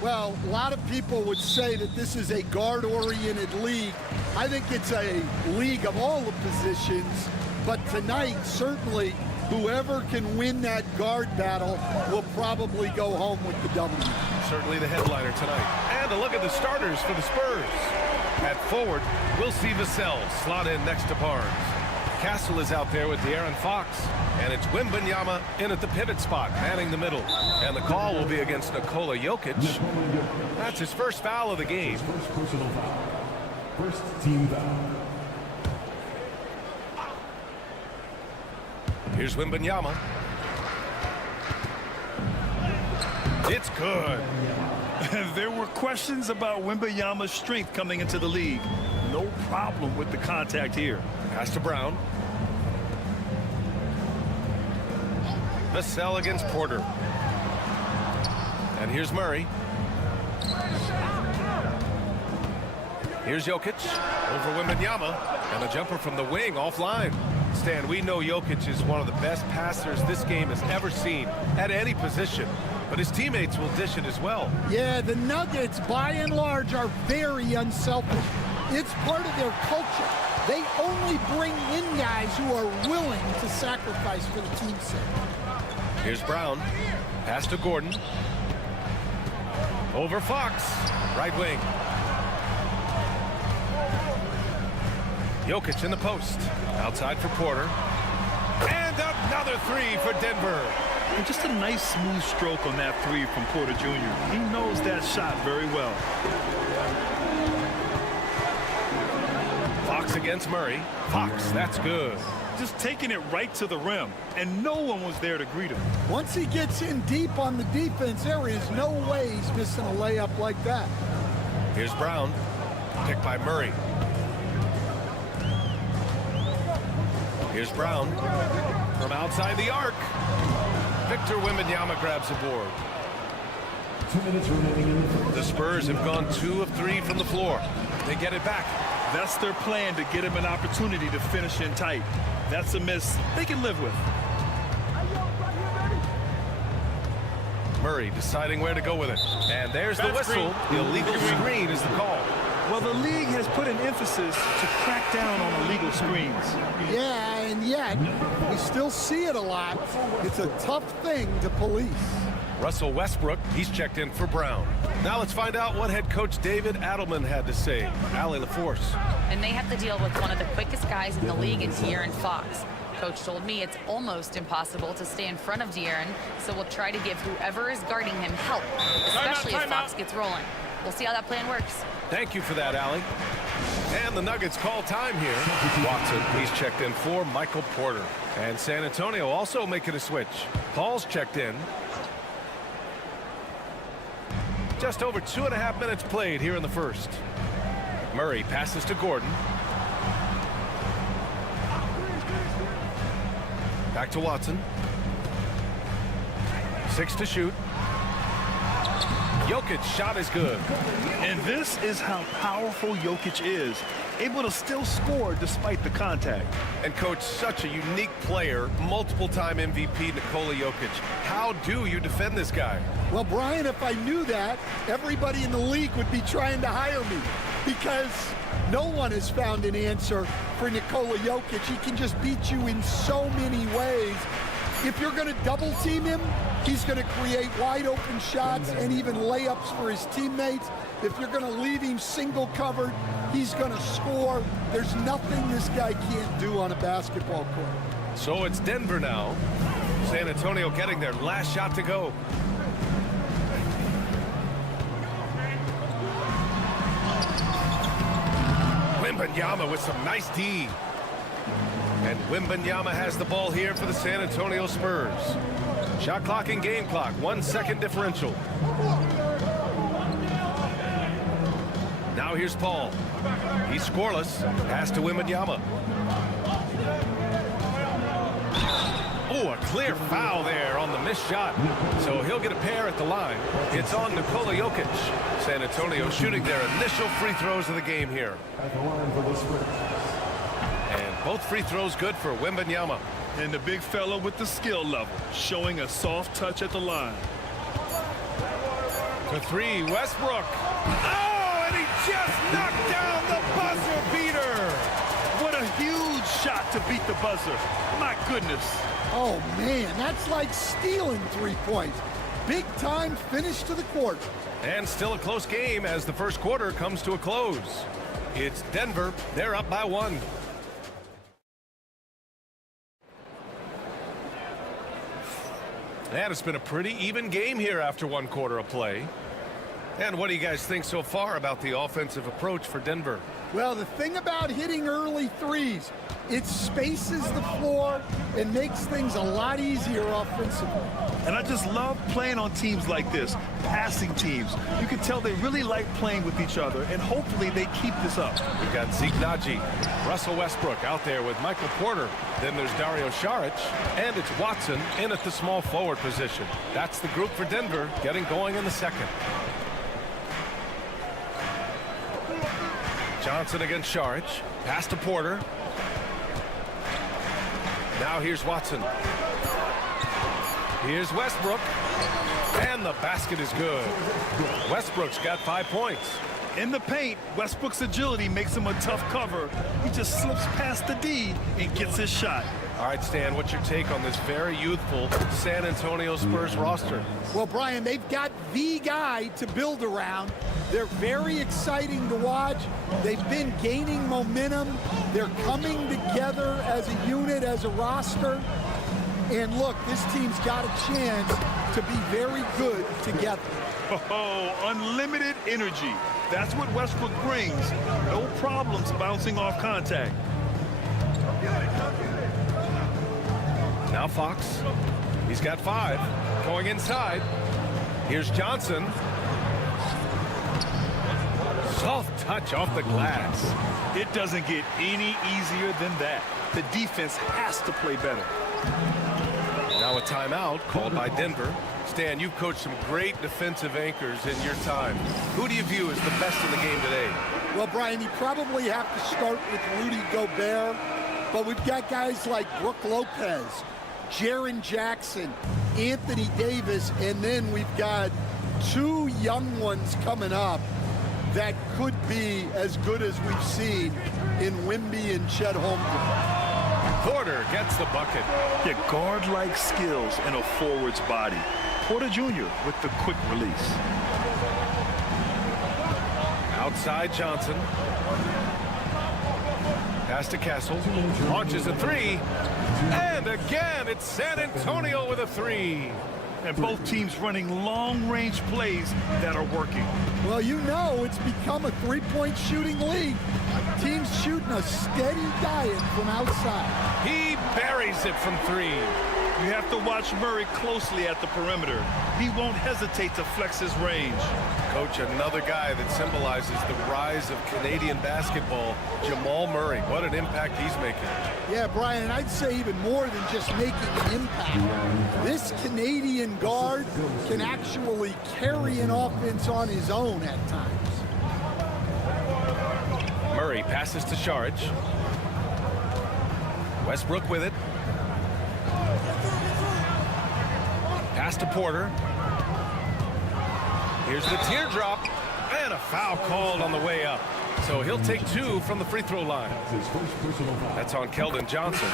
Well, a lot of people would say that this is a guard-oriented league. I think it's a league of all the positions, but tonight, certainly, whoever can win that guard battle will probably go home with the W. Certainly the headliner tonight. And a look at the starters for the Spurs. At forward, we'll see Vassell slot in next to Barnes. Castle is out there with De'Aaron Fox. And it's Wembanyama in at the pivot spot, manning the middle. And the call will be against Nikola Jokic. That's his first foul of the game. First personal foul. First team foul. Here's Wembanyama. It's good. There were questions about Wembanyama's strength coming into the league. No problem with the contact here. Pass to Brown. Vassell against Porter. And here's Murray. Here's Jokic over Wembanyama. And a jumper from the wing offline. Stan, we know Jokic is one of the best passers this game has ever seen at any position. But his teammates will dish it as well. Yeah, the Nuggets, by and large, are very unselfish. It's part of their culture. They only bring in guys who are willing to sacrifice for the team's sake. Here's Brown. Pass to Gordon. Over Fox. Right wing. Jokic in the post. Outside for Porter. And another three for Denver. And just a nice smooth stroke on that three from Porter Jr. He knows that shot very well. Fox against Murray. Fox, that's good. Just taking it right to the rim, and no one was there to greet him. Once he gets in deep on the defense, there is no way he's missing a layup like that. Here's Brown. Picked by Murray. Here's Brown. From outside the arc. Victor Wembanyama grabs the board. 2 minutes remaining in the first. The Spurs have gone 2 of 3 from the floor. They get it back. That's their plan, to get him an opportunity to finish in tight. That's a miss they can live with. Murray deciding where to go with it. And there's the whistle. The illegal screen is the call. Well, the league has put an emphasis to crack down on illegal screens. Yeah, and yet, we still see it a lot. It's a tough thing to police. Russell Westbrook, he's checked in for Brown. Now let's find out what head coach David Adelman had to say. Allie LaForce. And they have to deal with one of the quickest guys in the league in De'Aaron Fox. Coach told me it's almost impossible to stay in front of De'Aaron, so we'll try to give whoever is guarding him help, especially if Fox gets rolling. We'll see how that plan works. Thank you for that, Allie. And the Nuggets call time here. Watson, he's checked in for Michael Porter. And San Antonio also making a switch. Paul's checked in. Just over 2.5 minutes played here in the first. Murray passes to Gordon. Back to Watson. 6 to shoot. Jokic shot is good. And this is how powerful Jokic is, able to still score despite the contact. And coach, such a unique player, multiple-time MVP Nikola Jokic. How do you defend this guy? Well, Brian, if I knew that, everybody in the league would be trying to hire me, because no one has found an answer for Nikola Jokic. He can just beat you in so many ways. If you're going to double team him, he's going to create wide open shots and even layups for his teammates. If you're going to leave him single covered, he's going to score. There's nothing this guy can't do on a basketball court. So it's Denver now. San Antonio getting their last shot to go. Wembanyama with some nice D. And Wembanyama has the ball here for the San Antonio Spurs. Shot clock and game clock, 1 second differential. Now here's Paul. He's scoreless. Pass to Wembanyama. Oh, a clear foul there on the missed shot. So he'll get a pair at the line. It's on Nikola Jokic. San Antonio shooting their initial free throws of the game here. At the line for the Spurs. And both free throws good for Wembanyama. And the big fella with the skill level, showing a soft touch at the line. For three, Westbrook. Oh, and he just knocked down the buzzer beater. What a huge shot to beat the buzzer. My goodness. Oh, man, that's like stealing 3 points. Big time finish to the quarter. And still a close game as the first quarter comes to a close. It's Denver. They're up by 1. And it's been a pretty even game here after 1 quarter of play. And what do you guys think so far about the offensive approach for Denver? Well, the thing about hitting early threes, it spaces the floor and makes things a lot easier offensively. And I just love playing on teams like this, passing teams. You can tell they really like playing with each other, and hopefully they keep this up. We've got Zeke Naji, Russell Westbrook out there with Michael Porter. Then there's Dario Saric, and it's Watson in at the small forward position. That's the group for Denver getting going in the second. Johnson against Saric. Pass to Porter. Now here's Watson. Here's Westbrook. And the basket is good. Westbrook's got 5 points. In the paint, Westbrook's agility makes him a tough cover. He just slips past the D and gets his shot. All right, Stan, what's your take on this very youthful San Antonio Spurs roster? Well, Brian, they've got the guy to build around. They're very exciting to watch. They've been gaining momentum. They're coming together as a unit, as a roster. And look, this team's got a chance to be very good together. Oh, unlimited energy. That's what Westbrook brings. No problems bouncing off contact. Now Fox. He's got 5. Going inside. Here's Johnson. Soft touch off the glass. It doesn't get any easier than that. The defense has to play better. Now a timeout called by Denver. Stan, you've coached some great defensive anchors in your time. Who do you view as the best in the game today? Well, Brian, you probably have to start with Rudy Gobert, but we've got guys like Brook Lopez, Jaren Jackson, Anthony Davis, and then we've got 2 young ones coming up that could be as good as we've seen in Wemby and Chet Holmgren. Porter gets the bucket. Yeah, guard-like skills in a forward's body. Porter Jr. with the quick release. Outside Johnson. Pass to Castle. Launches a 3. And again, it's San Antonio with a 3. And both teams running long-range plays that are working. Well, you know it's become a 3-point shooting league. Teams shooting a steady diet from outside. He buries it from 3. You have to watch Murray closely at the perimeter. He won't hesitate to flex his range. Coach, another guy that symbolizes the rise of Canadian basketball, Jamal Murray. What an impact he's making. Yeah, Brian, and I'd say even more than just making an impact. This Canadian guard can actually carry an offense on his own at times. Murray passes to Saric. Westbrook with it. Pass to Porter. Here's the teardrop. And a foul called on the way up. So he'll take 2 from the free throw line. That's on Keldon Johnson.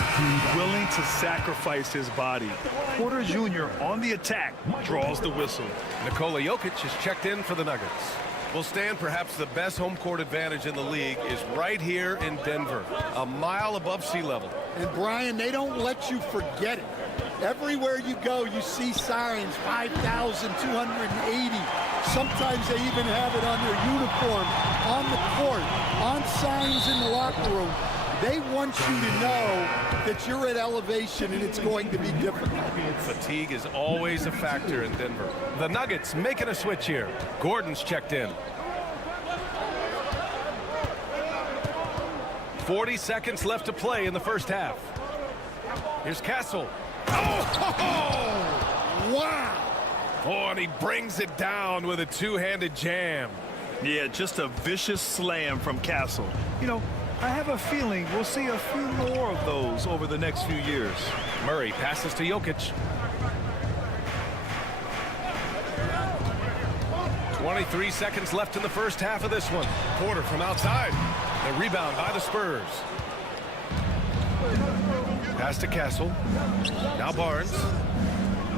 Willing to sacrifice his body. Porter Jr. on the attack draws the whistle. Nikola Jokic is checked in for the Nuggets. Well, Stan, perhaps the best home court advantage in the league is right here in Denver, a mile above sea level. And Brian, they don't let you forget it. Everywhere you go, you see signs, 5,280. Sometimes they even have it on their uniform, on the court, on signs in the locker room. They want you to know that you're at elevation and it's going to be difficult. Fatigue is always a factor in Denver. The Nuggets making a switch here. Gordon's checked in. 40 seconds left to play in the first half. Here's Castle. Oh! Wow! Oh, and he brings it down with a two-handed jam. Yeah, just a vicious slam from Castle. You know, I have a feeling we'll see a few more of those over the next few years. Murray passes to Jokic. 23 seconds left in the first half of this one. Porter from outside. The rebound by the Spurs. Pass to Castle. Now Barnes.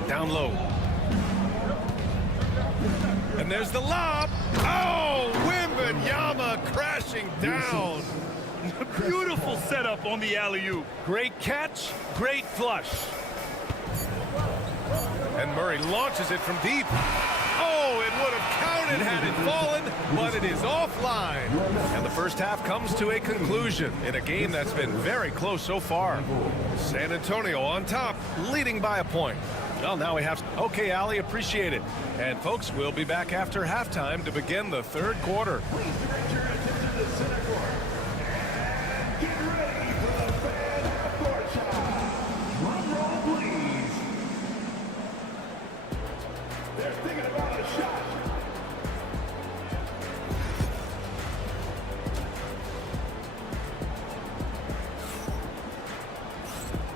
Down low. And there's the lob. Oh, Wembanyama crashing down. Beautiful setup on the alley-oop. Great catch, great flush. And Murray launches it from deep. Oh, it would have counted had it fallen, but it is offline. And the first half comes to a conclusion in a game that's been very close so far. San Antonio on top, leading by a point. Well, now we have... Okay, Ali, appreciate it. And, folks, we'll be back after halftime to begin the third quarter.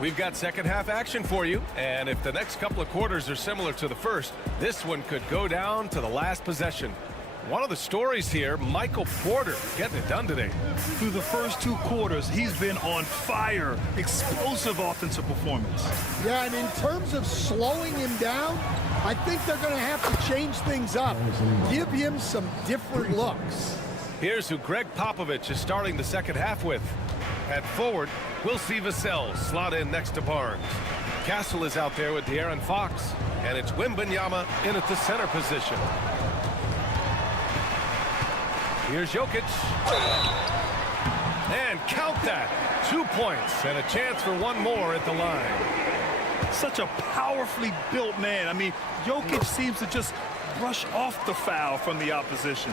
We've got second half action for you, and if the next couple of quarters are similar to the first, this one could go down to the last possession. One of the stories here, Michael Porter getting it done today. Through the first two quarters, he's been on fire. Explosive offensive performance. Yeah, and in terms of slowing him down, I think they're going to have to change things up. Give him some different looks. Here's who Greg Popovich is starting the second half with. At forward, we'll see Vassell slot in next to Barnes. Castle is out there with De'Aaron Fox, and it's Wembanyama in at the center position. Here's Jokic. And count that. 2 points and a chance for one more at the line. Such a powerfully built man. I mean, Jokic seems to just brush off the foul from the opposition.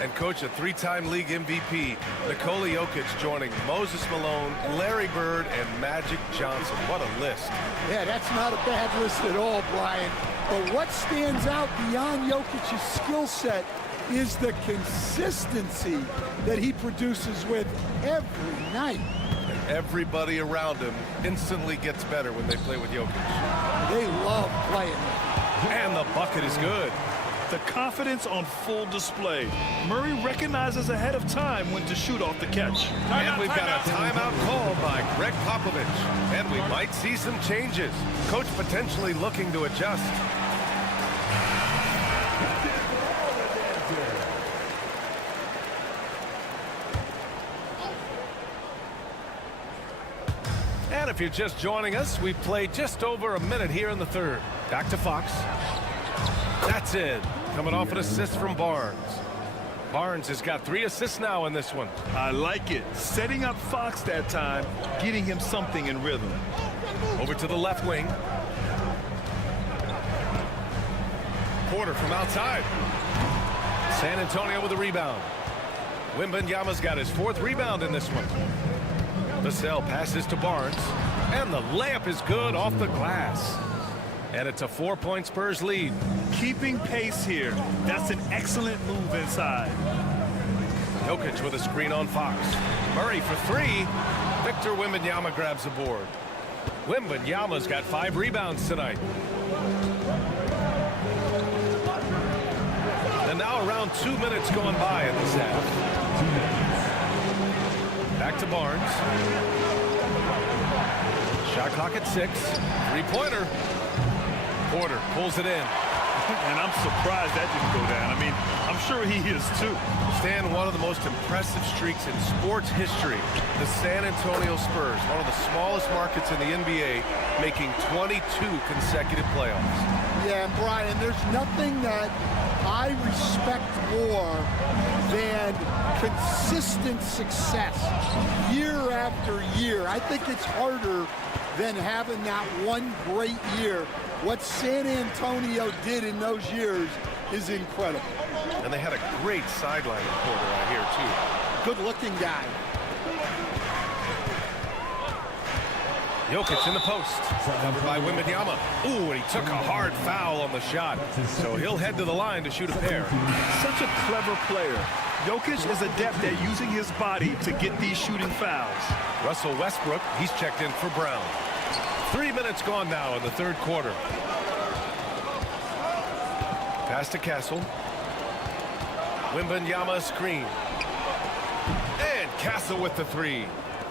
And coach, a three-time league MVP, Nikola Jokic joining Moses Malone, Larry Bird, and Magic Johnson. What a list. Yeah, that's not a bad list at all, Brian. But what stands out beyond Jokic's skill set is the consistency that he produces with every night. And everybody around him instantly gets better when they play with Jokic. They love playing. And the bucket is good. The confidence on full display. Murray recognizes ahead of time when to shoot off the catch. And we've got a timeout call by Greg Popovich. And we might see some changes. Coach potentially looking to adjust. And if you're just joining us, we've played just over a minute here in the third. Back to Fox. That's it. Coming off an assist from Barnes. Barnes has got 3 assists now in this one. I like it. Setting up Fox that time, getting him something in rhythm. Over to the left wing. Porter from outside. San Antonio with a rebound. Wembanyama's got his 4th rebound in this one. Vassell passes to Barnes. And the layup is good off the glass. And it's a 4-point Spurs lead. Keeping pace here. That's an excellent move inside. Jokic with a screen on Fox. Murray for 3. Victor Wembanyama grabs the board. Wembanyama's got 5 rebounds tonight. And now around 2 minutes going by in this half. Back to Barnes. Shot clock at 6. 3-pointer. Porter pulls it in. And I'm surprised that didn't go down. I mean, I'm sure he is too. Stan, one of the most impressive streaks in sports history. The San Antonio Spurs, one of the smallest markets in the NBA, making 22 consecutive playoffs. Yeah, and Brian, there's nothing that I respect more than consistent success year after year. I think it's harder than having that one great year. What San Antonio did in those years is incredible. And they had a great sideline reporter out here, too. Good-looking guy. Jokic in the post, covered by Wembanyama. Ooh, and he took a hard foul on the shot. So he'll head to the line to shoot a pair. Such a clever player. Jokic is adept at using his body to get these shooting fouls. Russell Westbrook, he's checked in for Brown. 3 minutes gone now in the third quarter. Pass to Castle. Wembanyama screen. And Castle with the three.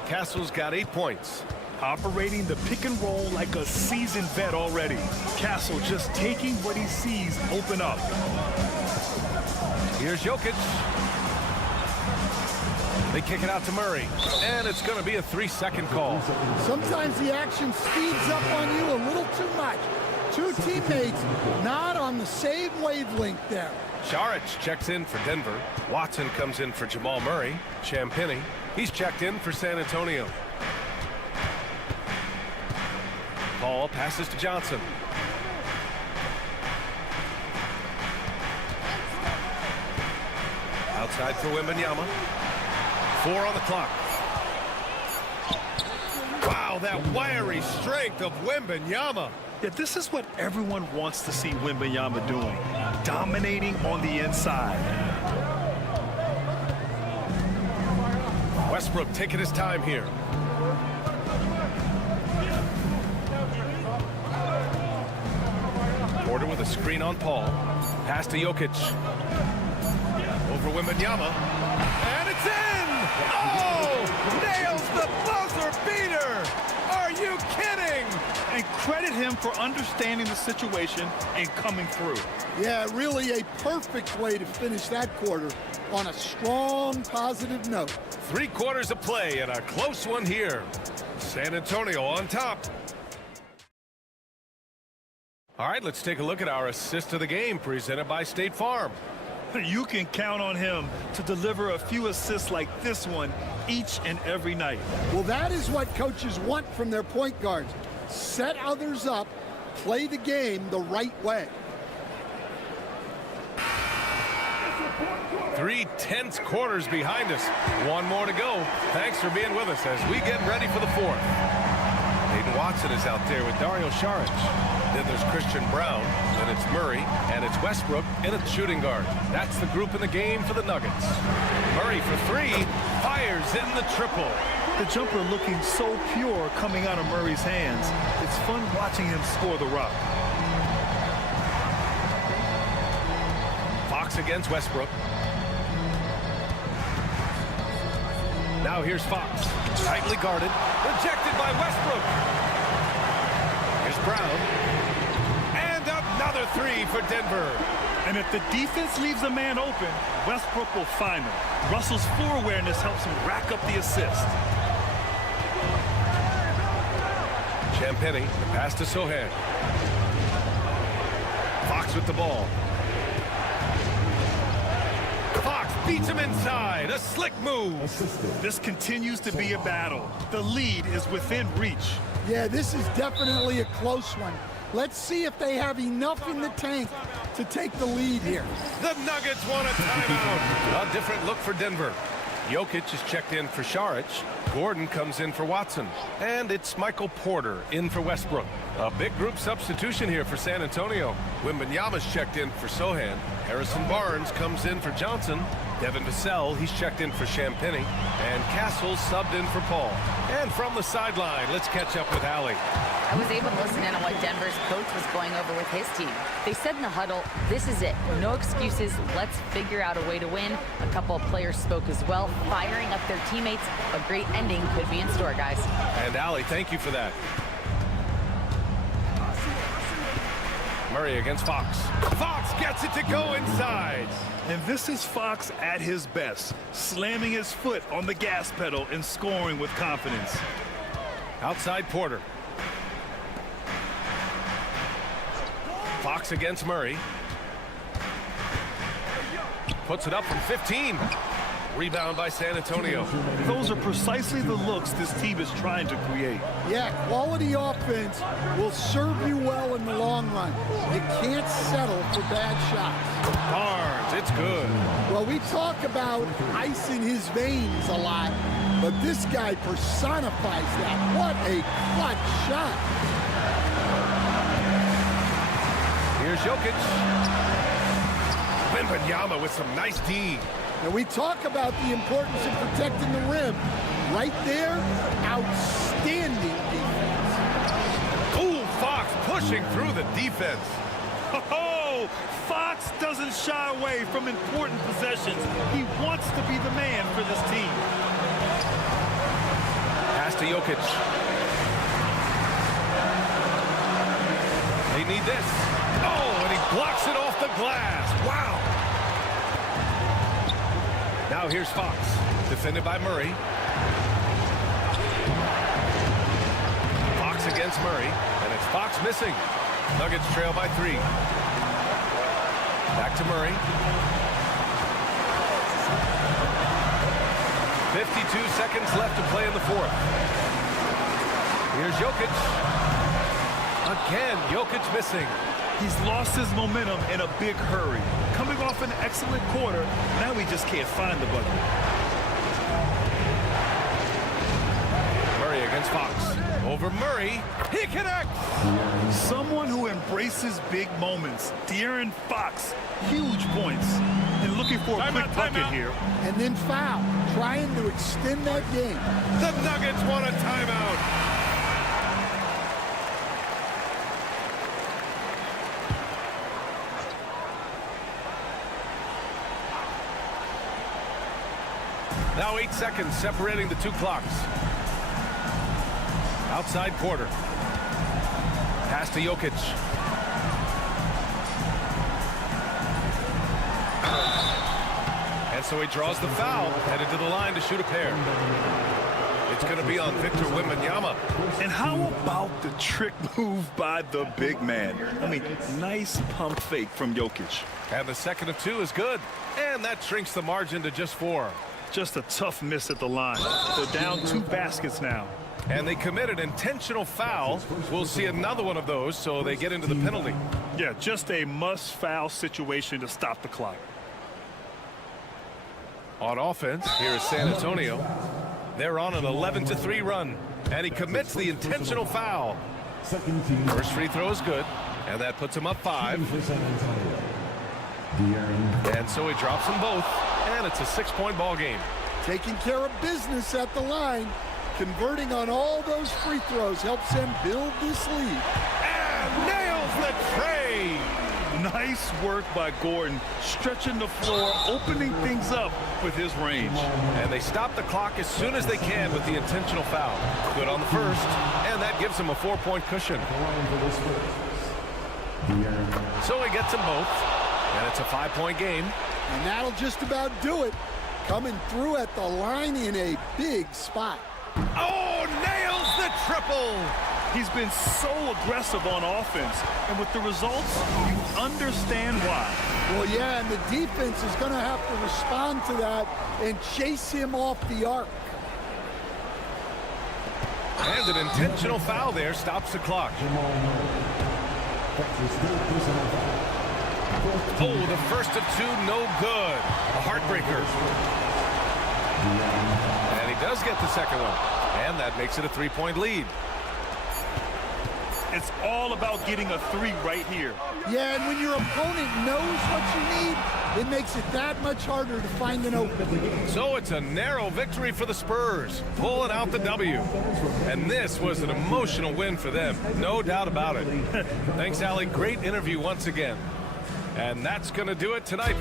Castle's got 8 points. Operating the pick and roll like a seasoned vet already. Castle just taking what he sees open up. Here's Jokic. They kick it out to Murray. And it's going to be a 3-second call. Sometimes the action speeds up on you a little too much. Two teammates not on the same wavelength there. Saric checks in for Denver. Watson comes in for Jamal Murray. Champagnie, he's checked in for San Antonio. Paul passes to Johnson. Outside for Wembanyama. 4 on the clock. Wow, that wiry strength of Wembanyama. Yeah, this is what everyone wants to see Wembanyama doing. Dominating on the inside. Westbrook taking his time here. Porter with a screen on Paul. Pass to Jokic. Over Wembanyama. And it's in! Oh! Nails the buzzer beater! Are you kidding? And credit him for understanding the situation and coming through. Yeah, really a perfect way to finish that quarter on a strong, positive note. 3 quarters of play and a close one here. San Antonio on top. All right, let's take a look at our assist of the game presented by State Farm. You can count on him to deliver a few assists like this one each and every night. Well, that is what coaches want from their point guards. Set others up, play the game the right way. 3 tense quarters behind us. 1 more to go. Thanks for being with us as we get ready for the 4th. Hayden Watson is out there with Dario Saric. Then there's Christian Brown, then it's Murray, and it's Westbrook, and it's shooting guard. That's the group in the game for the Nuggets. Murray for 3, fires in the triple. The jumper looking so pure coming out of Murray's hands. It's fun watching him score the rock. Fox against Westbrook. Now here's Fox. Tightly guarded. Rejected by Westbrook. Here's Brown. And another 3 for Denver. And if the defense leaves a man open, Westbrook will find him. Russell's floor awareness helps him rack up the assist. Champagnie, the pass to Sohan. Fox with the ball. Fox beats him inside. A slick move. This continues to be a battle. The lead is within reach. Yeah, this is definitely a close one. Let's see if they have enough in the tank to take the lead here. The Nuggets want a timeout. A different look for Denver. Jokic is checked in for Saric. Gordon comes in for Watson. And it's Michael Porter in for Westbrook. A big group substitution here for San Antonio. Wembanyama's checked in for Sohan. Harrison Barnes comes in for Johnson. Devin Vassell, he's checked in for Champagnie. And Castle subbed in for Paul. And from the sideline, let's catch up with Allie. I was able to listen in on what Denver's coach was going over with his team. They said in the huddle, this is it. No excuses. Let's figure out a way to win. A couple of players spoke as well, firing up their teammates. A great ending could be in store, guys. And Allie, thank you for that. Murray against Fox. Fox gets it to go inside. And this is Fox at his best, slamming his foot on the gas pedal and scoring with confidence. Outside Porter. Fox against Murray. puts it up from 15. Rebound by San Antonio. Those are precisely the looks this team is trying to create. Yeah, quality offense will serve you well in the long run. You can't settle for bad shots. Barnes, it's good. Well, we talk about ice in his veins a lot, but this guy personifies that. What a clutch shot. Here's Jokic. Wembanyama with some nice D. And we talk about the importance of protecting the rim. Right there, outstanding defense. Ooh, Fox pushing through the defense. Oh, Fox doesn't shy away from important possessions. He wants to be the man for this team. Pass to Jokic. They need this. Oh, and he blocks it off the glass. Wow. Now here's Fox, defended by Murray. Fox against Murray, and it's Fox missing. Nuggets trail by 3. Back to Murray. 52 seconds left to play in the fourth. Here's Jokic. Again, Jokic missing. He's lost his momentum in a big hurry. Coming off an excellent quarter, now he just can't find the bucket. Murray against Fox. Over Murray. He connects. Someone who embraces big moments. De'Aaron Fox, huge points. And looking for a quick bucket here. And then foul, trying to extend that game. The Nuggets want a timeout. Now 8 seconds separating the two clocks. Outside quarter. Pass to Jokic. And so he draws the foul, headed to the line to shoot a pair. It's going to be on Victor Wembanyama. And how about the trick move by the big man? I mean, nice pump fake from Jokic. And the second of 2 is good. And that shrinks the margin to just 4. Just a tough miss at the line. They're down 2 baskets now. And they committed intentional foul. We'll see another one of those, so they get into the penalty. Yeah, just a must-foul situation to stop the clock. On offense, here is San Antonio. They're on an 11-3 run. And he commits the intentional foul. First free throw is good. And that puts him up 5. And so he drops them both. And it's a 6-point ball game. Taking care of business at the line. Converting on all those free throws helps them build this lead. And nails the tray. Nice work by Gordon, stretching the floor, opening things up with his range. And they stop the clock as soon as they can with the intentional foul. Good on the first, and that gives him a 4-point cushion. So he gets them both, and it's a 5-point game. And that'll just about do it. Coming through at the line in a big spot. Oh, nails the triple. He's been so aggressive on offense, and with the results, you understand why. Well, yeah, and the defense is going to have to respond to that and chase him off the arc. And an intentional foul there stops the clock. Oh, the first of 2, no good. A heartbreaker. And he does get the second one. And that makes it a 3-point lead. It's all about getting a 3 right here. Yeah, and when your opponent knows what you need, it makes it that much harder to find an opening. So it's a narrow victory for the Spurs, pulling out the W. And this was an emotional win for them, no doubt about it. Thanks, Allie. Great interview once again. And that's going to do it tonight.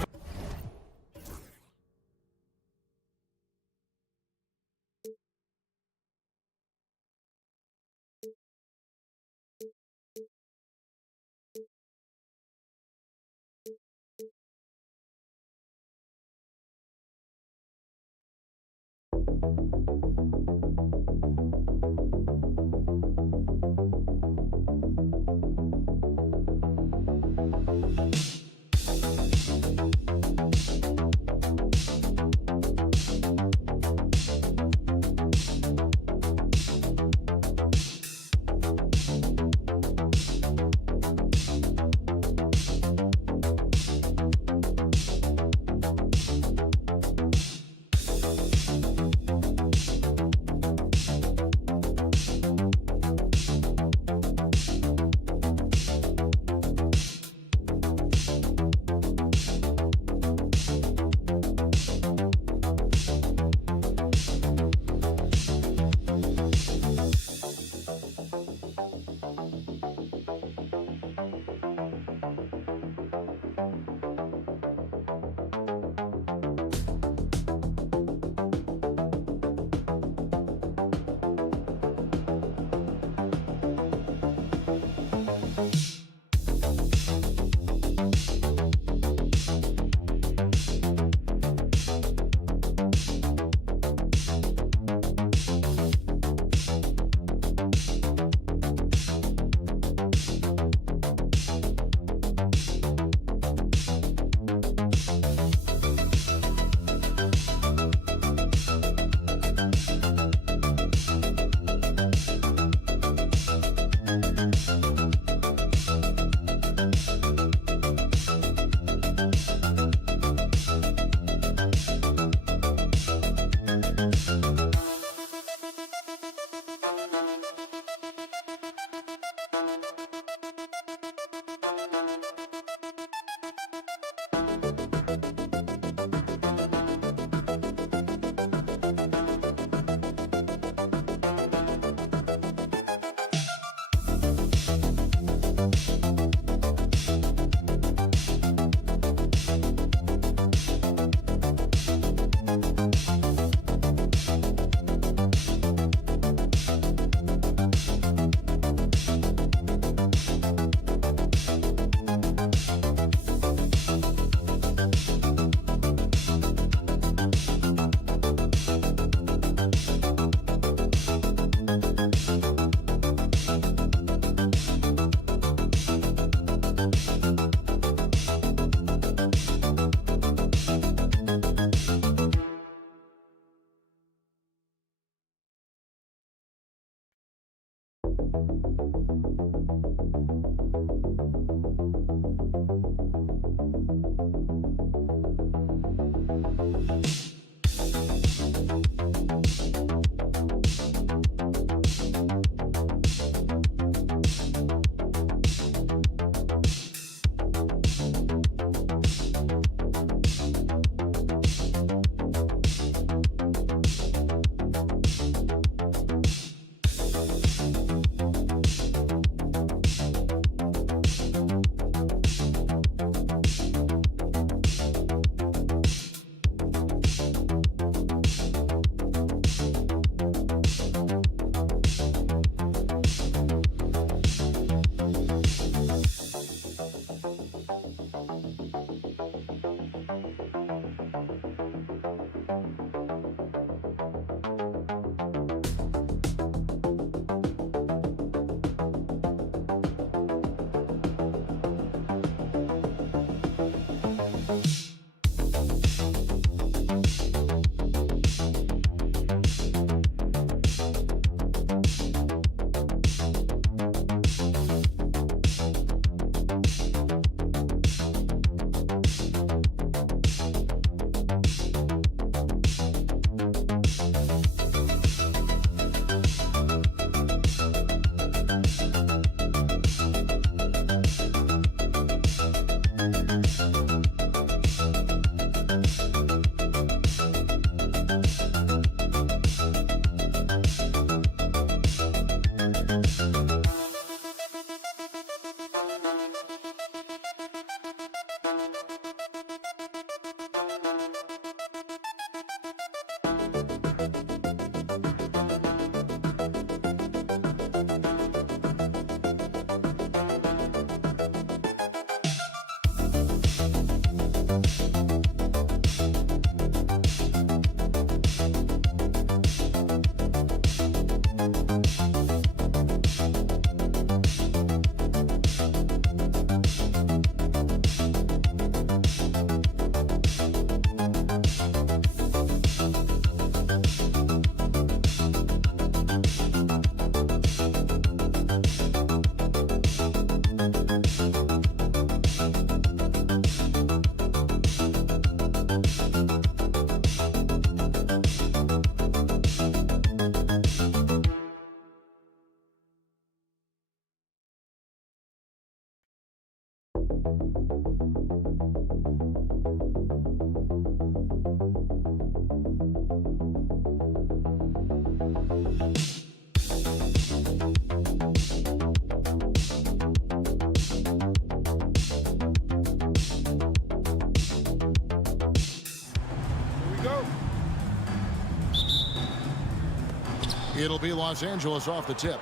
It'll be Los Angeles off the tip.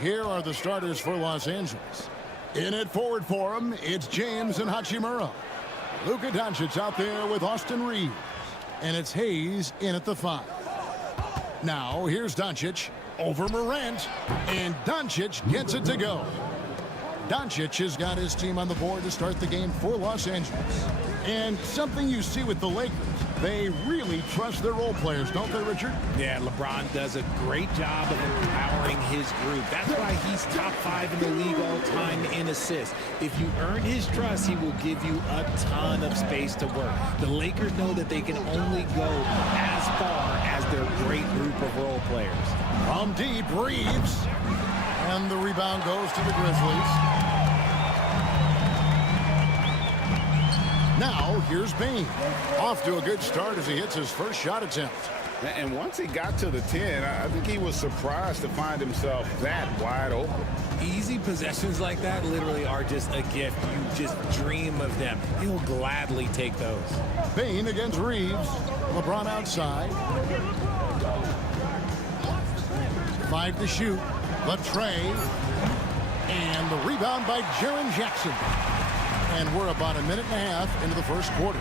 Here are the starters for Los Angeles. In at forward for him, it's James and Hachimura. Luka Doncic out there with Austin Reeves. And it's Hayes in at the 5. Now, here's Doncic over Morant. And Doncic gets it to go. Doncic has got his team on the board to start the game for Los Angeles. And something you see with the Lakers, they really trust their role players, don't they, Richard? Yeah, LeBron does a great job of empowering his group. That's why he's top 5 in the league all time in assists. If you earn his trust, he will give you a ton of space to work. The Lakers know that they can only go as far as their great group of role players. From deep, Reeves. And the rebound goes to the Grizzlies. Now, here's Bain. Off to a good start as he hits his first shot attempt. And once he got to the 10, I think he was surprised to find himself that wide open. Easy possessions like that literally are just a gift. You just dream of them. He'll gladly take those. Bain against Reeves. LeBron outside. 5 to shoot. Latrey. And the rebound by Jaren Jackson. And we're about a minute and a half into the first quarter.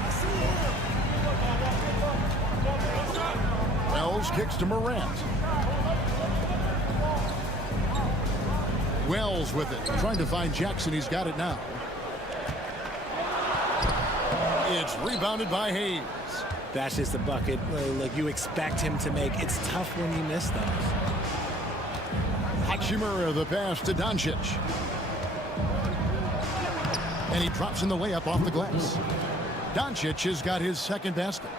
Wells kicks to Morant. Wells with it, trying to find Jackson. He's got it now. It's rebounded by Hayes. That's just a bucket like you expect him to make. It's tough when you miss those. Hachimura the pass to Doncic. And he drops in the layup off the glass. Doncic has got his second basket.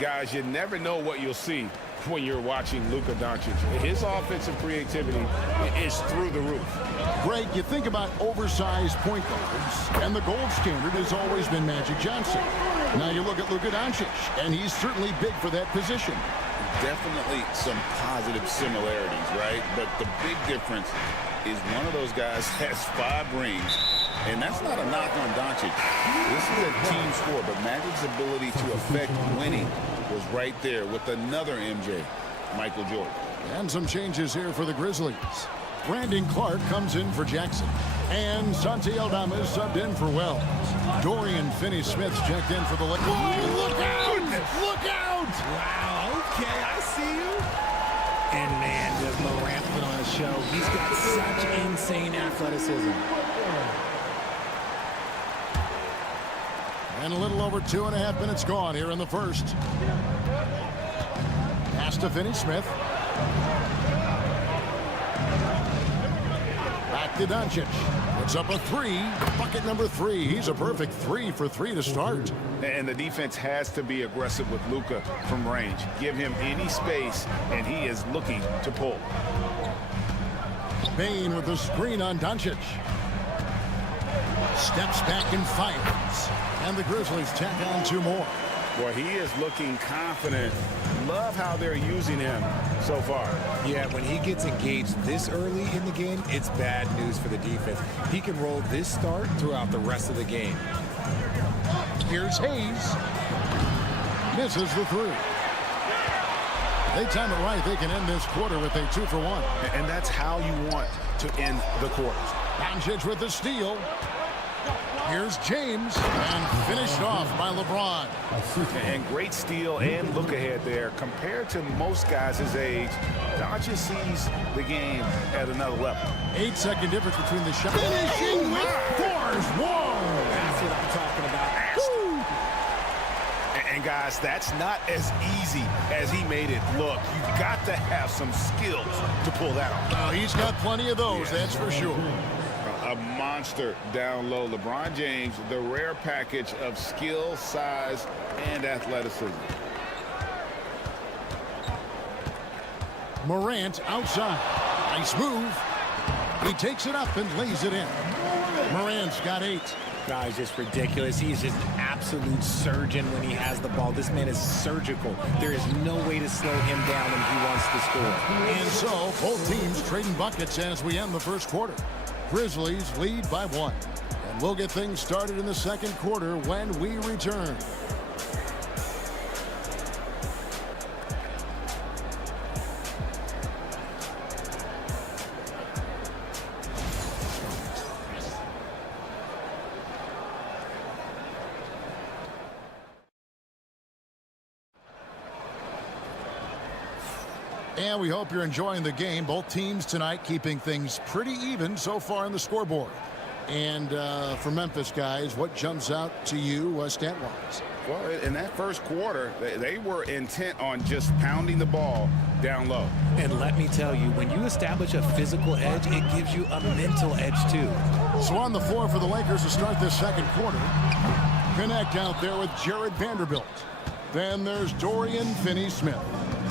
Guys, you never know what you'll see when you're watching Luka Doncic. His offensive creativity is through the roof. Greg, you think about oversized point guards, and the gold standard has always been Magic Johnson. Now you look at Luka Doncic, and he's certainly big for that position. Definitely some positive similarities, right? But the big difference is one of those guys has 5 rings, and that's not a knock on Doncic. This is a team sport, but Magic's ability to affect winning was right there with another MJ, Michael Jordan. And some changes here for the Grizzlies. Brandon Clark comes in for Jackson. And Santi Aldama is subbed in for Wells. Dorian Finney-Smith's checked in for the Lakers. Look out! Look out! Wow, okay, I see you. And man, does Morant put on a show. He's got such insane athleticism. And a little over 2.5 minutes gone here in the first. Pass to Finney-Smith. Back to Doncic. Puts up a 3. Bucket number 3. He's a perfect 3 for 3 to start. And the defense has to be aggressive with Luka from range. Give him any space, and he is looking to pull. Bain with the screen on Doncic. Steps back and fires. And the Grizzlies tack on 2 more. Boy, he is looking confident. Love how they're using him so far. Yeah, when he gets engaged this early in the game, it's bad news for the defense. He can roll this start throughout the rest of the game. Here's Hayes. Misses the 3. They time it right. They can end this quarter with a 2-for-1. And that's how you want to end the quarters. Doncic with the steal. Here's James, and finished off by LeBron. And great steal and look ahead there. Compared to most guys his age, Doncic sees the game at another level. 8-second difference between the shots. Finishing with force. Whoa! That's what I'm talking about. And guys, that's not as easy as he made it look. You've got to have some skills to pull that off. Oh, he's got plenty of those, that's for sure. A monster down low. LeBron James, the rare package of skill, size, and athleticism. Morant outside. Nice move. He takes it up and lays it in. Morant's got 8. Guys, just ridiculous. He's just an absolute surgeon when he has the ball. This man is surgical. There is no way to slow him down when he wants to score. And so, both teams trading buckets as we end the first quarter. Grizzlies lead by 1. And we'll get things started in the second quarter when we return. And we hope you're enjoying the game. Both teams tonight keeping things pretty even so far on the scoreboard. And for Memphis, guys, what jumps out to you stat-wise? Well, in that first quarter, they were intent on just pounding the ball down low. And let me tell you, when you establish a physical edge, it gives you a mental edge too. So on the floor for the Lakers to start this second quarter. Connect out there with Jared Vanderbilt. Then there's Dorian Finney-Smith.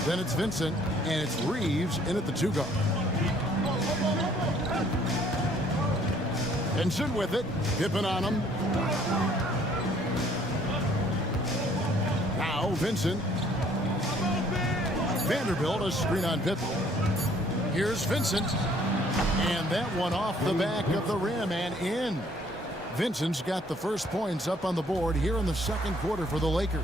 Then it's Vincent, and it's Reeves in at the 2 guard. Vincent with it. Pippen on him. Now Vincent. Vanderbilt, a screen on Pippen. Here's Vincent. And that one off the back of the rim and in. Vincent's got the first points up on the board here in the second quarter for the Lakers.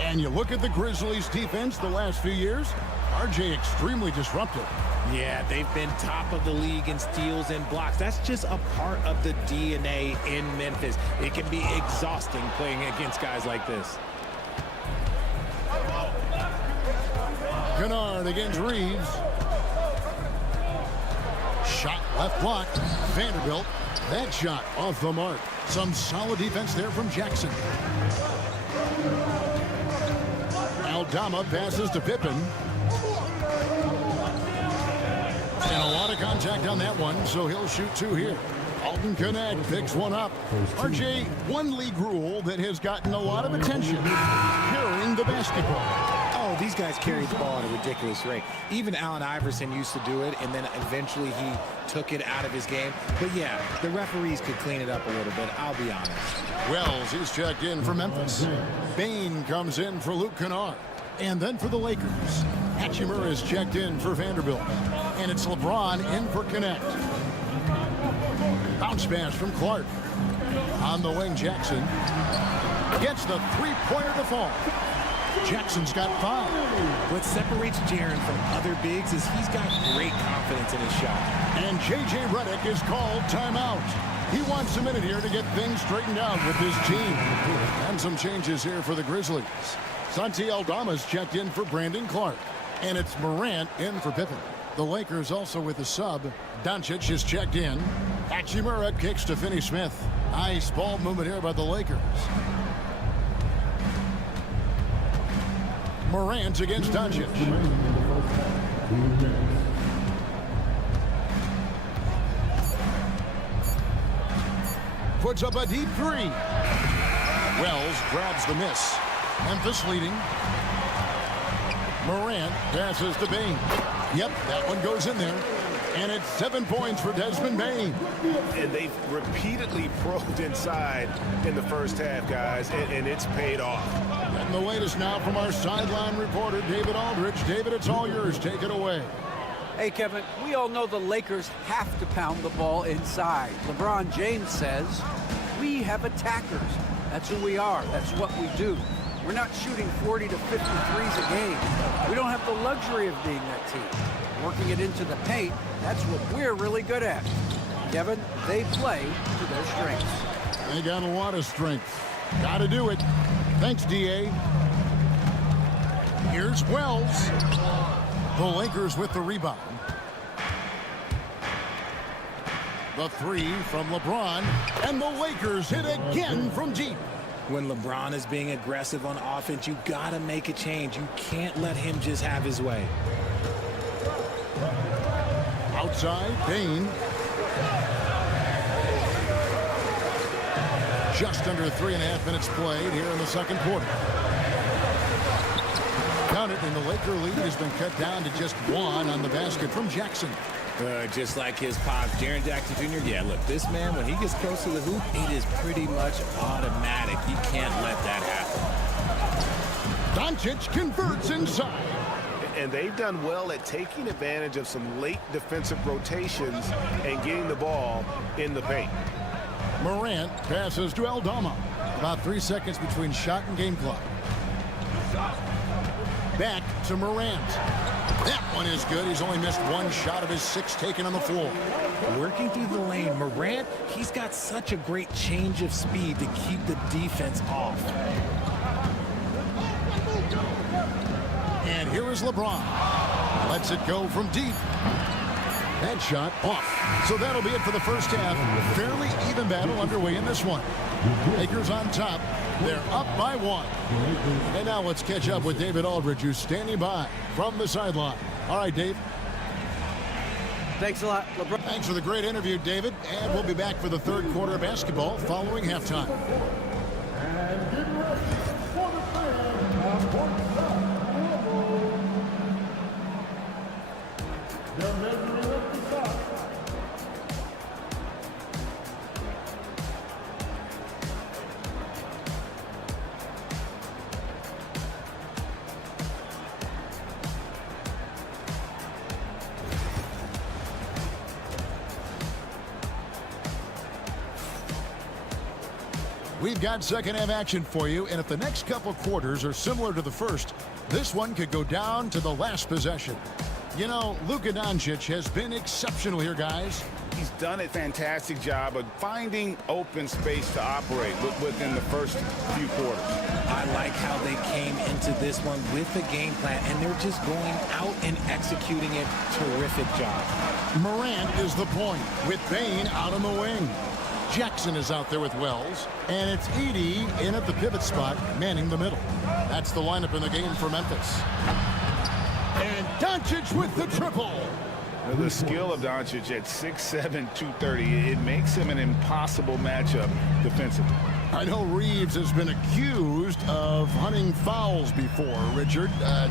And you look at the Grizzlies defense the last few years, RJ extremely disruptive. Yeah, they've been top of the league in steals and blocks. That's just a part of the DNA in Memphis. It can be exhausting playing against guys like this. Kennard against Reeves. Shot left block. Vanderbilt. That shot off the mark. Some solid defense there from Jackson. Aldama passes to Pippen. And a lot of contact on that one, so he'll shoot 2 here. Alton Connect picks one up. RJ, one league rule that has gotten a lot of attention. Carrying the basketball. Oh, these guys carry the ball at a ridiculous rate. Even Allen Iverson used to do it, and then eventually he took it out of his game. But yeah, the referees could clean it up a little bit, I'll be honest. Wells, he's checked in for Memphis. Bain comes in for Luke Kennard. And then for the Lakers, Hachimura is checked in for Vanderbilt. And it's LeBron in for Connect. Bounce pass from Clark. On the wing, Jackson gets the three-pointer to fall. Jackson's got 5. What separates Jaren from other bigs is he's got great confidence in his shot. And J.J. Redick is called timeout. He wants a minute here to get things straightened out with his team. And some changes here for the Grizzlies. Santi Aldama's checked in for Brandon Clark. And it's Morant in for Pippen. The Lakers also with a sub. Doncic is checked in. Hachimura kicks to Finney Smith. Nice ball movement here by the Lakers. Morant against Doncic. Puts up a deep 3. Wells grabs the miss. Memphis leading. Morant passes to Bain. Yep, that one goes in there. And it's 7 points for Desmond Bain. And they've repeatedly probed inside in the first half, guys, and it's paid off. And the latest now from our sideline reporter, David Aldridge. David, it's all yours. Take it away. Hey, Kevin, we all know the Lakers have to pound the ball inside. LeBron James says, we have attackers. That's who we are. That's what we do. We're not shooting 40 to 50 threes a game. We don't have the luxury of being that team. Working it into the paint, that's what we're really good at. Kevin, they play to their strengths. They got a lot of strength. Got to do it. Thanks, D.A. Here's Wells. The Lakers with the rebound. The 3 from LeBron. And the Lakers hit again from deep. When LeBron is being aggressive on offense, you got to make a change. You can't let him just have his way. Outside, Bain. Just under 3.5 minutes played here in the second quarter. Count it, and the Laker lead has been cut down to just 1 on the basket from Jackson. Just like his pops, Jaren Jackson Jr. Yeah, look, this man, when he gets close to the hoop, it is pretty much automatic. You can't let that happen. Doncic converts inside. And they've done well at taking advantage of some late defensive rotations and getting the ball in the paint. Morant passes to Aldama. About 3 seconds between shot and game clock. Back to Morant. That one is good. He's only missed 1 shot of his 6 taken on the floor. Working through the lane, Morant, he's got such a great change of speed to keep the defense off. And here is LeBron. Lets it go from deep. That shot off. So that'll be it for the first half. Fairly even battle underway in this one. Lakers on top. They're up by 1. And now let's catch up with David Aldridge, who's standing by from the sideline. All right, Dave. Thanks a lot, LeBron. Thanks for the great interview, David. And we'll be back for the third quarter of basketball following halftime. We've got second half action for you, and if the next couple quarters are similar to the first, this one could go down to the last possession. You know, Luka Doncic has been exceptional here, guys. He's done a fantastic job of finding open space to operate within the first few quarters. I like how they came into this one with the game plan, and they're just going out and executing it. Terrific job. Morant is the point with Bane out on the wing. Jackson is out there with Wells, and it's Edey in at the pivot spot, manning the middle. That's the lineup in the game for Memphis. And Doncic with the triple. The skill of Doncic at 6'7", 230, it makes him an impossible matchup defensively. I know Reeves has been accused of hunting fouls before, Richard.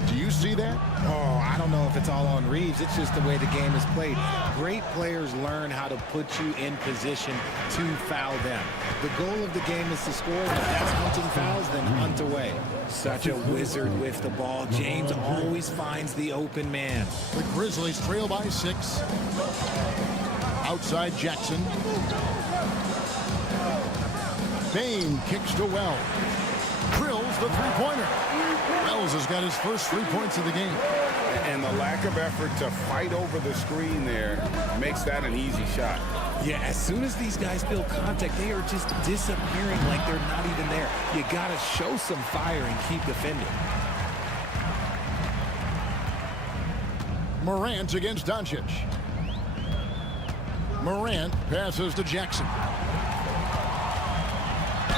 Do you see that? Oh, I don't know if it's all on Reeves. It's just the way the game is played. Great players learn how to put you in position to foul them. The goal of the game is to score. If that's hunting fouls, then hunt away. Such a wizard with the ball. James always finds the open man. The Grizzlies trail by 6. Outside Jackson. Bane kicks to Wells. Drills the three-pointer. Wells has got his first 3 points of the game. And the lack of effort to fight over the screen there makes that an easy shot. Yeah, as soon as these guys feel contact, they are just disappearing like they're not even there. You got to show some fire and keep defending. Morant against Doncic. Morant passes to Jackson.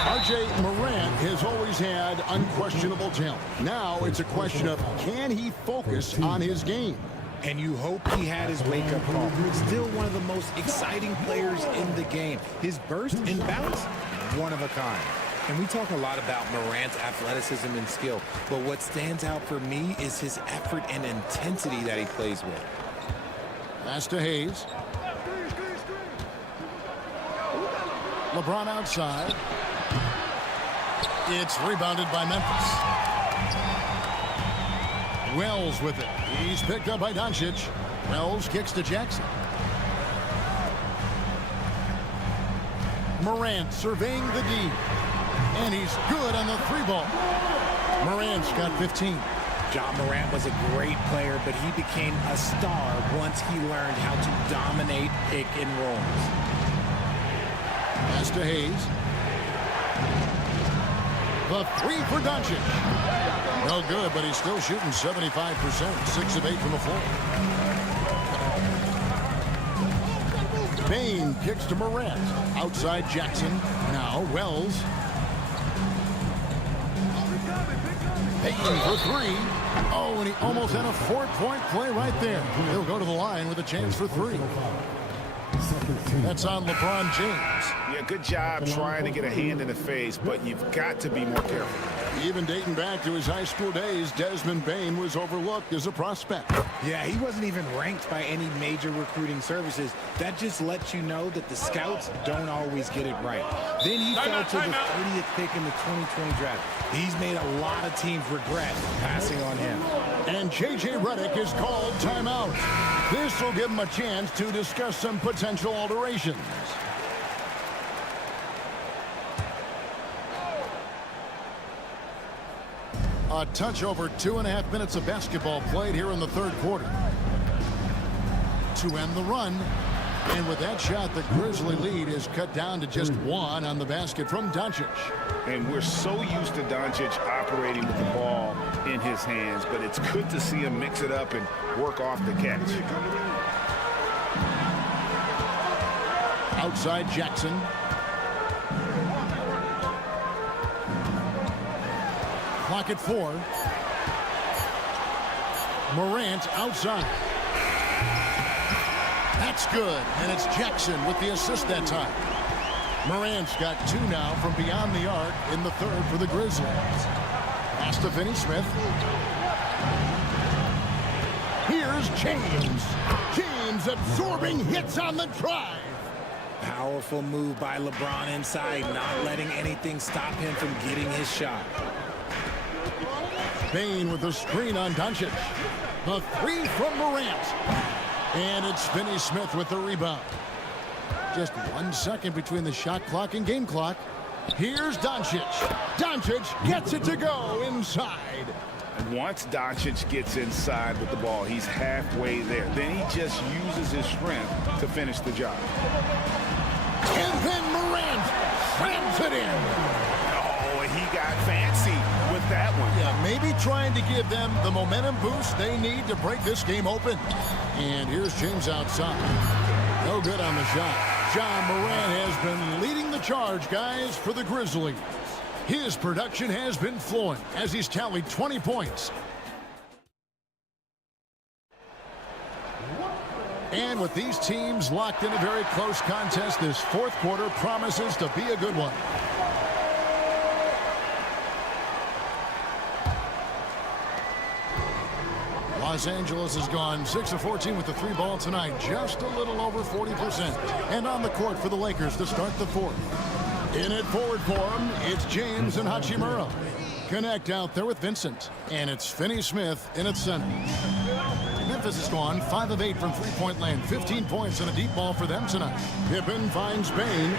R.J. Morant has always had unquestionable talent. Now it's a question of, can he focus on his game? And you hope he had his wake-up call. Still one of the most exciting players in the game. His burst and bounce, one of a kind. And we talk a lot about Morant's athleticism and skill, but what stands out for me is his effort and intensity that he plays with. Pass to Hayes. LeBron outside. It's rebounded by Memphis. Wells with it. He's picked up by Doncic. Wells kicks to Jackson. Morant surveying the D. And he's good on the 3-ball. Morant's got 15. John Morant was a great player, but he became a star once he learned how to dominate pick and rolls. Pass to Hayes. The 3 for Doncic. No good, but he's still shooting 75%. 6 of 8 from the floor. Bane kicks to Morant. Outside Jackson. Now Wells. Bane for 3. Oh, and he almost had a 4-point play right there. He'll go to the line with a chance for 3. That's on LeBron James. Yeah, good job trying to get a hand in the face, but you've got to be more careful. Even dating back to his high school days, Desmond Bane was overlooked as a prospect. Yeah, he wasn't even ranked by any major recruiting services. That just lets you know that the scouts don't always get it right. Then he fell to the 30th pick in the 2020 draft. He's made a lot of teams regret passing on him. And J.J. Redick is called timeout. This will give him a chance to discuss some potential alterations. A touch over 2.5 minutes of basketball played here in the third quarter. To end the run. And with that shot, the Grizzly lead is cut down to just 1 on the basket from Doncic. And we're so used to Doncic operating with the ball in his hands, but it's good to see him mix it up and work off the catch. Outside Jackson. Clock at 4. Morant outside. That's good, and it's Jackson with the assist that time. Morant's got 2 now from beyond the arc in the third for the Grizzlies. Pass to Finney-Smith. Here's James. James absorbing hits on the drive. Powerful move by LeBron inside, not letting anything stop him from getting his shot. Bane with the screen on Doncic. The 3 from Morant. And it's Finney-Smith with the rebound. Just 1 second between the shot clock and game clock. Here's Doncic. Doncic gets it to go inside. Once Doncic gets inside with the ball, he's halfway there. Then he just uses his strength to finish the job. And then Morant slams it in. Oh, he got fancy with that one. Yeah, maybe trying to give them the momentum boost they need to break this game open. And here's James outside. No good on the shot. John Morant has been leading the charge, guys, for the Grizzlies. His production has been flowing as he's tallied 20 points. And with these teams locked in a very close contest, this fourth quarter promises to be a good one. Los Angeles has gone 6 of 14 with the 3-ball tonight, just a little over 40%. And on the court for the Lakers to start the fourth. In it forward for him, it's James and Hachimura. Connect out there with Vincent. And it's Finney-Smith in its center. Memphis has gone 5 of 8 from three-point land. 15 points and a deep ball for them tonight. Pippen finds Bain.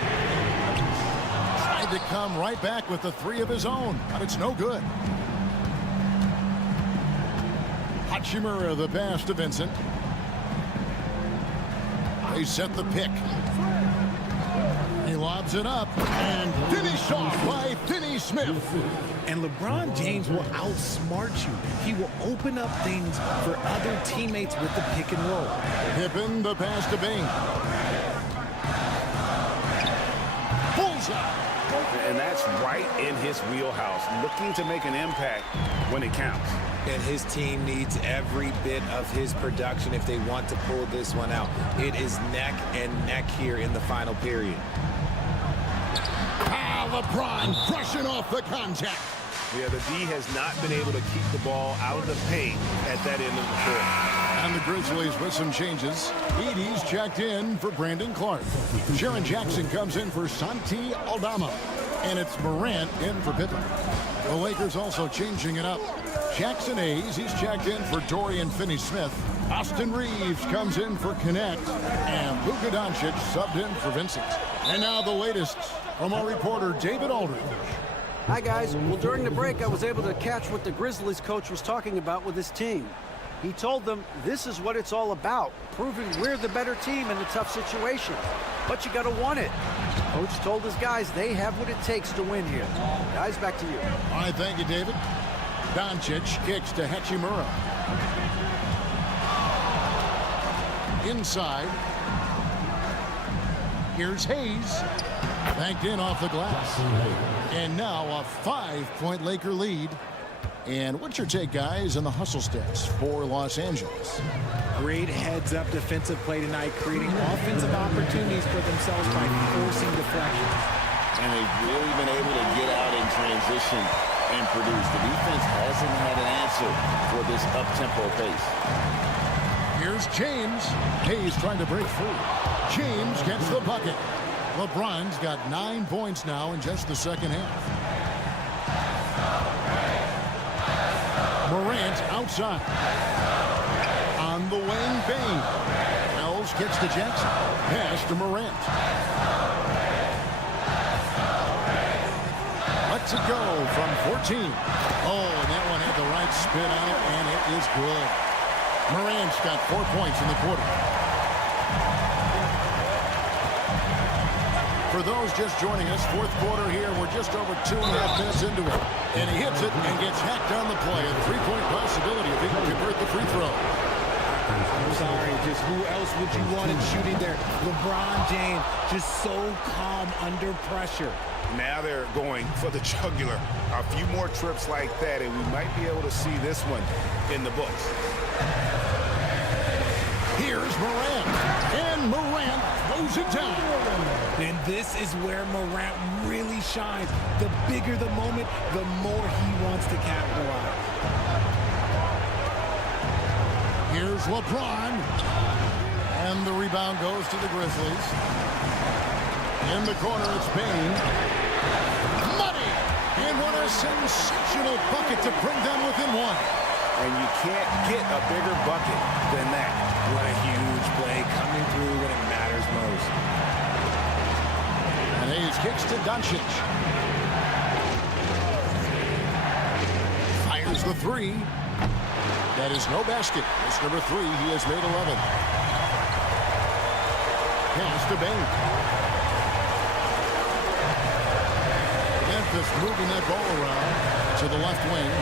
Tried to come right back with the 3 of his own, but it's no good. Hachimura the pass to Vincent. They set the pick. He lobs it up and finished off by Finney-Smith. And LeBron James will outsmart you. He will open up things for other teammates with the pick and roll. Pippen the pass to Bain. Bullseye. And that's right in his wheelhouse, looking to make an impact when it counts. And his team needs every bit of his production if they want to pull this one out. It is neck and neck here in the final period. LeBron brushing off the contact. Yeah, the D has not been able to keep the ball out of the paint at that end of the court. And the Grizzlies with some changes. Edey's checked in for Brandon Clark. Jaren Jackson comes in for Santi Aldama. And it's Morant in for Pippen. The Lakers also changing it up. Jackson Hayes, he's checked in for Dorian Finney-Smith. Austin Reeves comes in for Connect. And Luka Doncic subbed in for Vincent. And now the latest from our reporter, David Aldridge. Hi, guys. Well, during the break, I was able to catch what the Grizzlies coach was talking about with his team. He told them this is what it's all about, proving we're the better team in a tough situation. But you got to want it. Coach told his guys they have what it takes to win here. Guys, back to you. All right, thank you, David. Doncic kicks to Hachimura. Inside. Here's Hayes. Banked in off the glass. And now a 5-point Laker lead. And what's your take, guys, on the hustle stats for Los Angeles? Great heads-up defensive play tonight, creating offensive opportunities for themselves by forcing deflections. And they've really been able to get out in transition and produce. The defense hasn't had an answer for this up-tempo pace. Here's James. Hayes trying to break free. James gets the bucket. LeBron's got 9 points now in just the second half. Morant outside. On the wing, Bain. Wells gets to Jackson. Pass to Morant. Lets it go from 14. Oh, and that one had the right spin on it, and it is good. Morant's got 4 points in the quarter. For those just joining us, fourth quarter here, we're just over 2.5 minutes into it. And he hits it and gets hacked on the play. A 3-point possibility if he can convert the free throw. I'm sorry, just who else would you want it shooting there? LeBron James, just so calm under pressure. Now they're going for the jugular. A few more trips like that, and we might be able to see this one in the books. Here's Morant. And Morant throws it down. And this is where Morant really shines. The bigger the moment, the more he wants to capitalize. Here's LeBron. And the rebound goes to the Grizzlies. In the corner, it's Bain. Money! And what a sensational bucket to bring them within one. And you can't get a bigger bucket than that. What a huge play coming through when it matters most. And Hayes kicks to Doncic. Here's the three. That is no basket. It's number 3. He has made 11. Pass to Bain. Memphis moving that ball around to the left wing.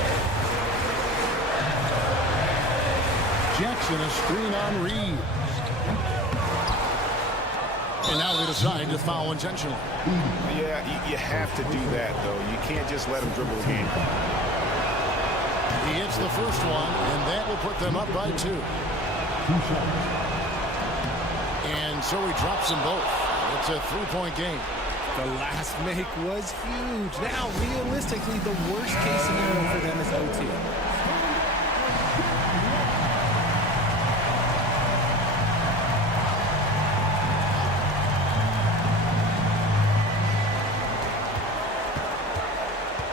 Jackson, a screen on Reeves. And now they decide to foul intentionally. Yeah, you have to do that, though. You can't just let him dribble the game. He hits the first one, and that will put them up by 2. And so he drops them both. It's a 3-point game. The last make was huge. Now, realistically, the worst case scenario for them is OT.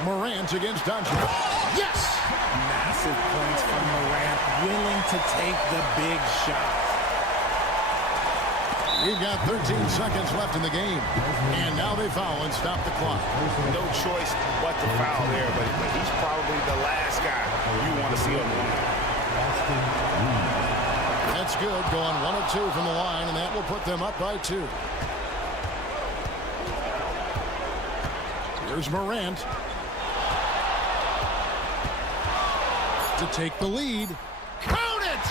Morant against Doncic. Yes! Massive points from Morant, willing to take the big shot. We've got 13 seconds left in the game. And now they foul and stop the clock. No choice but to foul there, but he's probably the last guy you want to see on the line. That's good, going 1 of 2 from the line, and that will put them up by 2. Here's Morant to take the lead. Count it!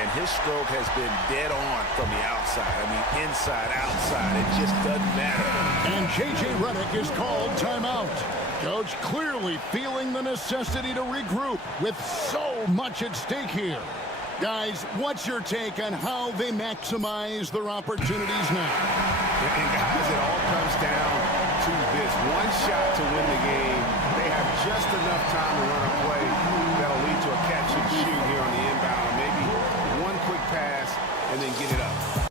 And his stroke has been dead on from the outside. I mean, inside, outside, it just doesn't matter. And J.J. Redick is called timeout. Coach clearly feeling the necessity to regroup with so much at stake here. Guys, what's your take on how they maximize their opportunities now? And guys, it all comes down to this one shot to win the game. They have just enough time to run a play that'll lead to a catch and shoot here on the inbound. Maybe one quick pass and then get it up.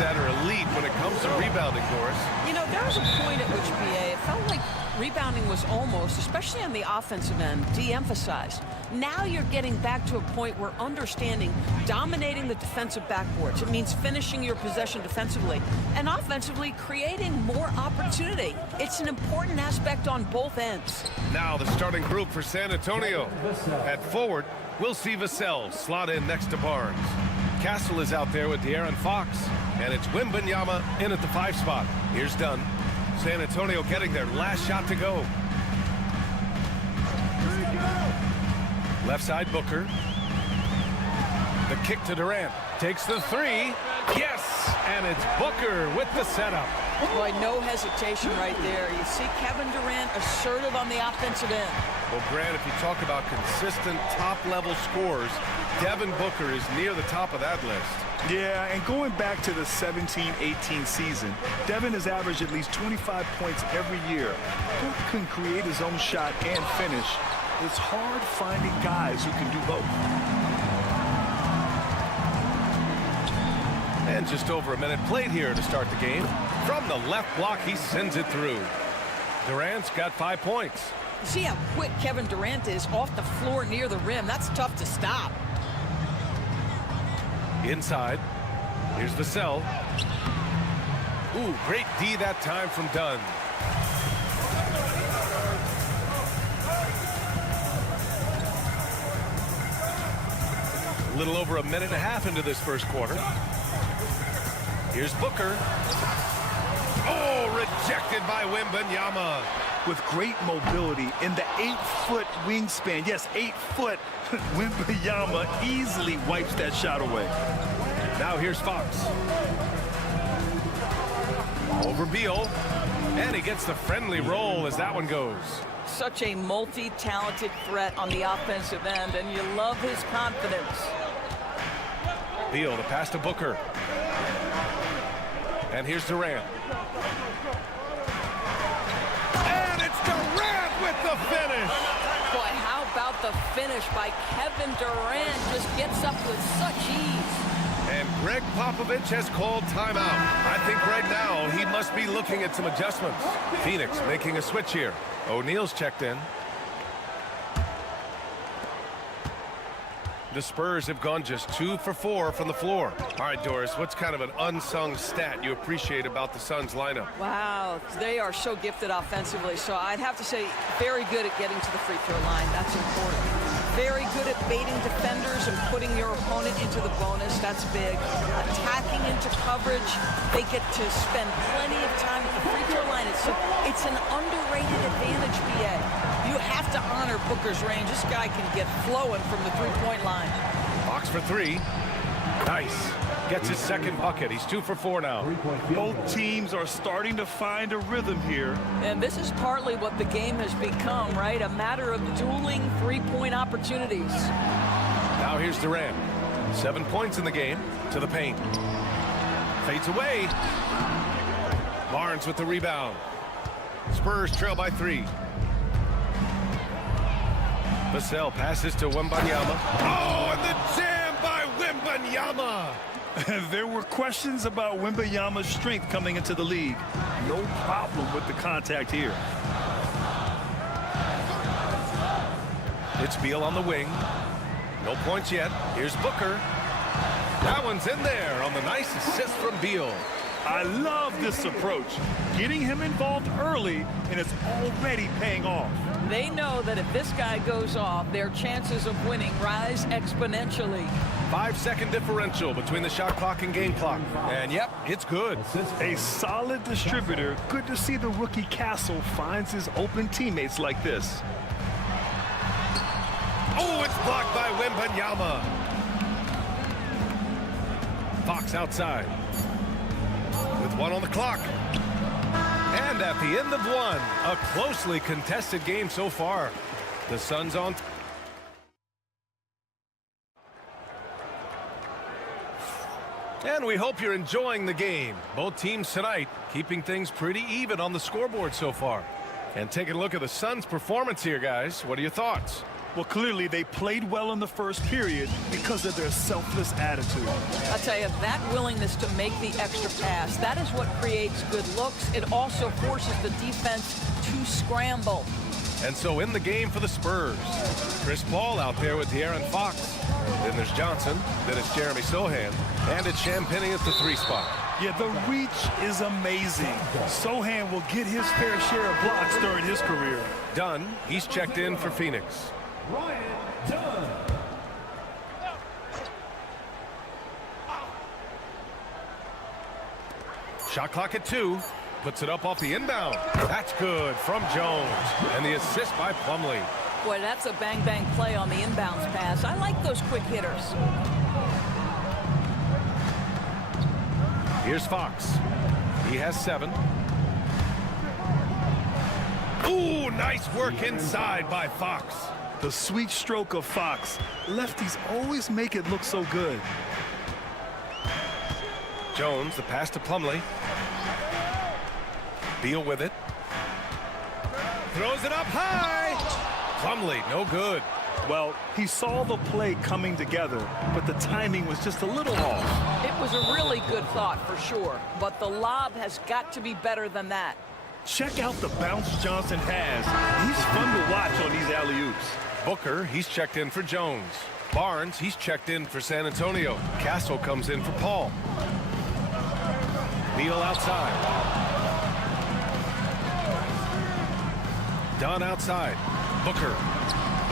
that are elite when it comes to rebounding, Doris. You know, there was a point at which, BA, it felt like rebounding was almost, especially on the offensive end, de-emphasized. Now you're getting back to a point where understanding dominating the defensive backboards. It means finishing your possession defensively and offensively creating more opportunity. It's an important aspect on both ends. Now the starting group for San Antonio. At forward, we'll see Vassell slot in next to Barnes. Castle is out there with De'Aaron Fox, and it's Wembanyama in at the 5 spot. Here's Dunn. San Antonio getting their last shot to go. Left side, Booker. The kick to Durant. Takes the 3. Yes! And it's Booker with the setup. Boy, no hesitation right there. You see Kevin Durant assertive on the offensive end. Well, Grant, if you talk about consistent top-level scores, Devin Booker is near the top of that list. Yeah, and going back to the 17-18 season, Devin has averaged at least 25 points every year. Booker can create his own shot and finish. It's hard finding guys who can do both. And just over a minute played here to start the game. From the left block, he sends it through. Durant's got 5 points. You see how quick Kevin Durant is off the floor near the rim. That's tough to stop. Inside. Here's Vassell. Ooh, great D that time from Dunn. A little over a minute and a half into this first quarter. Here's Booker. Oh, rejected by Wembanyama. With great mobility in the 8-foot wingspan. Yes, 8 foot. Wembanyama easily wipes that shot away. Now here's Fox. Over Beal. And he gets the friendly roll as that one goes. Such a multi-talented threat on the offensive end, and you love his confidence. Beal, the pass to Booker. And here's Durant. And it's Durant with the finish. Boy, how about the finish by Kevin Durant? Just gets up with such ease. And Greg Popovich has called timeout. I think right now he must be looking at some adjustments. Phoenix making a switch here. O'Neal's checked in. The Spurs have gone just 2 for 4 from the floor. All right, Doris, what's kind of an unsung stat you appreciate about the Suns lineup? Wow, they are so gifted offensively. So I'd have to say very good at getting to the free throw line. That's important. Very good at baiting defenders and putting your opponent into the bonus. That's big. Attacking into coverage. They get to spend plenty of time at the free throw line. It's an underrated advantage, BA. You have to honor Booker's range. This guy can get flowing from the three-point line. Fox for 3. Nice. Gets his second bucket. He's 2 for 4 now. Both teams are starting to find a rhythm here. And this is partly what the game has become, right? A matter of dueling three-point opportunities. Now here's Durant. 7 points in the game to the paint. Fades away. Barnes with the rebound. Spurs trail by 3. Vassell passes to Wembanyama. Oh, and the jam by Wembanyama. There were questions about Wembanyama's strength coming into the league. No problem with the contact here. It's Beal on the wing. No points yet. Here's Booker. That one's in there on the nice assist from Beal. I love this approach. Getting him involved early, and it's already paying off. They know that if this guy goes off, their chances of winning rise exponentially. 5-second differential between the shot clock and game clock. And yep, it's good. A solid distributor. Good to see the rookie Castle finds his open teammates like this. Oh, it's blocked by Wembanyama. Fox outside. With 1 on the clock. And at the end of 1, a closely contested game so far. The Suns on. And we hope you're enjoying the game. Both teams tonight keeping things pretty even on the scoreboard so far. And taking a look at the Suns' performance here, guys. What are your thoughts? Well, clearly they played well in the first period because of their selfless attitude. I tell you, that willingness to make the extra pass, that is what creates good looks. It also forces the defense to scramble. And so in the game for the Spurs, Chris Paul out there with De'Aaron Fox. Then there's Johnson. Then it's Jeremy Sohan. And it's Champagnie at the 3 spot. Yeah, the reach is amazing. Sohan will get his fair share of blocks during his career. Dunn, he's checked in for Phoenix. Ryan Dunn. Shot clock at 2. Puts it up off the inbound. That's good from Jones. And the assist by Plumlee. Boy, that's a bang-bang play on the inbounds pass. I like those quick hitters. Here's Fox. He has 7. Ooh, nice work inside by Fox. The sweet stroke of Fox. Lefties always make it look so good. Jones, the pass to Plumlee. Beal with it. Throws it up high. Plumlee, no good. Well, he saw the play coming together, but the timing was just a little off. It was a really good thought for sure, but the lob has got to be better than that. Check out the bounce Johnson has. He's fun to watch on these alley-oops. Booker, he's checked in for Jones. Barnes, he's checked in for San Antonio. Castle comes in for Paul. Neal outside. Dunn outside. Booker.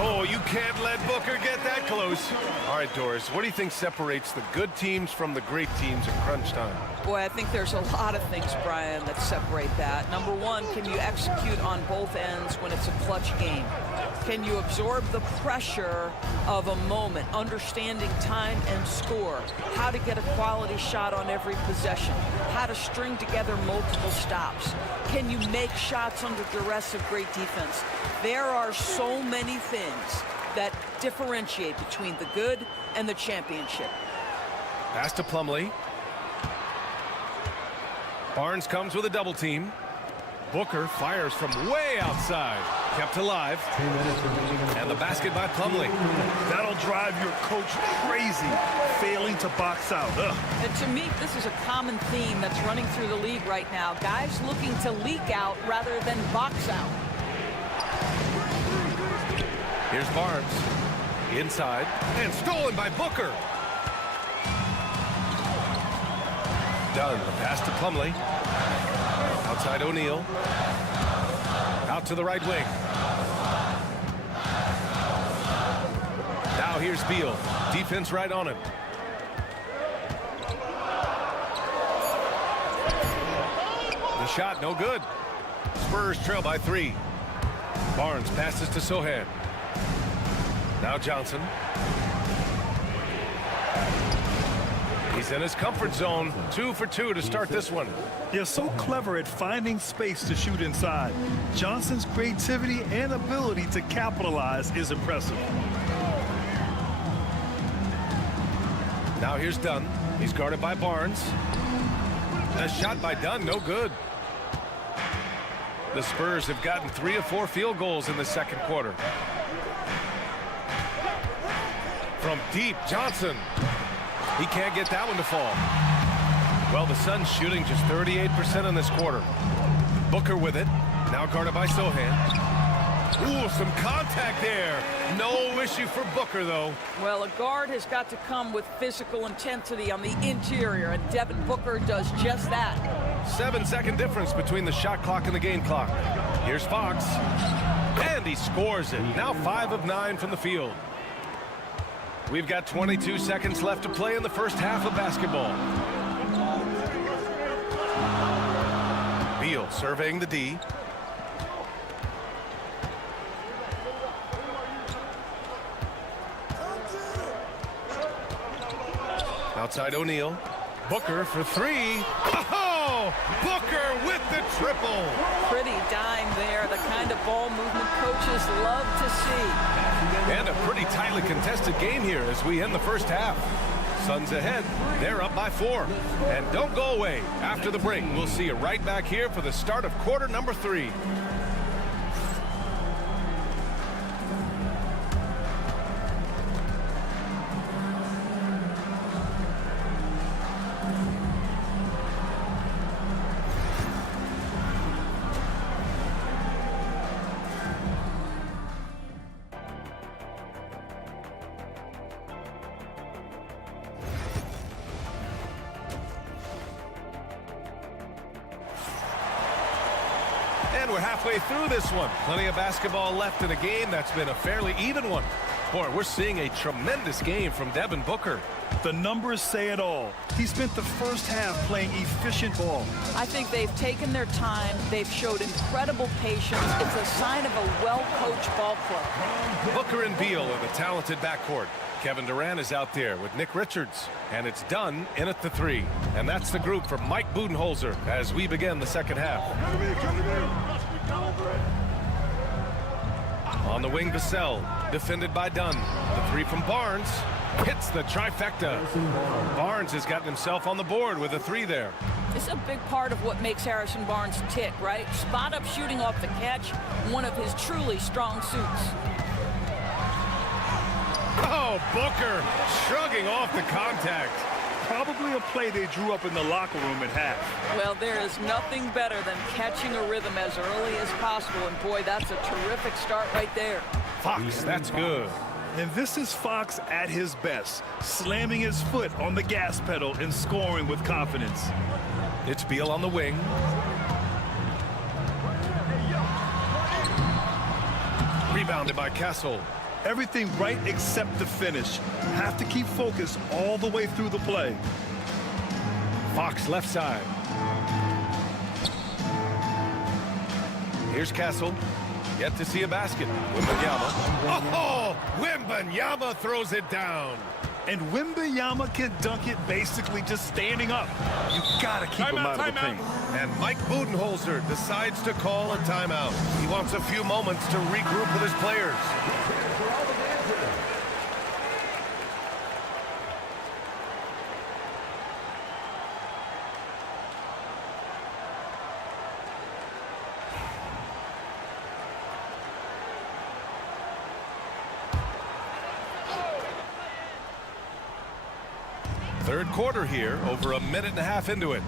Oh, you can't let Booker get that close. All right, Doris, what do you think separates the good teams from the great teams at crunch time? Boy, I think there's a lot of things, Brian, that separate that. Number one, can you execute on both ends when it's a clutch game? Can you absorb the pressure of a moment, understanding time and score, how to get a quality shot on every possession, how to string together multiple stops? Can you make shots under duress of great defense? There are so many things that differentiate between the good and the championship. Pass to Plumlee. Barnes comes with a double team. Booker fires from way outside. Kept alive. And the basket by Plumlee. That'll drive your coach crazy, failing to box out. Ugh. And to me, this is a common theme that's running through the league right now. Guys looking to leak out rather than box out. Here's Barnes. Inside. And stolen by Booker. Dunn, the pass to Plumlee. Outside O'Neal. Out to the right wing. Now here's Beal. Defense right on him. The shot, no good. Spurs trail by 3. Barnes passes to Sohan. Now Johnson. He's in his comfort zone. 2 for 2 to start this one. They're so clever at finding space to shoot inside. Johnson's creativity and ability to capitalize is impressive. Now here's Dunn. He's guarded by Barnes. A shot by Dunn, no good. The Spurs have gotten 3 of 4 field goals in the second quarter. From deep, Johnson. He can't get that one to fall. Well, the Suns shooting just 38% in this quarter. Booker with it. Now guarded by Sohan. Ooh, some contact there. No issue for Booker, though. Well, a guard has got to come with physical intensity on the interior, and Devin Booker does just that. 7-second difference between the shot clock and the game clock. Here's Fox. And he scores it. Now 5 of 9 from the field. We've got 22 seconds left to play in the first half of basketball. Beal surveying the D. Outside O'Neal. Booker for 3. Oh! Booker with the triple. Pretty dime there, the kind of ball movement coaches love to see. And a pretty tightly contested game here as we end the first half. Suns ahead. They're up by 4. And don't go away. After the break, we'll see you right back here for the start of quarter number 3. And we're halfway through this one. Plenty of basketball left in a game that's been a fairly even one. Boy, we're seeing a tremendous game from Devin Booker. The numbers say it all. He spent the first half playing efficient ball. I think they've taken their time. They've showed incredible patience. It's a sign of a well-coached ball club. Booker and Beal are the talented backcourt. Kevin Durant is out there with Nick Richards. And it's Dunn in at the 3. And that's the group for Mike Budenholzer as we begin the second half. On the wing, Vassell, defended by Dunn. The 3 from Barnes. Hits the trifecta. Barnes has gotten himself on the board with a 3 there. It's a big part of what makes Harrison Barnes tick, right? Spot up shooting off the catch, one of his truly strong suits. Oh, Booker shrugging off the contact. Probably a play they drew up in the locker room at half. Well, there is nothing better than catching a rhythm as early as possible, and boy, that's a terrific start right there. Fox, that's good. And this is Fox at his best, slamming his foot on the gas pedal and scoring with confidence. It's Beal on the wing. Rebounded by Castle. Everything right except the finish. Have to keep focus all the way through the play. Fox left side. Here's Castle. Yet to see a basket. Wembanyama. Oh! Wembanyama throws it down. And Wembanyama can dunk it basically just standing up. You gotta keep him out of the paint. And Mike Budenholzer decides to call a timeout. He wants a few moments to regroup with his players. Third quarter here, over a minute and a half into it.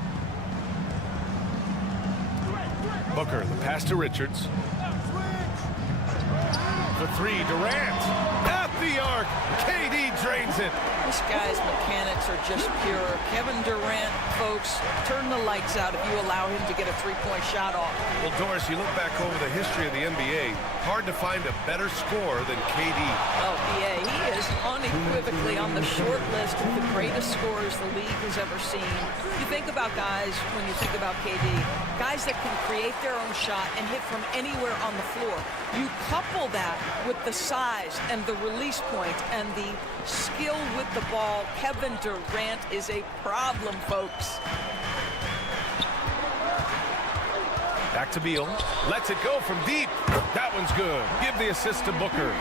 Booker, the pass to Richards. The three, Durant. At the arc, KD drains it. This guy's mechanics are just pure. Kevin Durant, folks, turn the lights out if you allow him to get a three-point shot off. Well, Doris, you look back over the history of the NBA, hard to find a better scorer than KD. Oh, PA, he is unequivocally on the short list of the greatest scorers the league has ever seen. You think about guys, when you think about KD, guys that can create their own shot and hit from anywhere on the floor. You couple that with the size and the release point and the skill with the ball. Kevin Durant is a problem, folks. Back to Beal. Lets it go from deep. That one's good. Give the assist to Booker.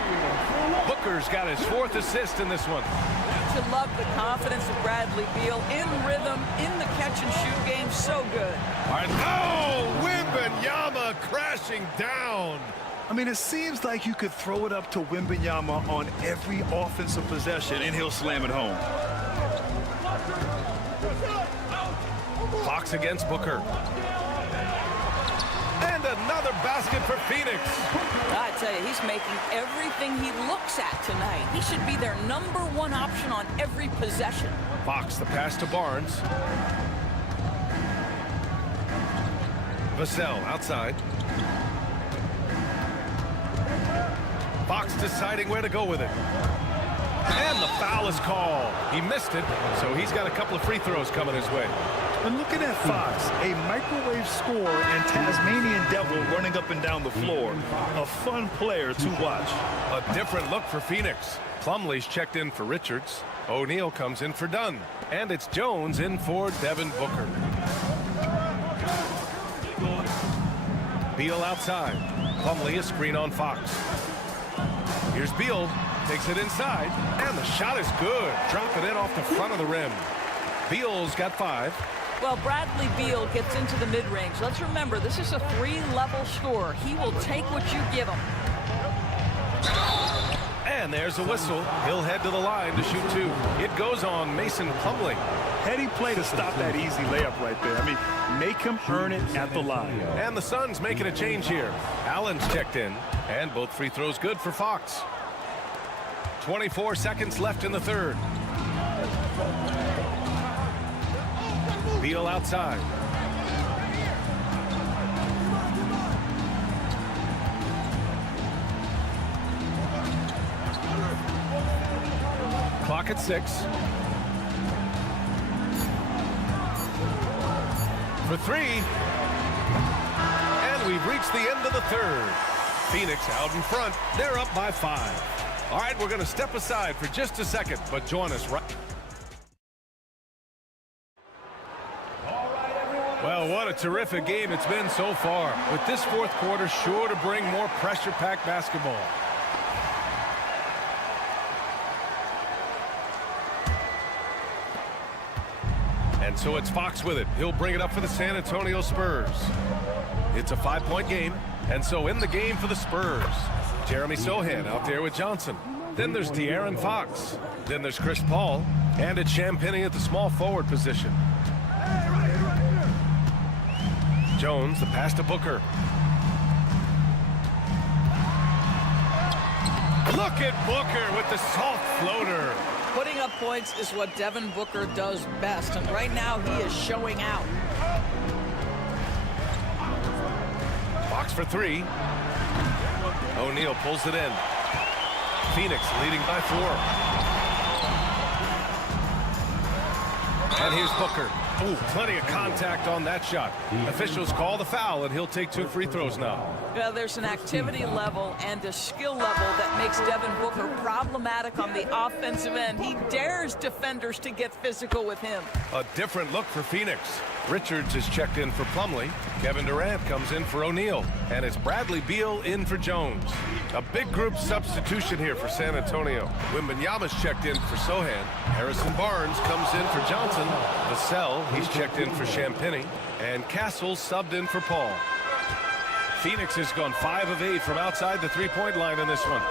Booker's got his fourth assist in this one. To love the confidence of Bradley Beal in rhythm, in the catch-and-shoot game. So good. All right. Oh, Wembanyama crashing down. I mean, it seems like you could throw it up to Wembanyama on every offensive possession, and he'll slam it home. Fox against Booker. And another basket for Phoenix. I tell you, he's making everything he looks at tonight. He should be their #1 option on every possession. Fox, the pass to Barnes. Vassell outside. Fox deciding where to go with it. And the foul is called. He missed it, so he's got a couple of free throws coming his way. And looking at Fox, a microwave scorer and Tasmanian devil running up and down the floor. A fun player to watch. A different look for Phoenix. Plumlee's checked in for Richards. O'Neal comes in for Dunn. And it's Jones in for Devin Booker. Beal outside. Plumlee a screen on Fox. Here's Beal. Takes it inside. And the shot is good. Dropping it off the front of the rim. Beal's got 5. Well, Bradley Beal gets into the mid-range. Let's remember, this is a 3-level scorer. He will take what you give him. And there's a whistle. He'll head to the line to shoot 2. It goes on Mason Plumlee. Heady play to stop that easy layup right there. I mean, make him earn it at the line. And the Suns making a change here. Allen's checked in. And both free throws good for Fox. 24 seconds left in the third. Beal outside. Clock at 6. For 3. And we've reached the end of the third. Phoenix out in front. They're up by 5. All right, we're going to step aside for just a second, but join us right. Well, what a terrific game it's been so far. With this fourth quarter sure to bring more pressure-packed basketball. And so it's Fox with it. He'll bring it up for the San Antonio Spurs. It's a 5-point game. And so in the game for the Spurs, Jeremy Sohan out there with Johnson. Then there's De'Aaron Fox. Then there's Chris Paul. And it's Champagnie at the small forward position. Jones, the pass to Booker. Look Look at Booker with the soft floater. Putting up points is what Devin Booker does best, and right now he is showing out. Fox for three. O'Neal pulls it in. Phoenix leading by 4. And here's Booker. Ooh, plenty of contact on that shot. Officials call the foul, and he'll take 2 free throws now. Yeah, there's an activity level and a skill level that makes Devin Booker problematic on the offensive end. He dares defenders to get physical with him. A different look for Phoenix. Richards is checked in for Plumlee. Kevin Durant comes in for O'Neal. And it's Bradley Beal in for Jones. A big group substitution here for San Antonio. Wembanyama's checked in for Sohan. Harrison Barnes comes in for Johnson. Vassell, he's checked in for Champagny. And Castle subbed in for Paul. Phoenix has gone 5 of 8 from outside the three-point line in this one.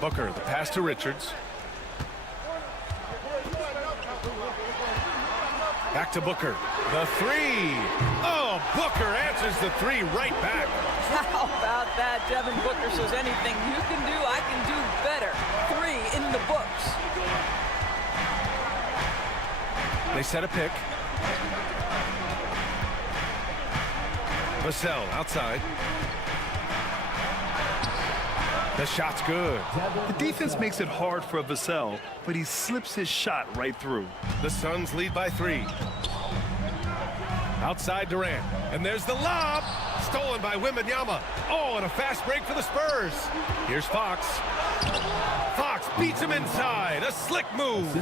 Booker, the pass to Richards. Back to Booker. The 3. Oh, Booker answers the 3 right back. How about that? Devin Booker says anything you can do, I can do better. 3 in the books. They set a pick. Vassell outside. The shot's good. The defense makes it hard for Vassell, but he slips his shot right through. The Suns lead by 3. Outside Durant. And there's the lob. Stolen by Wembanyama. Oh, and a fast break for the Spurs. Here's Fox. Fox beats him inside. A slick move.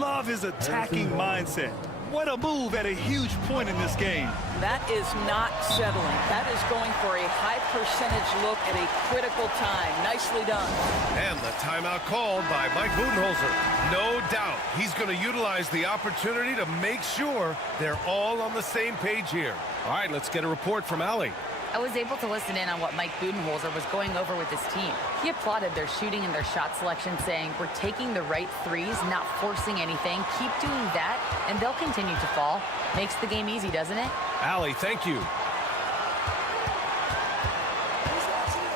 Love his attacking mindset. What a move at a huge point in this game. That is not settling. That is going for a high percentage look at a critical time. Nicely done. And the timeout called by Mike Budenholzer. No doubt he's going to utilize the opportunity to make sure they're all on the same page here. All right, let's get a report from Allie. I was able to listen in on what Mike Budenholzer was going over with his team. He applauded their shooting and their shot selection, saying, "We're taking the right threes, not forcing anything. Keep doing that, and they'll continue to fall." Makes the game easy, doesn't it? Allie, thank you.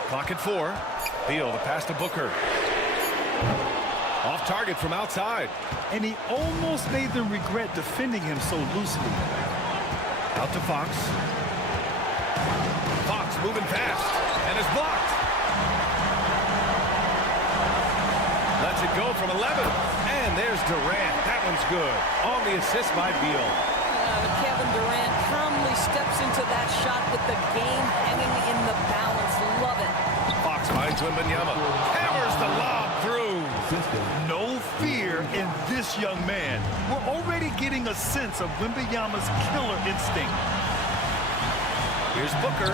Clock at 4. Beal, the pass to Booker. Off target from outside. And he almost made them regret defending him so loosely. Out to Fox. Fox moving fast and is blocked. Lets it go from 11. And there's Durant. That one's good. On the assist by Beal. Kevin Durant calmly steps into that shot with the game hanging in the balance. Love it. Fox finds Wembanyama. Hammers the lob through. No fear in this young man. We're already getting a sense of Wembanyama's killer instinct. Here's Booker.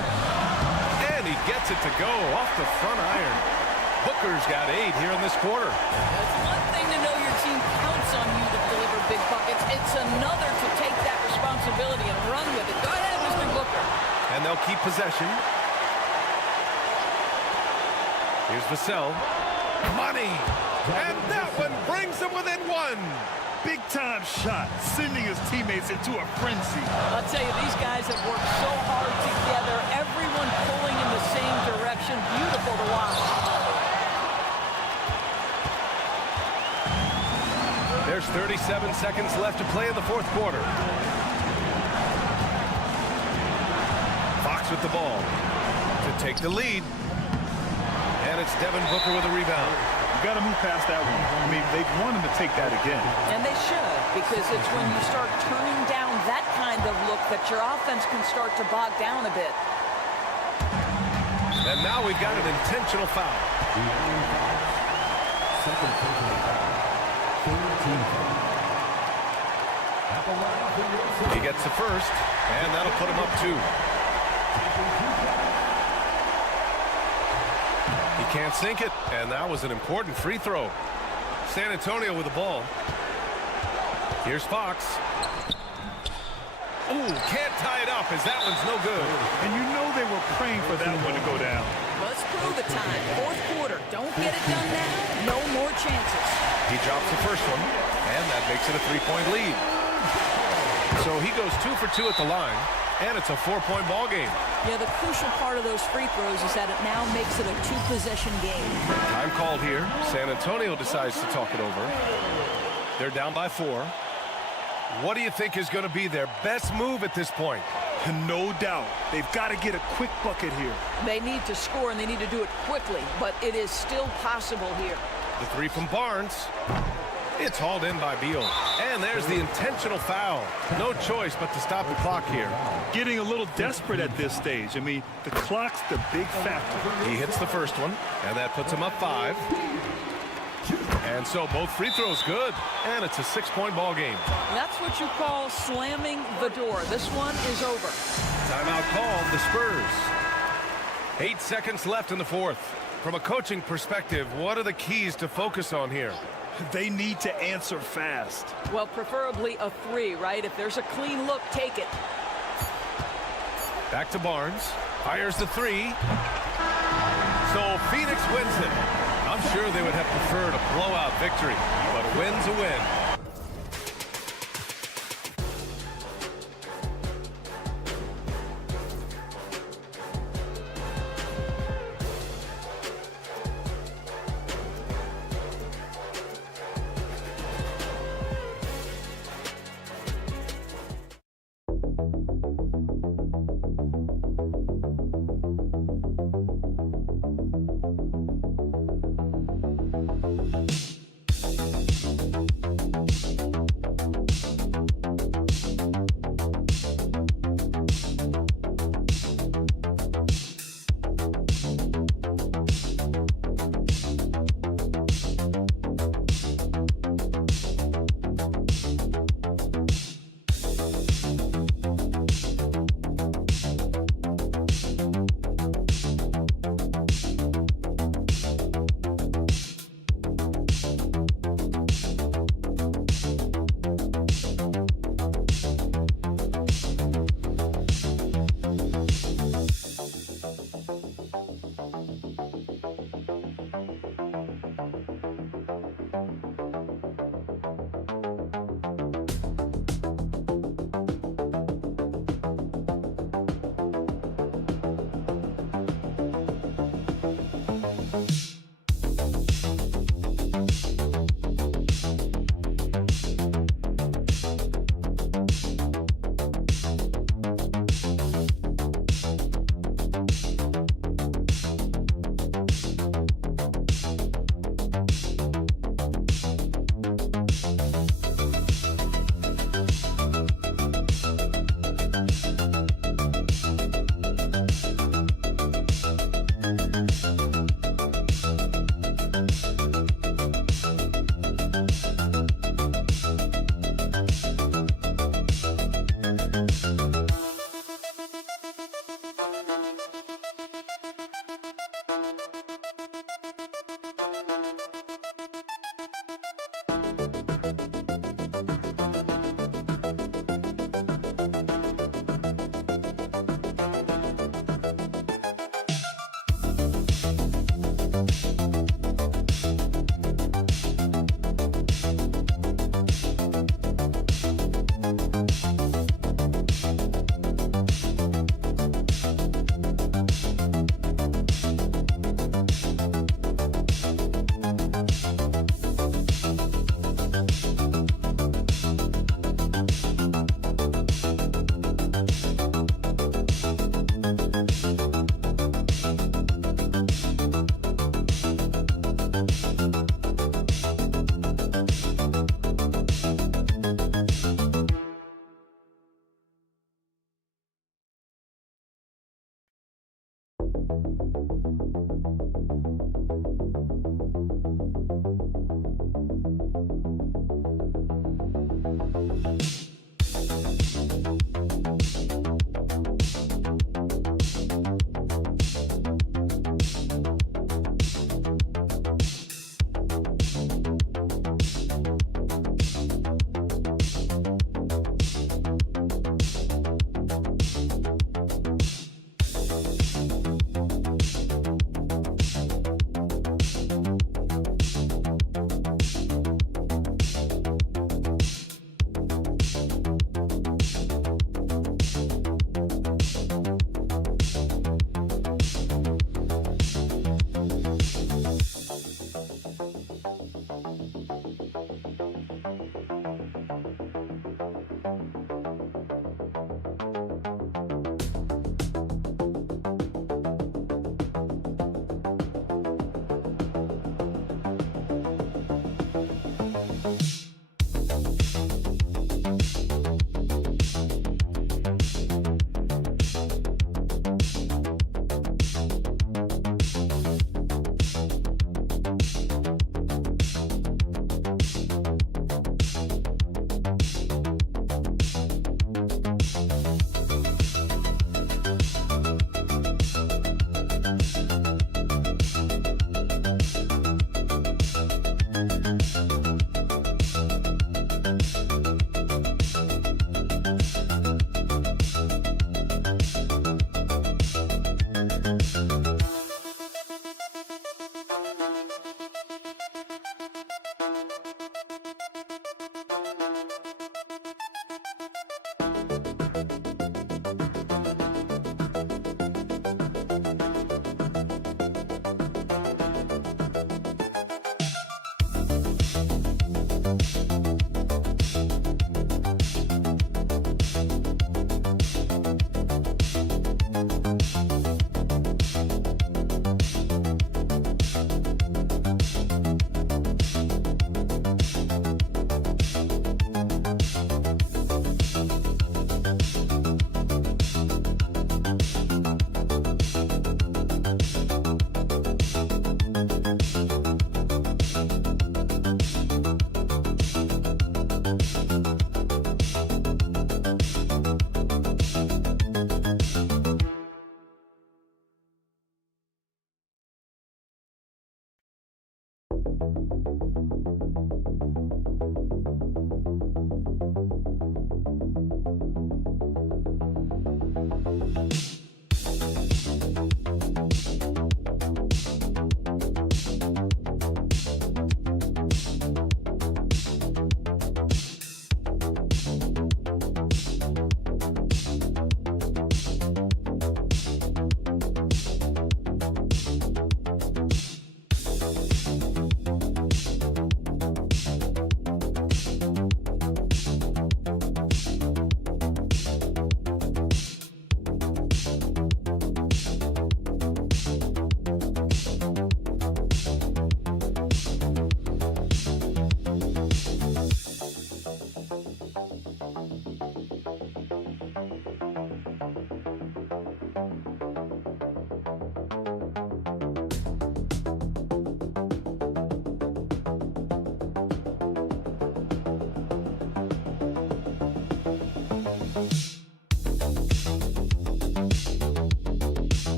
And he gets it to go off the front iron. Booker's got 8 here in this quarter. It's one thing to know your team counts on you to deliver big buckets. It's another to take that responsibility and run with it. Go ahead, Mr. Booker. And they'll keep possession. Here's Vassell. Money. And that one brings them within 1. Big-time shot, sending his teammates into a frenzy. I'll tell you, these guys have worked so hard together. Everyone pulling in the same direction. Beautiful to watch. There's 37 seconds left to play in the 4th quarter. Fox with the ball to take the lead. And it's Devin Booker with a rebound. You got to move past that one. I mean, they want him to take that again. And they should, because it's when you start turning down that kind of look that your offense can start to bog down a bit. And now we've got an intentional foul. He gets the first, and that'll put him up 2. He can't sink it, and that was an important free throw. San Antonio with the ball. Here's Fox. Ooh, can't tie it up as that one's no good. And you know they were praying for that one to go down. Let's prove it time. 4th quarter. Don't get it done now. No more chances. He drops the first one, and that makes it a 3-point lead. So he goes 2 for 2 at the line. And it's a 4-point ball game. Yeah, the crucial part of those free throws is that it now makes it a 2-possession game. Time called here. San Antonio decides to talk it over. They're down by 4. What do you think is going to be their best move at this point? No doubt. They've got to get a quick bucket here. They need to score, and they need to do it quickly, but it is still possible here. The 3 from Barnes. It's hauled in by Beal. And there's the intentional foul. No choice but to stop the clock here. Getting a little desperate at this stage. I mean, the clock's the big factor. He hits the first one, and that puts him up 5. And so both free throws good, and it's a 6-point ball game. That's what you call slamming the door. This one is over. Timeout called, the Spurs. 8 seconds left in the 4th. From a coaching perspective, what are the keys to focus on here? They need to answer fast. Well, preferably a 3, right? If there's a clean look, take it. Back to Barnes. Fires the 3. So Phoenix wins it. I'm sure they would have preferred a blowout victory, but a win's a win.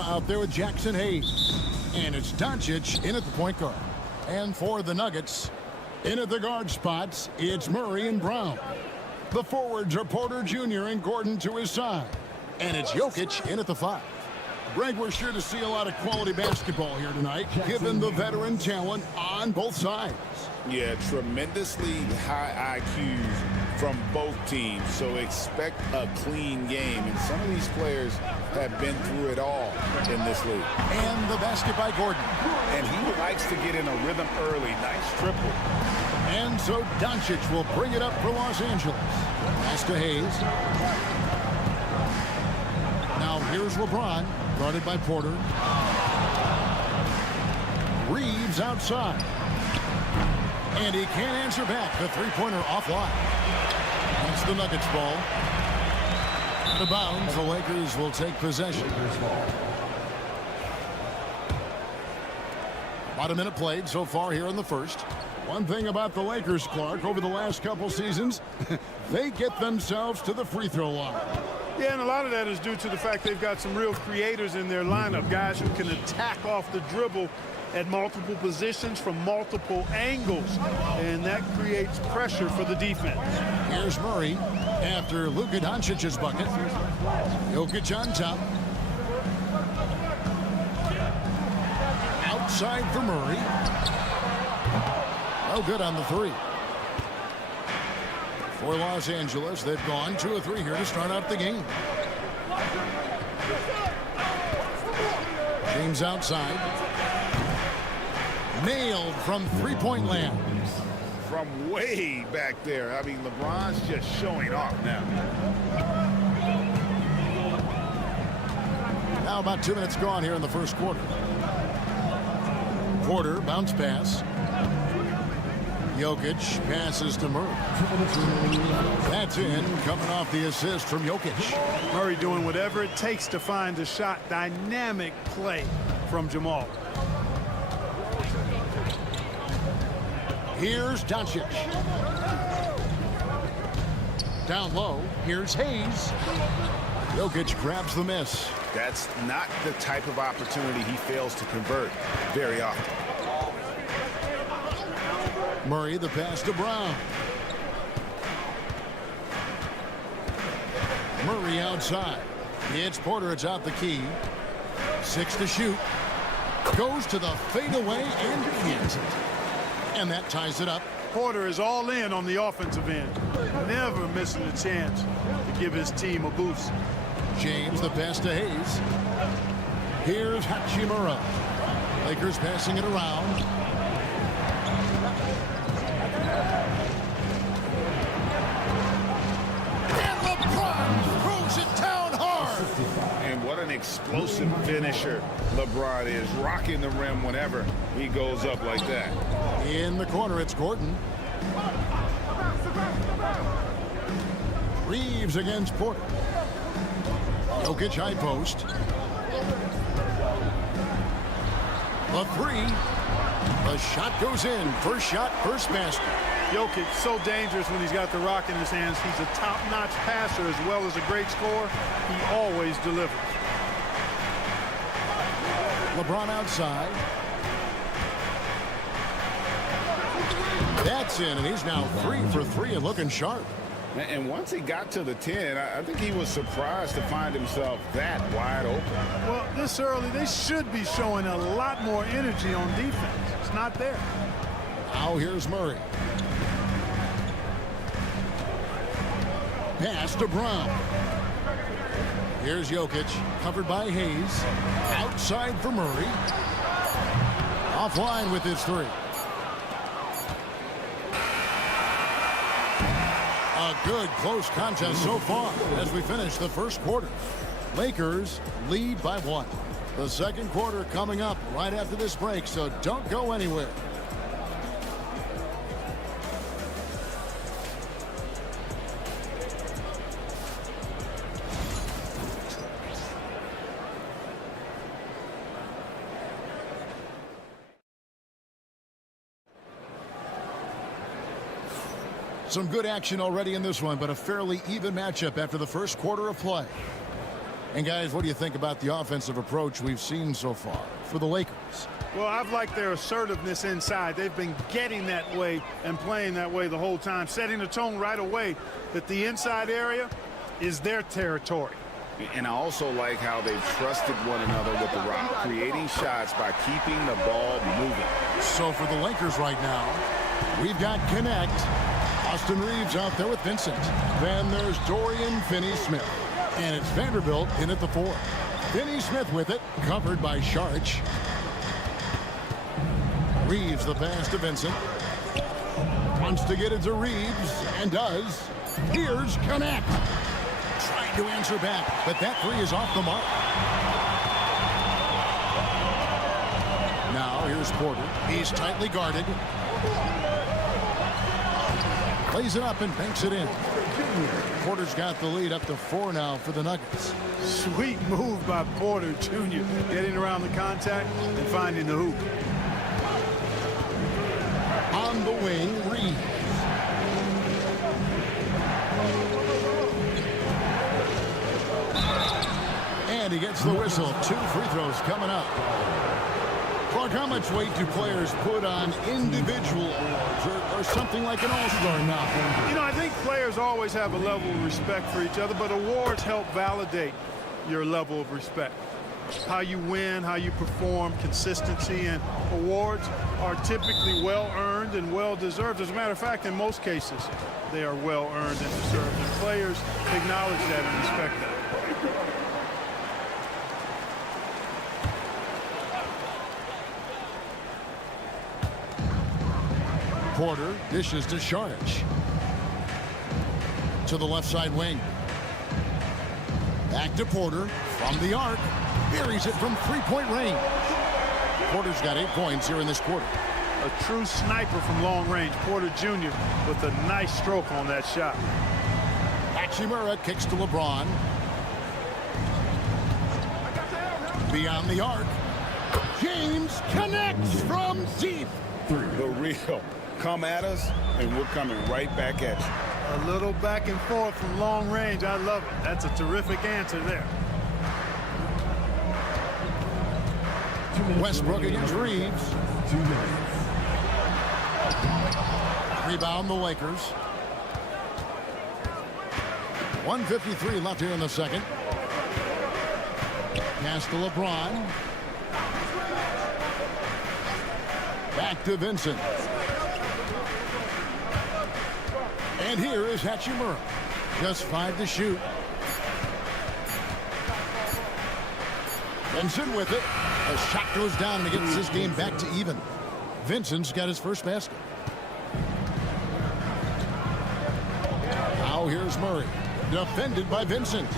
Out there with Jackson Hayes. And it's Doncic in at the point guard. And for the Nuggets, in at the guard spots, it's Murray and Brown. The forwards are Porter Jr. and Gordon to his side. And it's Jokic in at the 5. Greg, we're sure to see a lot of quality basketball here tonight, given the veteran talent on both sides. Yeah, tremendously high IQs from both teams, so expect a clean game. And some of these players have been through it all in this league. And the basket by Gordon. And he likes to get in a rhythm early. Nice triple. And so Doncic will bring it up for Los Angeles. Pass to Hayes. Now here's LeBron, guarded by Porter. Reeves outside. And he can't answer back. The three-pointer offline. It's the Nuggets ball. Out of bounds, the Lakers will take possession. About a minute played so far here in the first. One thing about the Lakers, Clark, over the last couple seasons, they get themselves to the free throw line. Yeah, and a lot of that is due to the fact they've got some real creators in their lineup, guys who can attack off the dribble at multiple positions from multiple angles, and that creates pressure for the defense. Here's Murray after Luka Doncic's bucket. Jokic on top. Outside for Murray. No good on the three. For Los Angeles, they've gone 2 of 3 here to start out the game. James outside. Nailed from three-point land. From way back there. I mean, LeBron's just showing off now. Now about 2 minutes gone here in the first quarter. Porter, bounce pass. Jokic passes to Murray. That's in, coming off the assist from Jokic. Murray doing whatever it takes to find a shot. Dynamic play from Jamal. Here's Doncic. Down low, here's Hayes. Jokic grabs the miss. That's not the type of opportunity he fails to convert very often. Murray, the pass to Brown. Murray outside. It's Porter, it's out the key. 6 to shoot. Goes to the fadeaway and hits it. And that ties it up. Porter is all in on the offensive end. Never missing a chance to give his team a boost. James, the pass to Hayes. Here's Hachimura. Lakers passing it around. And LeBron throws it down hard. And what an explosive finisher LeBron is. Rocking the rim whenever he goes up like that. In the corner, it's Gordon. Reeves against Porter. Jokic high post. The three. The shot goes in. First shot, first basket. Jokic so dangerous when he's got the rock in his hands. He's a top-notch passer as well as a great scorer. He always delivers. LeBron outside. That's in, and he's now 3 for 3 and looking sharp. And once he got to the 10, I think he was surprised to find himself that wide open. Well, this early, they should be showing a lot more energy on defense. It's not there. Now here's Murray. Pass to Brown. Here's Jokic, covered by Hayes. Outside for Murray. Offline with his 3. A good close contest so far as we finish the first quarter. Lakers lead by 1. The second quarter coming up right after this break, so don't go anywhere. Some good action already in this one, but a fairly even matchup after the first quarter of play. And guys, what do you think about the offensive approach we've seen so far for the Lakers? Well, I've liked their assertiveness inside. They've been getting that way and playing that way the whole time, setting the tone right away that the inside area is their territory. And I also like how they've trusted one another with the rock, creating shots by keeping the ball moving. So for the Lakers right now, we've got Connect. Austin Reeves out there with Vincent. Then there's Dorian Finney-Smith. And it's Vanderbilt in at the 4. Finney-Smith with it, covered by Sharch. Reeves the pass to Vincent. Wants to get it to Reeves, and does. Here's Connect. Trying to answer back, but that 3 is off the mark. Now here's Porter. He's tightly guarded. Plays it up and banks it in. Porter's got the lead up to 4 now for the Nuggets. Sweet move by Porter Jr. Getting around the contact and finding the hoop. On the wing, Reeves. And he gets the whistle. 2 free throws coming up. Clark, how much weight do players put on individual awards or something like an all-star now? You know, I think players always have a level of respect for each other, but awards help validate your level of respect. How you win, how you perform, consistency, and awards are typically well-earned and well-deserved. As a matter of fact, in most cases, they are well-earned and deserved, and players acknowledge that and respect that. Porter dishes to Sharch. To the left side wing. Back to Porter from the arc. Buries it from 3-point range. Porter's got 8 points here in this quarter. A true sniper from long range. Porter Jr. with a nice stroke on that shot. Hachimura kicks to LeBron. Beyond the arc. James connects from deep. The real. Come at us, and we're coming right back at you. A little back and forth from long range. I love it. That's a terrific answer there. Westbrook against Reeves. 2 minutes. Rebound the Lakers. 1:53 left here in the second. Pass to LeBron. Back to Vincent. And here is Hachimura. Just 5 to shoot. Vincent with it. The shot goes down and gets this game back to even. Vincent's got his first basket. Now here's Murray. Defended by Vincent.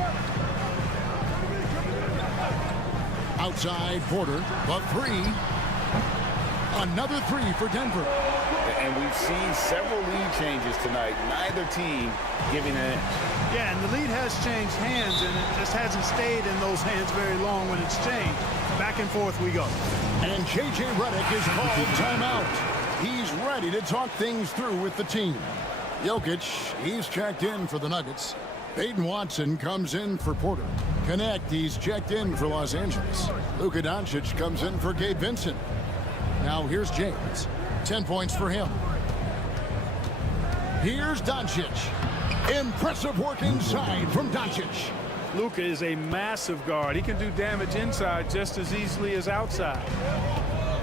Outside Porter. The 3. Another three for Denver. And we've seen several lead changes tonight. Neither team giving an inch. Yeah, and the lead has changed hands, and it just hasn't stayed in those hands very long when it's changed. Back and forth we go. And J.J. Redick is called timeout. He's ready to talk things through with the team. Jokic, he's checked in for the Nuggets. Peyton Watson comes in for Porter. Connect, he's checked in for Los Angeles. Luka Doncic comes in for Gabe Vincent. Now here's James. 10 points for him. Here's Doncic. Impressive work inside from Doncic. Luka is a massive guard. He can do damage inside just as easily as outside.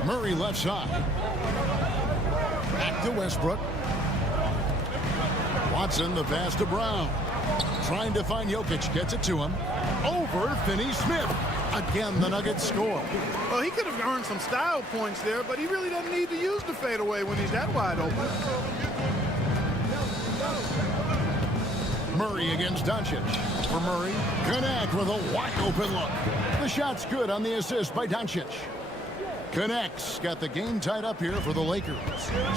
Murray left side. Back to Westbrook. Watson, the pass to Brown. Trying to find Jokic, gets it to him. Over Finney-Smith. Again, the Nuggets score. Well, he could have earned some style points there, but he really doesn't need to use the fadeaway when he's that wide open. Murray against Doncic. For Murray, Connect with a wide open look. The shot's good on the assist by Doncic. Connects, got the game tied up here for the Lakers.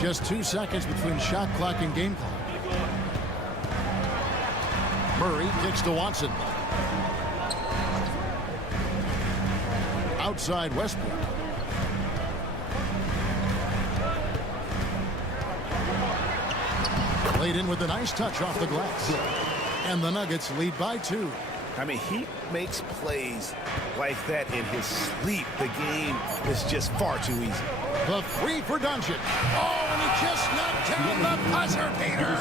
Just 2 seconds between shot clock and game clock. Murray kicks to Watson. Outside Westbrook. Laid in with a nice touch off the glass. And the Nuggets lead by 2. I mean, he makes plays like that in his sleep. The game is just far too easy. The three for Doncic. Oh, and he just knocked down the buzzer beater.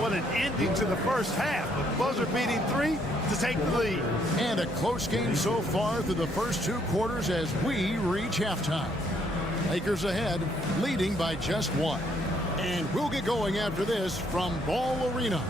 What an ending to the first half. A buzzer-beating three to take the lead. And a close game so far through the first 2 quarters as we reach halftime. Lakers ahead, leading by just 1. And we'll get going after this from Ball Arena.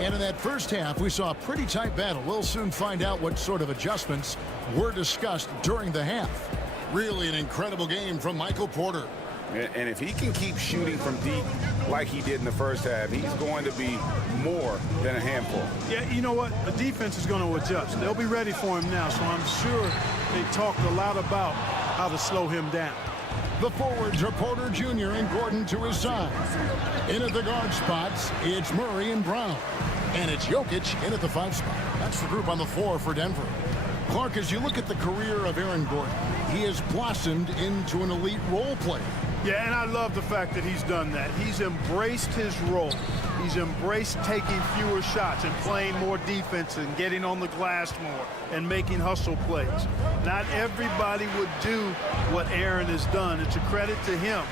And in that first half, we saw a pretty tight battle. We'll soon find out what sort of adjustments were discussed during the half. Really an incredible game from Michael Porter. And if he can keep shooting from deep like he did in the first half, he's going to be more than a handful. Yeah, you know what? The defense is going to adjust. They'll be ready for him now, so I'm sure they talked a lot about how to slow him down. The forwards are Porter Jr. and Gordon to his side. In at the guard spots, it's Murray and Brown. And it's Jokic in at the 5 spot. That's the group on the floor for Denver. Clark, as you look at the career of Aaron Gordon, he has blossomed into an elite role player. Yeah, and I love the fact that he's done that. He's embraced his role. He's embraced taking fewer shots and playing more defense and getting on the glass more and making hustle plays. Not everybody would do what Aaron has done. It's a credit to him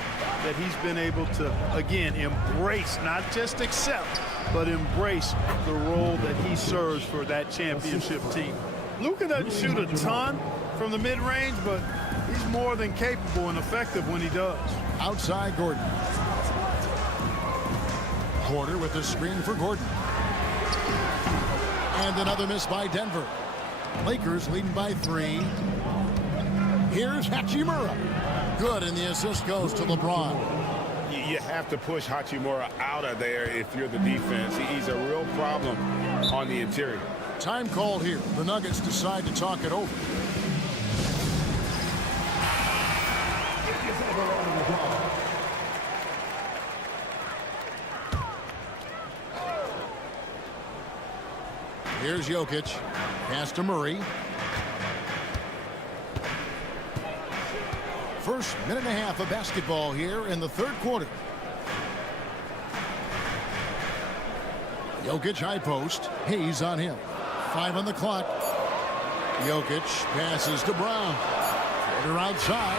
that he's been able to, again, embrace, not just accept, but embrace the role that he serves for that championship team. Luka doesn't shoot a ton from the mid-range, but he's more than capable and effective when he does. Outside Gordon. Porter with the screen for Gordon. And another miss by Denver. Lakers leading by 3. Here's Hachimura. Good, and the assist goes to LeBron. You have to push Hachimura out of there if you're the defense. He's a real problem on the interior. Time called here. The Nuggets decide to talk it over. Here's Jokic. Pass to Murray. First minute and a half of basketball here in the 3rd quarter. Jokic high post. Hayes on him. 5 on the clock. Jokic passes to Brown. Porter outside.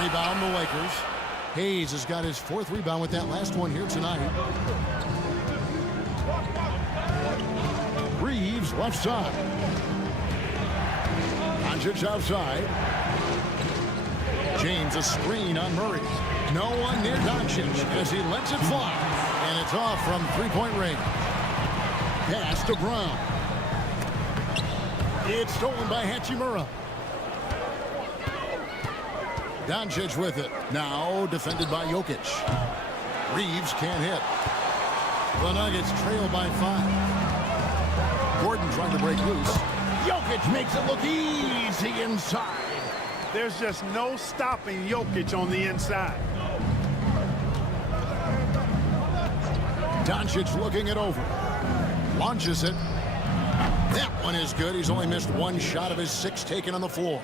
Rebound the Lakers. Hayes has got his 4th rebound with that last one here tonight. Reeves left side. Doncic outside. James a screen on Murray. No one near Doncic as he lets it fly. And it's off from 3-point range. Pass to Brown. It's stolen by Hachimura. Doncic with it. Now defended by Jokic. Reeves can't hit. The Nuggets trail by 5. Gordon trying to break loose. Jokic makes it look easy inside. There's just no stopping Jokic on the inside. Doncic looking it over. Launches it. That one is good. He's only missed one shot of his 6 taken on the floor.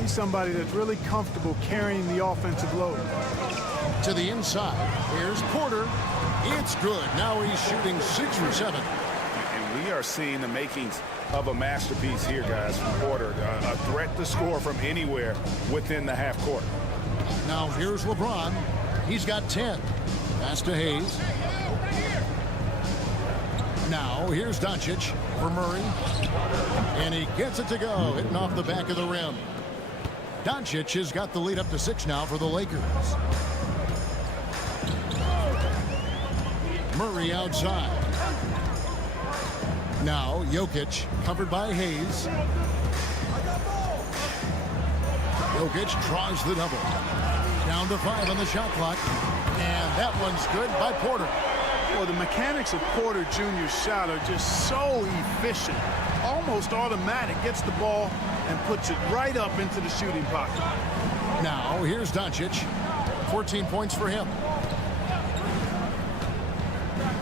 He's somebody that's really comfortable carrying the offensive load. To the inside. Here's Porter. It's good. Now he's shooting 6 from 7. And we are seeing the makings of a masterpiece here, guys, from Porter. A threat to score from anywhere within the half court. Now here's LeBron. He's got 10. Pass to Hayes. Now here's Doncic for Murray. And he gets it to go, hitting off the back of the rim. Doncic has got the lead up to 6 now for the Lakers. Murray outside. Now Jokic covered by Hayes. Jokic draws the double. Down to 5 on the shot clock. And that one's good by Porter. Well, the mechanics of Porter Jr.'s shot are just so efficient. Almost automatic. Gets the ball and puts it right up into the shooting pocket. Now here's Doncic. 14 points for him.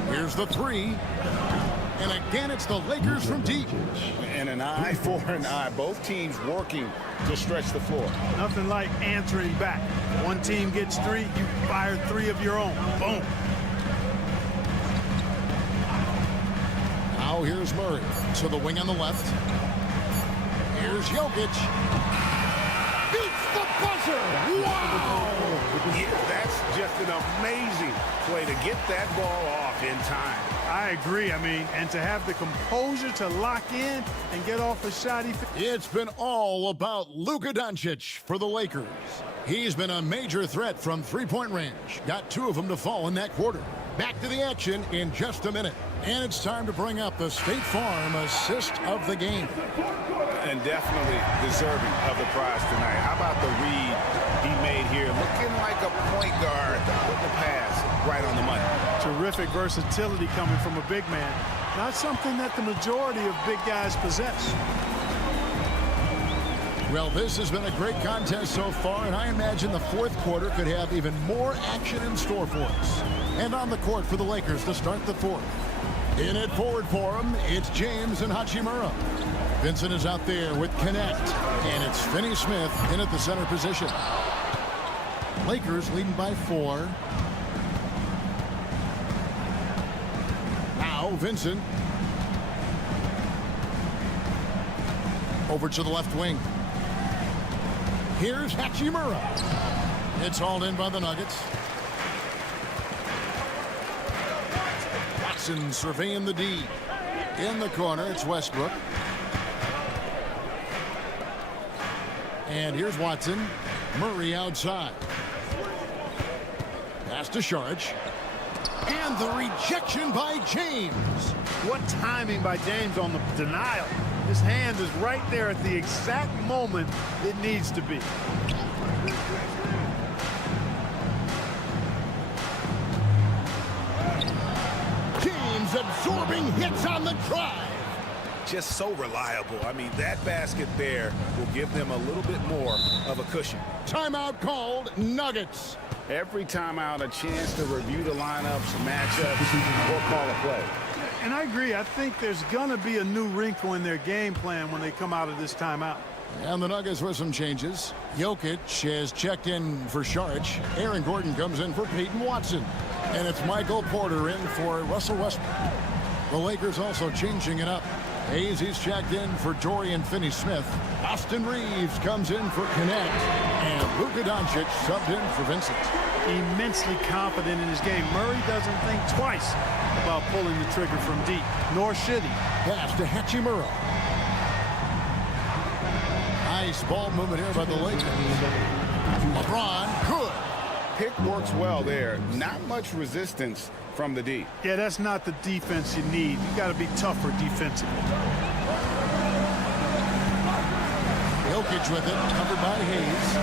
Here's the 3. And again, it's the Lakers from deep. And an eye for an eye. Both teams working to stretch the floor. Nothing like answering back. One team gets 3, you fire 3 of your own. Boom. Now here's Murray to the wing on the left. Here's Jokic. Beats the buzzer. Wow! Yeah, that's just an amazing play to get that ball off in time. I agree. I mean, and to have the composure to lock in and get off a shot. It's been all about Luka Doncic for the Lakers. He's been a major threat from three-point range. Got 2 of them to fall in that quarter. Back to the action in just a minute. And it's time to bring up the State Farm assist of the game. And definitely deserving of the prize tonight. How about the read he made here? Looking like a point guard with the pass right on the money. Terrific versatility coming from a big man. Not something that the majority of big guys possess. Well, this has been a great contest so far, and I imagine the fourth quarter could have even more action in store for us. And on the court for the Lakers to start the fourth. In it forward for him, it's James and Hachimura. Vincent is out there with Connect, and it's Finney Smith in at the center position. Lakers leading by 4. Now Vincent. Over to the left wing. Here's Hachimura. It's hauled in by the Nuggets. Watson surveying the D. In the corner, it's Westbrook. And here's Watson. Murray outside. Pass to Saric. And the rejection by James. What timing by James on the denial. His hand is right there at the exact moment it needs to be. James absorbing hits on the drive. Just so reliable. I mean, that basket there will give them a little bit more of a cushion. Timeout called, Nuggets. Every timeout, a chance to review the lineups, matchups, or call a play. And I agree. I think there's going to be a new wrinkle in their game plan when they come out of this timeout. And the Nuggets with some changes. Jokic has checked in for Saric. Aaron Gordon comes in for Peyton Watson. And it's Michael Porter in for Russell Westbrook. The Lakers also changing it up. Hayes, he's checked in for Dorian Finney-Smith. Austin Reeves comes in for Connect. And Luka Doncic subbed in for Vincent. Immensely confident in his game. Murray doesn't think twice about pulling the trigger from deep, nor should he. Pass to Hachimura. Nice ball movement here by the Lakers. LeBron, good. Pick works well there. Not much resistance from the D. Yeah, that's not the defense you need. You got to be tougher defensively. Jokic with it, covered by Hayes.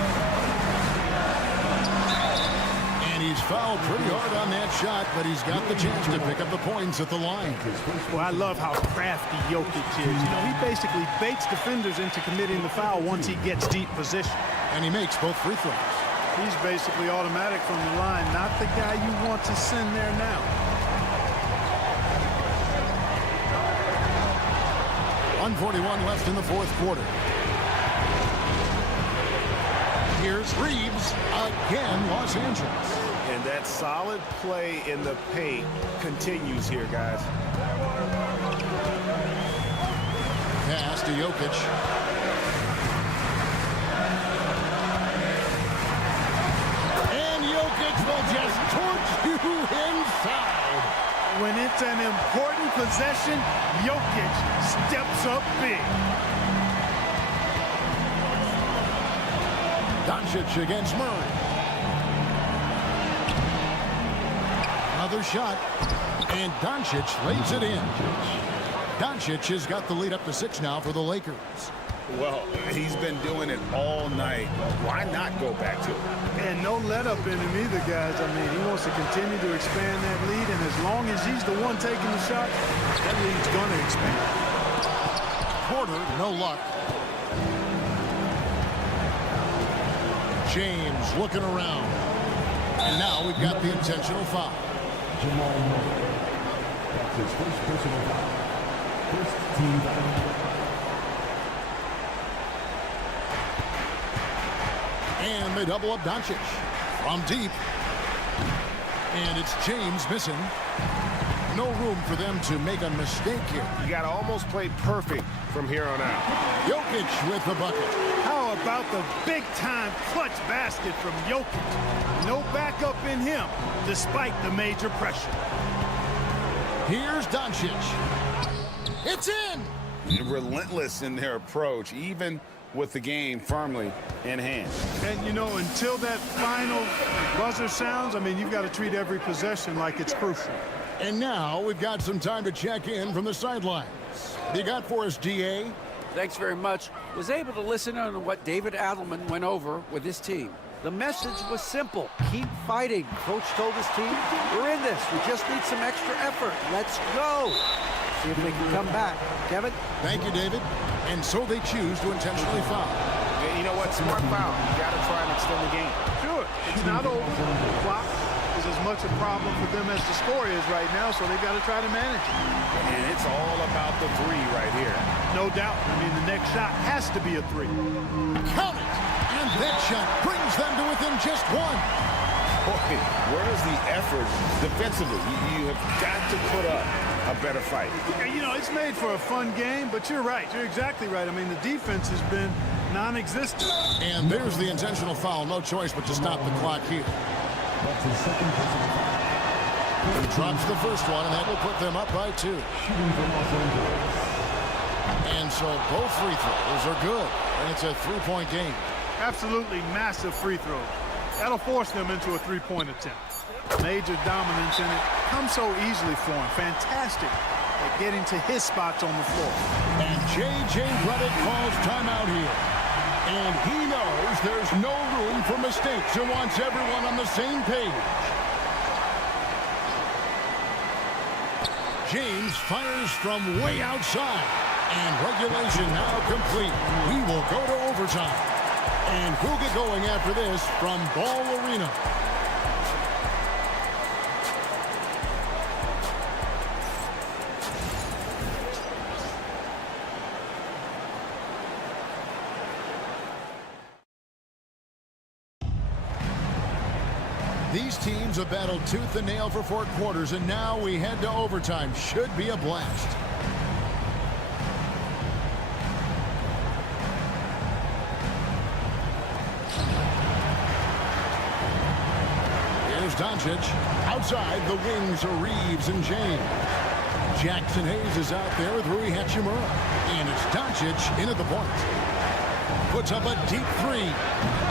fouled pretty hard on that shot, but he's got the chance to pick up the points at the line. Well, I love how crafty Jokic is. You know, he basically baits defenders into committing the foul once he gets deep position. And he makes both free throws. He's basically automatic from the line, not the guy you want to send there now. 1:41 left in the fourth quarter. Here's Reeves again, Los Angeles. And that solid play in the paint continues here, guys. Pass to Jokic. And Jokic will just torch you inside. When it's an important possession, Jokic steps up big. Doncic against Murray. Another shot, and Doncic lays it in. Doncic has got the lead up to 6 now for the Lakers. Well, he's been doing it all night. Why not go back to it? And no let up in him either, guys. I mean, he wants to continue to expand that lead, and as long as he's the one taking the shot, that lead's going to expand. Porter, no luck. James looking around. And now we've got the intentional foul. Jamal Murray. That's his first personal foul. First team foul. And they double up Doncic from deep. And it's James missing. No room for them to make a mistake here. You got to almost play perfect from here on out. Jokic with the bucket. How about the big-time clutch basket from Jokic? No backup in him, despite the major pressure. Here's Doncic. It's in! Relentless in their approach, even with the game firmly in hand. And, you know, until that final buzzer sounds, I mean, you've got to treat every possession like it's crucial. And now we've got some time to check in from the sidelines. You got for us, DA? Thanks very much. Was able to listen in on what David Adelman went over with his team. The message was simple. Keep fighting. Coach told his team, we're in this. We just need some extra effort. Let's go. See if they can come back. Kevin? Thank you, David. And so they choose to intentionally foul. Yeah, you know what? Smart foul. You got to try and extend the game. Sure. It's not over. The clock is as much a problem for them as the score is right now, so they've got to try to manage it. And it's all about the three right here. No doubt. I mean, the next shot has to be a three. Count it! And that shot brings them to within just one. Boy, where's the effort defensively? You have got to put up a better fight. You know, it's made for a fun game, but you're right. You're exactly right. I mean, the defense has been non-existent. And there's the intentional foul. No choice but to stop the clock here. That's his second personal foul. He drops the first one, and that will put them up by 2. Shooting for Los Angeles. And so both free throws are good. And it's a 3-point game. Absolutely massive free throws. That'll force them into a three-point attempt. Major dominance in it comes so easily for him. Fantastic at getting to his spots on the floor. And J.J. Redick calls timeout here. And he knows there's no room for mistakes and wants everyone on the same page. James fires from way outside. And regulation now complete. We will go to overtime. And who'll get going after this from Ball Arena? These teams have battled tooth and nail for 4 quarters, and now we head to overtime. Should be a blast. Here's Doncic. Outside, the wings are Reeves and James. Jackson Hayes is out there with Rui Hachimura. And it's Doncic in at the point. Puts up a deep 3.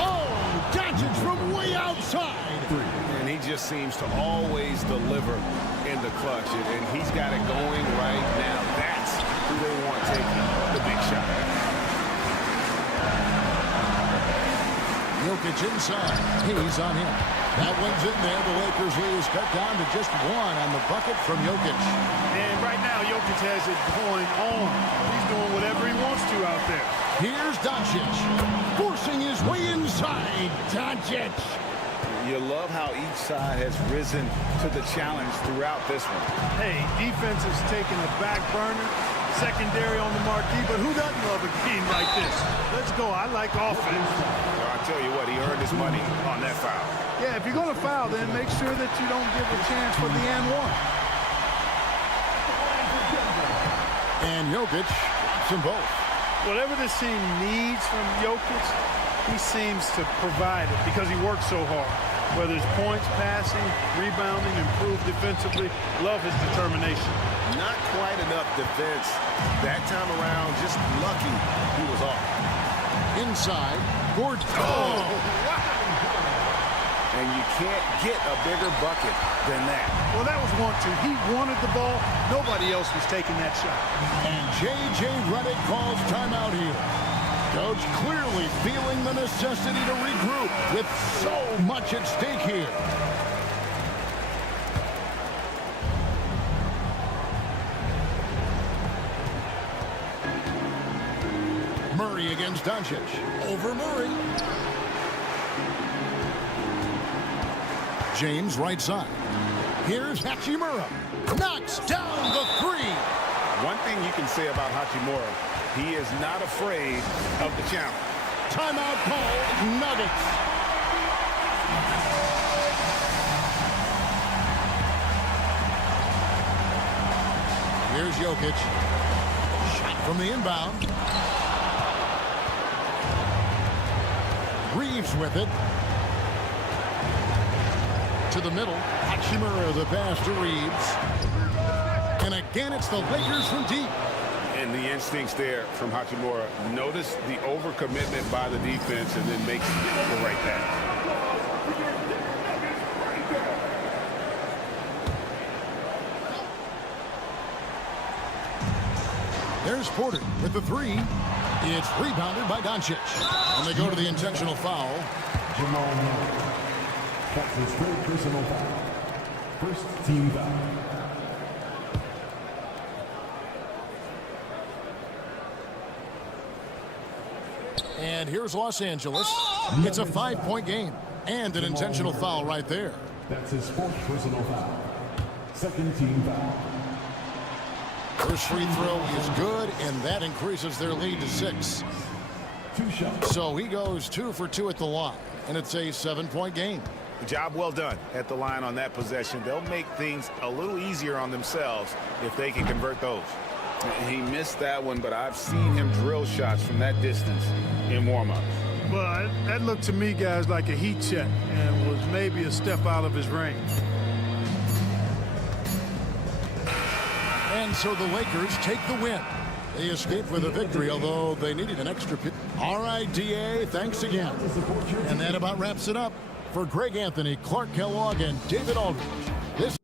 Oh, Doncic from way outside. And he just seems to always deliver in the clutch. And he's got it going right now. That's who they want taking the big shot. Jokic inside. Hayes on him. That one's in there. The Lakers lead is cut down to just one on the bucket from Jokic. And right now, Jokic has it going on. He's doing whatever he wants to out there. Here's Doncic, forcing his way inside. Doncic. You love how each side has risen to the challenge throughout this one. Hey, defense is taking a back burner, secondary on the marquee, but who doesn't love a game like this? Let's go. I like offense. Well, I tell you what, he earned his money on that foul. Yeah, if you're going to foul, then make sure that you don't give a chance for the and one. And Jokic drops them both. Whatever this team needs from Jokic, he seems to provide it because he works so hard. Whether it's points, passing, rebounding, improved defensively, love his determination. Not quite enough defense that time around. Just lucky he was off. Inside, Gordon. Oh! And you can't get a bigger bucket than that. Well, that was 1-2. He wanted the ball. Nobody else was taking that shot. And J.J. Redick calls timeout here. Coach clearly feeling the necessity to regroup with so much at stake here. Murray against Doncic. Over Murray. James right side. Here's Hachimura. Knocks down the three. One thing you can say about Hachimura, he is not afraid of the challenge. Timeout call, Nuggets. Here's Jokic. Shot from the inbound. Reeves with it. To the middle. Hachimura the pass to Reeves. And again, it's the Lakers from deep. And the instincts there from Hachimura. Notice the overcommitment by the defense and then makes the right pass. There's Porter with the three. It's rebounded by Doncic. And they go to the intentional foul. Jamal Murray. That's his third personal foul. First team foul. And here's Los Angeles. It's a 5-point game. And an intentional foul right there. That's his fourth personal foul. Second team foul. First free throw is good, and that increases their lead to 6. 2 shots. So he goes 2 for 2 at the line, and it's a 7-point game. Job well done at the line on that possession. They'll make things a little easier on themselves if they can convert those. He missed that one, but I've seen him drill shots from that distance in warm-ups. Well, that looked to me, guys, like a heat check and was maybe a step out of his range. And so the Lakers take the win. They escaped with a victory, although they needed an extra pick. All right, D.A., thanks again. And that about wraps it up. For Greg Anthony, Clark Kellogg, and David Aldridge, this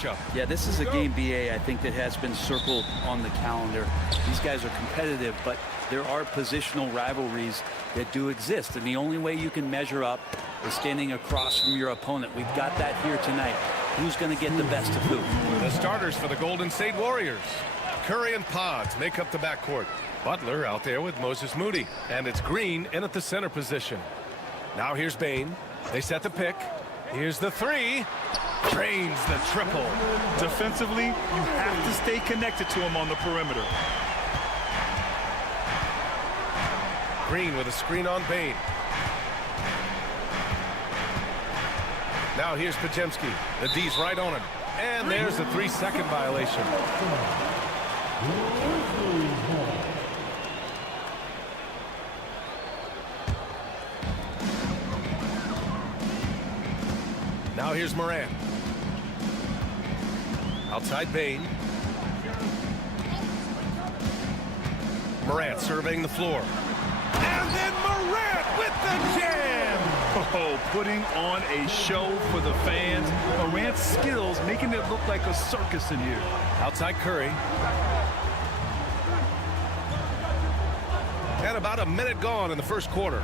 matchup. Yeah, this is a game, BA, I think that has been circled on the calendar. These guys are competitive, but there are positional rivalries that do exist, and the only way you can measure up is standing across from your opponent. We've got that here tonight. Who's going to get the best of who? The starters for the Golden State Warriors. Curry and Pods make up the backcourt. Butler out there with Moses Moody, and it's Green in at the center position. Now here's Bane. They set the pick. Here's the three. Drains the triple. Defensively, you have to stay connected to him on the perimeter. Green with a screen on Bane. Now here's Pajemski. The D's right on him. And there's a 3-second violation. Now here's Morant. Outside Bane. Morant surveying the floor. And then Morant with the jam! Oh, putting on a show for the fans. Morant's skills making it look like a circus in here. Outside Curry. And about a minute gone in the first quarter.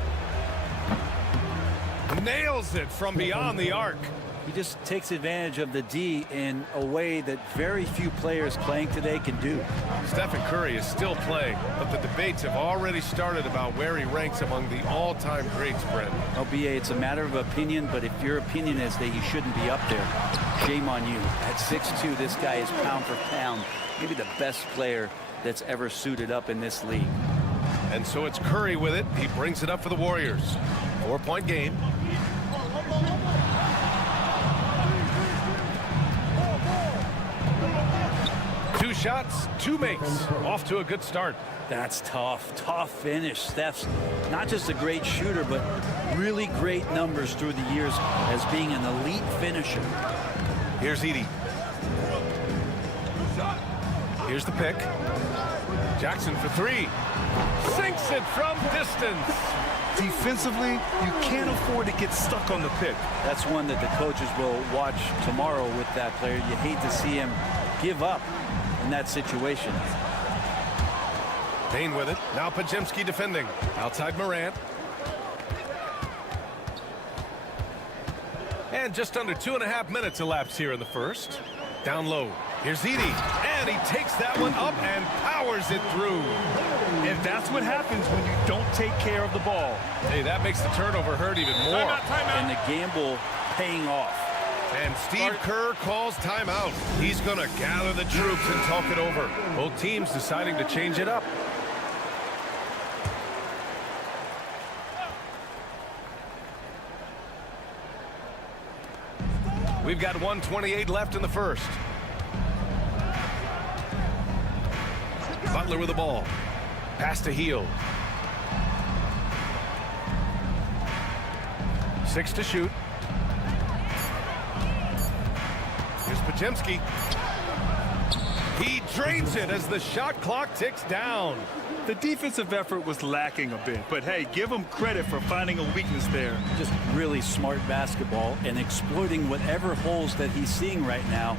Nails it from beyond the arc. He just takes advantage of the D in a way that very few players playing today can do. Stephen Curry is still playing, but the debates have already started about where he ranks among the all-time greats, Brent. LBA, it's a matter of opinion, but if your opinion is that he shouldn't be up there, shame on you. At 6'2", this guy is pound for pound, maybe the best player that's ever suited up in this league. And so it's Curry with it. He brings it up for the Warriors. 4-point game. Two shots, two makes. Off to a good start. That's tough. Tough finish. Steph's not just a great shooter, but really great numbers through the years as being an elite finisher. Here's Edey. Here's the pick. Jackson for three. Sinks it from distance. Defensively, you can't afford to get stuck on the pick. That's one that the coaches will watch tomorrow with that player. You hate to see him give up in that situation. Bane with it. Now Pajemski defending. Outside Morant. And just under 2.5 minutes elapsed here in the first. Down low. Here's Edey. And he takes that one up and powers it through. And that's what happens when you don't take care of the ball. Hey, that makes the turnover hurt even more. Timeout. And the gamble paying off. And Steve Kerr calls timeout. He's going to gather the troops and talk it over. Both teams deciding to change it up. We've got 1:28 left in the first. Butler with the ball. Pass to Hield. 6 to shoot. Here's Pajemski. He drains it as the shot clock ticks down. The defensive effort was lacking a bit, but hey, give him credit for finding a weakness there. Just really smart basketball and exploiting whatever holes that he's seeing right now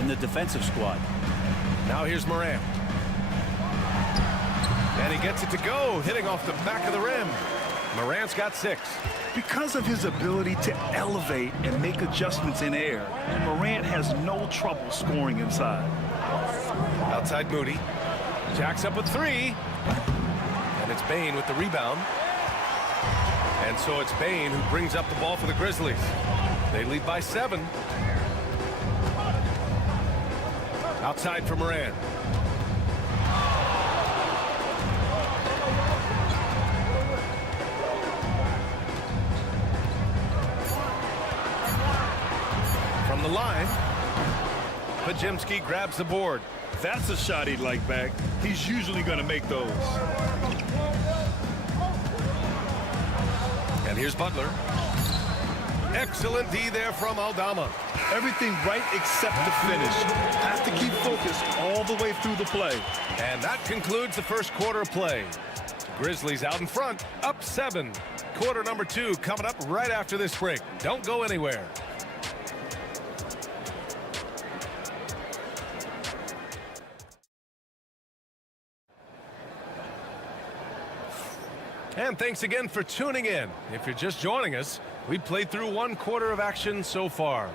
in the defensive squad. Now here's Morant. And he gets it to go, hitting off the back of the rim. Morant's got 6. Because of his ability to elevate and make adjustments in air, Morant has no trouble scoring inside. Outside Moody. Jacks up with 3. And it's Bane with the rebound. And so it's Bane who brings up the ball for the Grizzlies. They lead by 7. Outside for Morant. From the line, Pajemski grabs the board. That's a shot he'd like back. He's usually going to make those. And here's Butler. Excellent D there from Aldama. Everything right except the finish. Has to keep focused all the way through the play. And that concludes the first quarter of play. Grizzlies out in front, up 7. Quarter number 2 coming up right after this break. Don't go anywhere. And thanks again for tuning in. If you're just joining us, we played through 1 quarter of action so far.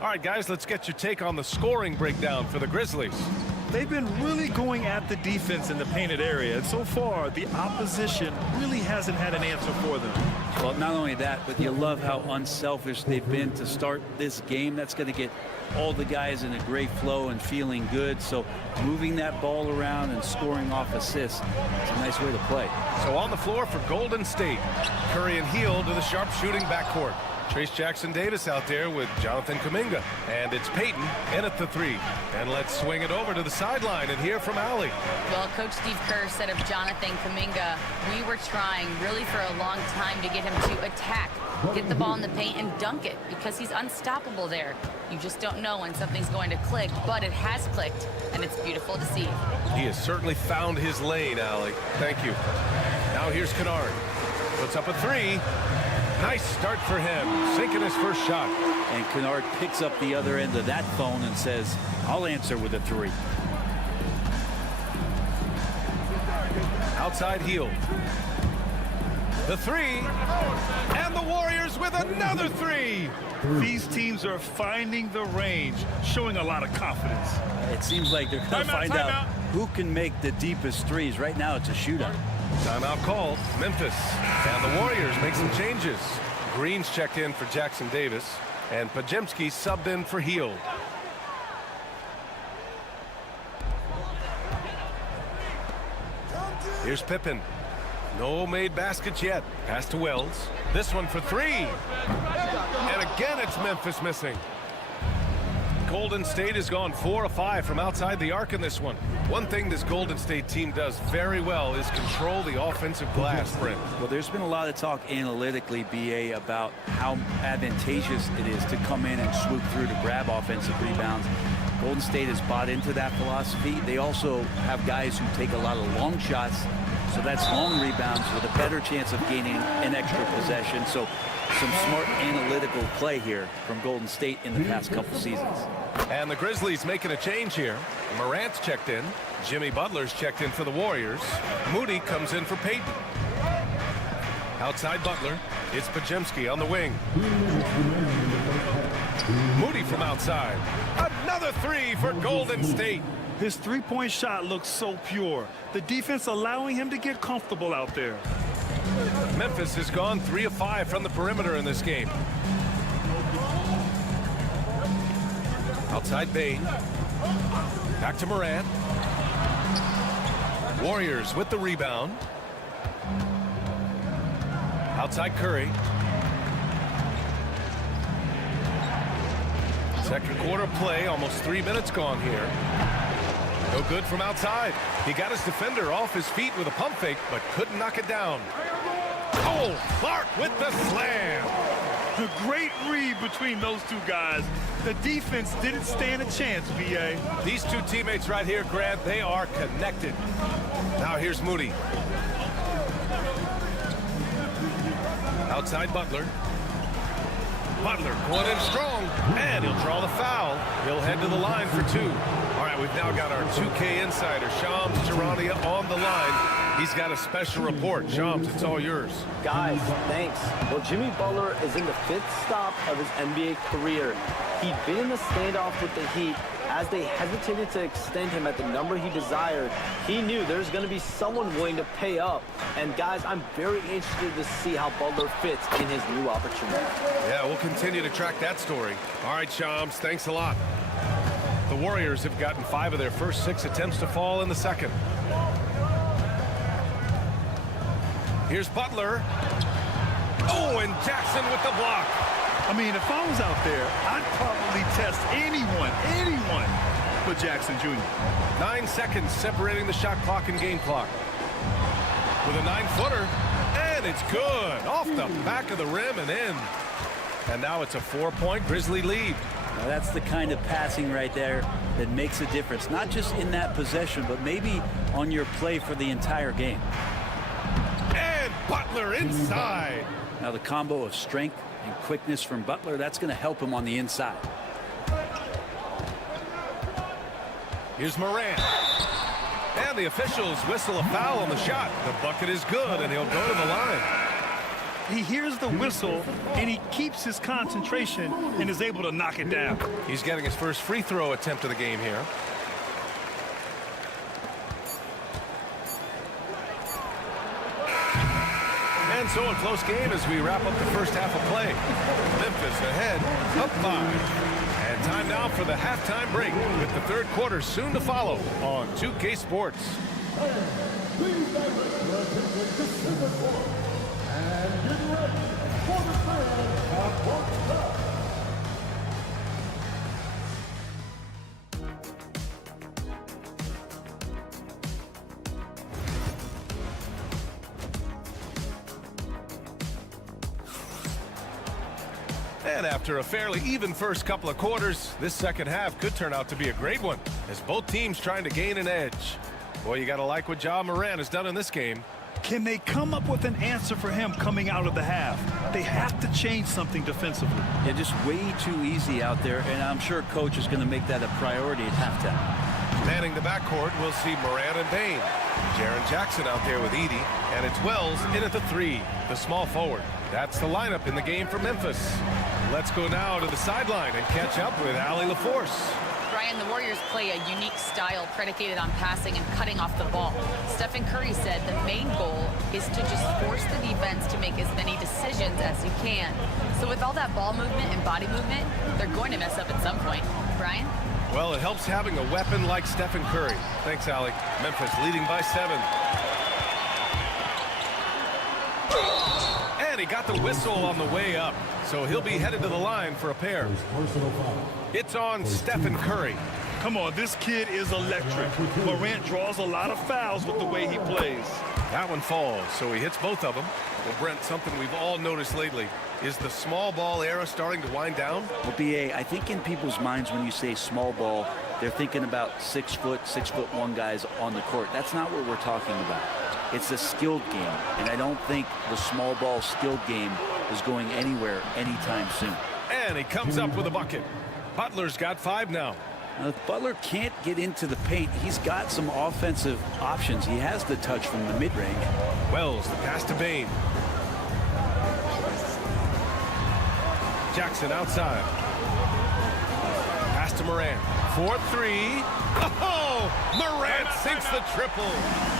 All right, guys, let's get your take on the scoring breakdown for the Grizzlies. They've been really going at the defense in the painted area, and so far the opposition really hasn't had an answer for them. Well, not only that, but you love how unselfish they've been to start this game. That's going to get all the guys in a great flow and feeling good. So moving that ball around and scoring off assists, it's a nice way to play. So on the floor for Golden State, Curry and Hield to the sharp-shooting backcourt. Trace Jackson-Davis out there with Jonathan Kuminga. And it's Payton in at the 3. And let's swing it over to the sideline and hear from Allie. Well, Coach Steve Kerr said of Jonathan Kuminga, we were trying really for a long time to get him to attack, get the ball in the paint and dunk it because he's unstoppable there. You just don't know when something's going to click, but it has clicked, and it's beautiful to see. He has certainly found his lane, Allie. Thank you. Now here's Kennard. Puts up a 3. Nice start for him, sinking his first shot. And Kennard picks up the other end of that phone and says, I'll answer with a 3. Outside Hield. The 3. And the Warriors with another 3. These teams are finding the range, showing a lot of confidence. It seems like they're going to find out who can make the deepest threes. Right now, it's a shootout. Timeout called, Memphis. And the Warriors make some changes. Green's checked in for Jackson-Davis, and Pajemski subbed in for Hield. Here's Pippen. No made baskets yet. Pass to Wells. This one for 3. And again, it's Memphis missing. Golden State has gone 4 of 5 from outside the arc in this one. One thing this Golden State team does very well is control the offensive glass, Brent. Well, there's been a lot of talk analytically, BA, about how advantageous it is to come in and swoop through to grab offensive rebounds. Golden State has bought into that philosophy. They also have guys who take a lot of long shots, so that's long rebounds with a better chance of gaining an extra possession. So some smart analytical play here from Golden State in the past couple seasons. And the Grizzlies making a change here. Morant's checked in. Jimmy Butler's checked in for the Warriors. Moody comes in for Payton. Outside Butler, it's Pajemski on the wing. Moody from outside. Another 3 for Golden State. His three-point shot looks so pure. The defense allowing him to get comfortable out there. Memphis has gone 3 of 5 from the perimeter in this game. Outside Bain. Back to Morant. Warriors with the rebound. Outside Curry. Second quarter play, almost 3 minutes gone here. No good from outside. He got his defender off his feet with a pump fake, but couldn't knock it down. Oh, Clark with the slam. A great read between those two guys. The defense didn't stand a chance, B.A. These two teammates right here, Grant, they are connected. Now here's Moody. Outside Butler. Butler going in strong, and he'll draw the foul. He'll head to the line for 2. All right, we've now got our 2K insider, Shams Charania, on the line. He's got a special report. Shams, it's all yours. Guys, thanks. Well, Jimmy Butler is in the 5th stop of his NBA career. He'd been in the standoff with the Heat. As they hesitated to extend him at the number he desired, he knew there's going to be someone willing to pay up. And guys, I'm very interested to see how Butler fits in his new opportunity. Yeah, we'll continue to track that story. All right, Shams, thanks a lot. The Warriors have gotten 5 of their first 6 attempts to fall in the second. Here's Butler. Oh, and Jackson with the block. I mean, if I was out there, I'd probably test anyone but Jackson Jr. 9 seconds separating the shot clock and game clock. With a 9-footer, and it's good. Off the back of the rim and in. And now it's a 4-point Grizzly lead. Now that's the kind of passing right there that makes a difference, not just in that possession, but maybe on your play for the entire game. And Butler inside. Now the combo of strength and quickness from Butler, that's going to help him on the inside. Here's Morant. And the officials whistle a foul on the shot. The bucket is good, and he'll go to the line. He hears the whistle, and he keeps his concentration and is able to knock it down. He's getting his first free throw attempt of the game here. And so a close game as we wrap up the first half of play. Memphis ahead, up 5. And time now for the halftime break with the third quarter soon to follow on 2K Sports. Please direct your attention to center court and get ready for the third half. And after a fairly even first couple of quarters, this second half could turn out to be a great one as both teams trying to gain an edge. Boy, you got to like what Ja Morant has done in this game. Can they come up with an answer for him coming out of the half? They have to change something defensively. Yeah, just way too easy out there, and I'm sure coach is going to make that a priority at halftime. Manning the backcourt, we'll see Morant and Bain. Jaren Jackson out there with Edey, and it's Wells in at the 3, the small forward. That's the lineup in the game for Memphis. Let's go now to the sideline and catch up with Allie LaForce. Brian, the Warriors play a unique style predicated on passing and cutting off the ball. Stephen Curry said the main goal is to just force the defense to make as many decisions as you can. So with all that ball movement and body movement, they're going to mess up at some point. Brian? Well, it helps having a weapon like Stephen Curry. Thanks, Allie. Memphis leading by 7. And he got the whistle on the way up, so he'll be headed to the line for a pair. It's on Stephen Curry. Come on, this kid is electric. Morant draws a lot of fouls with the way he plays. That one falls, so he hits both of them. Well, Brent, something we've all noticed lately. Is the small ball era starting to wind down? Well, B.A., I think in people's minds when you say small ball, they're thinking about 6'1" guys on the court. That's not what we're talking about. It's a skilled game, and I don't think the small ball skilled game is going anywhere anytime soon. And he comes up with a bucket. Butler's got 5 now. Now, if Butler can't get into the paint, he's got some offensive options. He has the touch from the mid-range. Wells, the pass to Bain. Jackson outside. Pass to Morant. 4-3. Oh! Morant sinks the triple.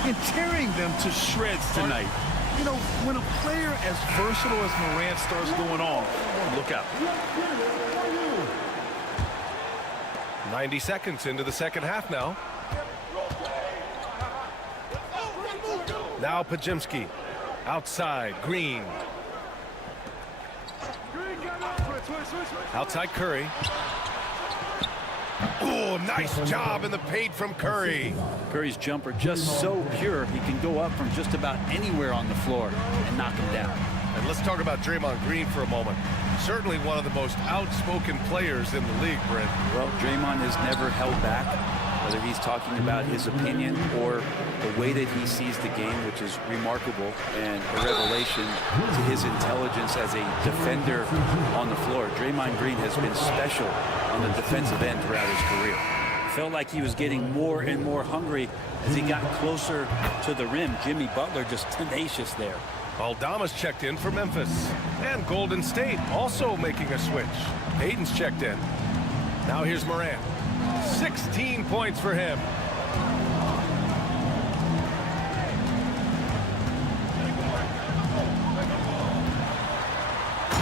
And tearing them to shreds tonight. You know, when a player as versatile as Morant starts going on, look out. 90 seconds into the second half now. Now Pajimski. Outside, Green. Outside Curry. Oh, nice job in the paint from Curry. Curry's jumper just so pure, he can go up from just about anywhere on the floor and knock him down. And let's talk about Draymond Green for a moment. Certainly one of the most outspoken players in the league, Brent. Well, Draymond has never held back, whether he's talking about his opinion or the way that he sees the game, which is remarkable and a revelation to his intelligence as a defender on the floor. Draymond Green has been special on the defensive end throughout his career. Felt like he was getting more and more hungry as he got closer to the rim. Jimmy Butler just tenacious there. Aldama's checked in for Memphis. And Golden State also making a switch. Hayden's checked in. Now here's Morant. 16 points for him.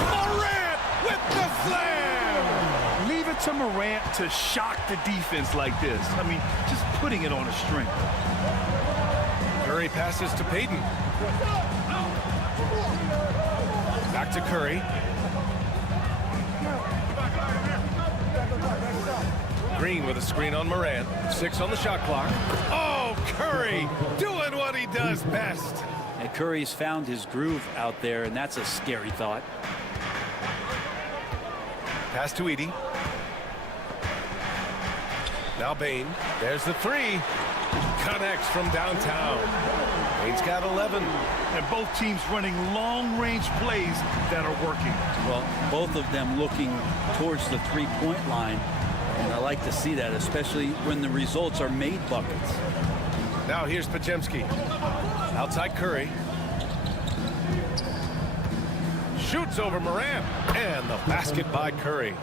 Morant with the slam! Leave it to Morant to shock the defense like this. I mean, just putting it on a string. Curry passes to Payton. Back to Curry. Green with a screen on Morant. 6 on the shot clock. Oh, Curry doing what he does best. And Curry's found his groove out there, and that's a scary thought. Pass to Edey. Now Bain. There's the 3. Connects from downtown. Bain's got 11. And both teams running long-range plays that are working. Well, both of them looking towards the three-point line. And I like to see that, especially when the results are made buckets. Now here's Pajemski. Outside Curry. Shoots over Morant. And the basket by Curry.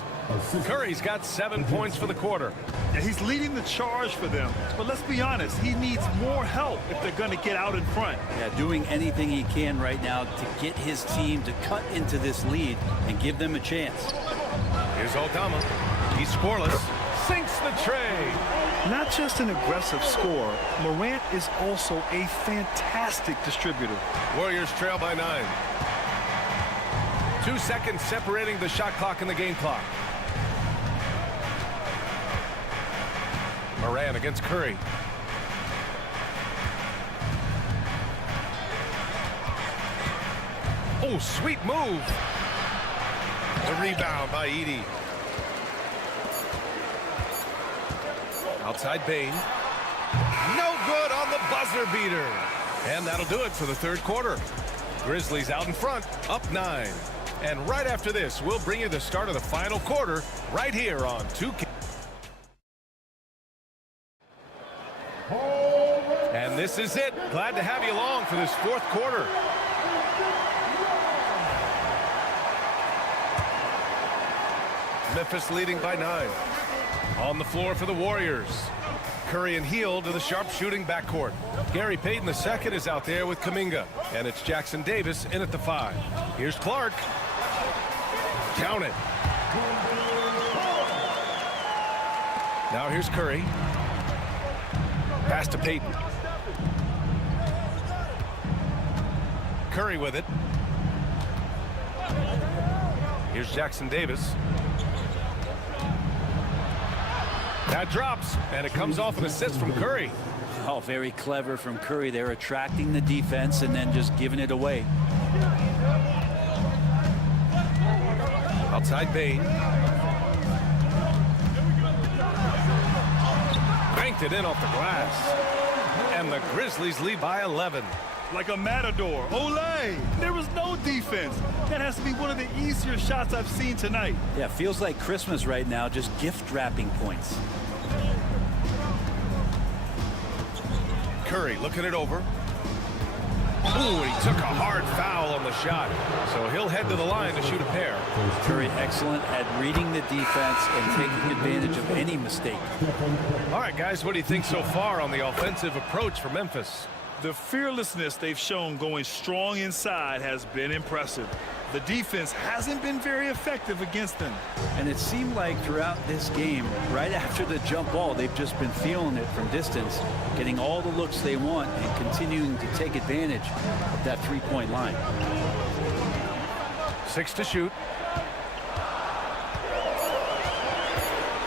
Curry's got 7 points for the quarter. Yeah, he's leading the charge for them. But let's be honest, he needs more help if they're going to get out in front. Yeah, doing anything he can right now to get his team to cut into this lead and give them a chance. Here's Aldama. He's scoreless. Sinks the tray. Not just an aggressive scorer, Morant is also a fantastic distributor. Warriors trail by 9. 2 seconds separating the shot clock and the game clock. Morant against Curry. Oh, sweet move. The rebound by Edey. Outside Bane. No good on the buzzer beater. And that'll do it for the third quarter. Grizzlies out in front, up 9. And right after this, we'll bring you the start of the final quarter right here on 2K. And this is it. Glad to have you along for this fourth quarter. Memphis leading by 9. On the floor for the Warriors. Curry and Hield to the sharp-shooting backcourt. Gary Payton II is out there with Kuminga. And it's Jackson Davis in at the 5. Here's Clark. Count it. Now here's Curry. Pass to Payton. Curry with it. Here's Jackson Davis. That drops, and it comes off an assist from Curry. Oh, very clever from Curry. They're attracting the defense and then just giving it away. Outside Bane. Banked it in off the glass. And the Grizzlies lead by 11. Like a matador. Olay! There was no defense. That has to be one of the easier shots I've seen tonight. Yeah, feels like Christmas right now, just gift wrapping points. Curry looking it over. Ooh, he took a hard foul on the shot. So he'll head to the line to shoot a pair. Curry excellent at reading the defense and taking advantage of any mistake. All right, guys, what do you think so far on the offensive approach for Memphis? The fearlessness they've shown going strong inside has been impressive. The defense hasn't been very effective against them. And it seemed like throughout this game, right after the jump ball, they've just been feeling it from distance, getting all the looks they want and continuing to take advantage of that three-point line. 6 to shoot.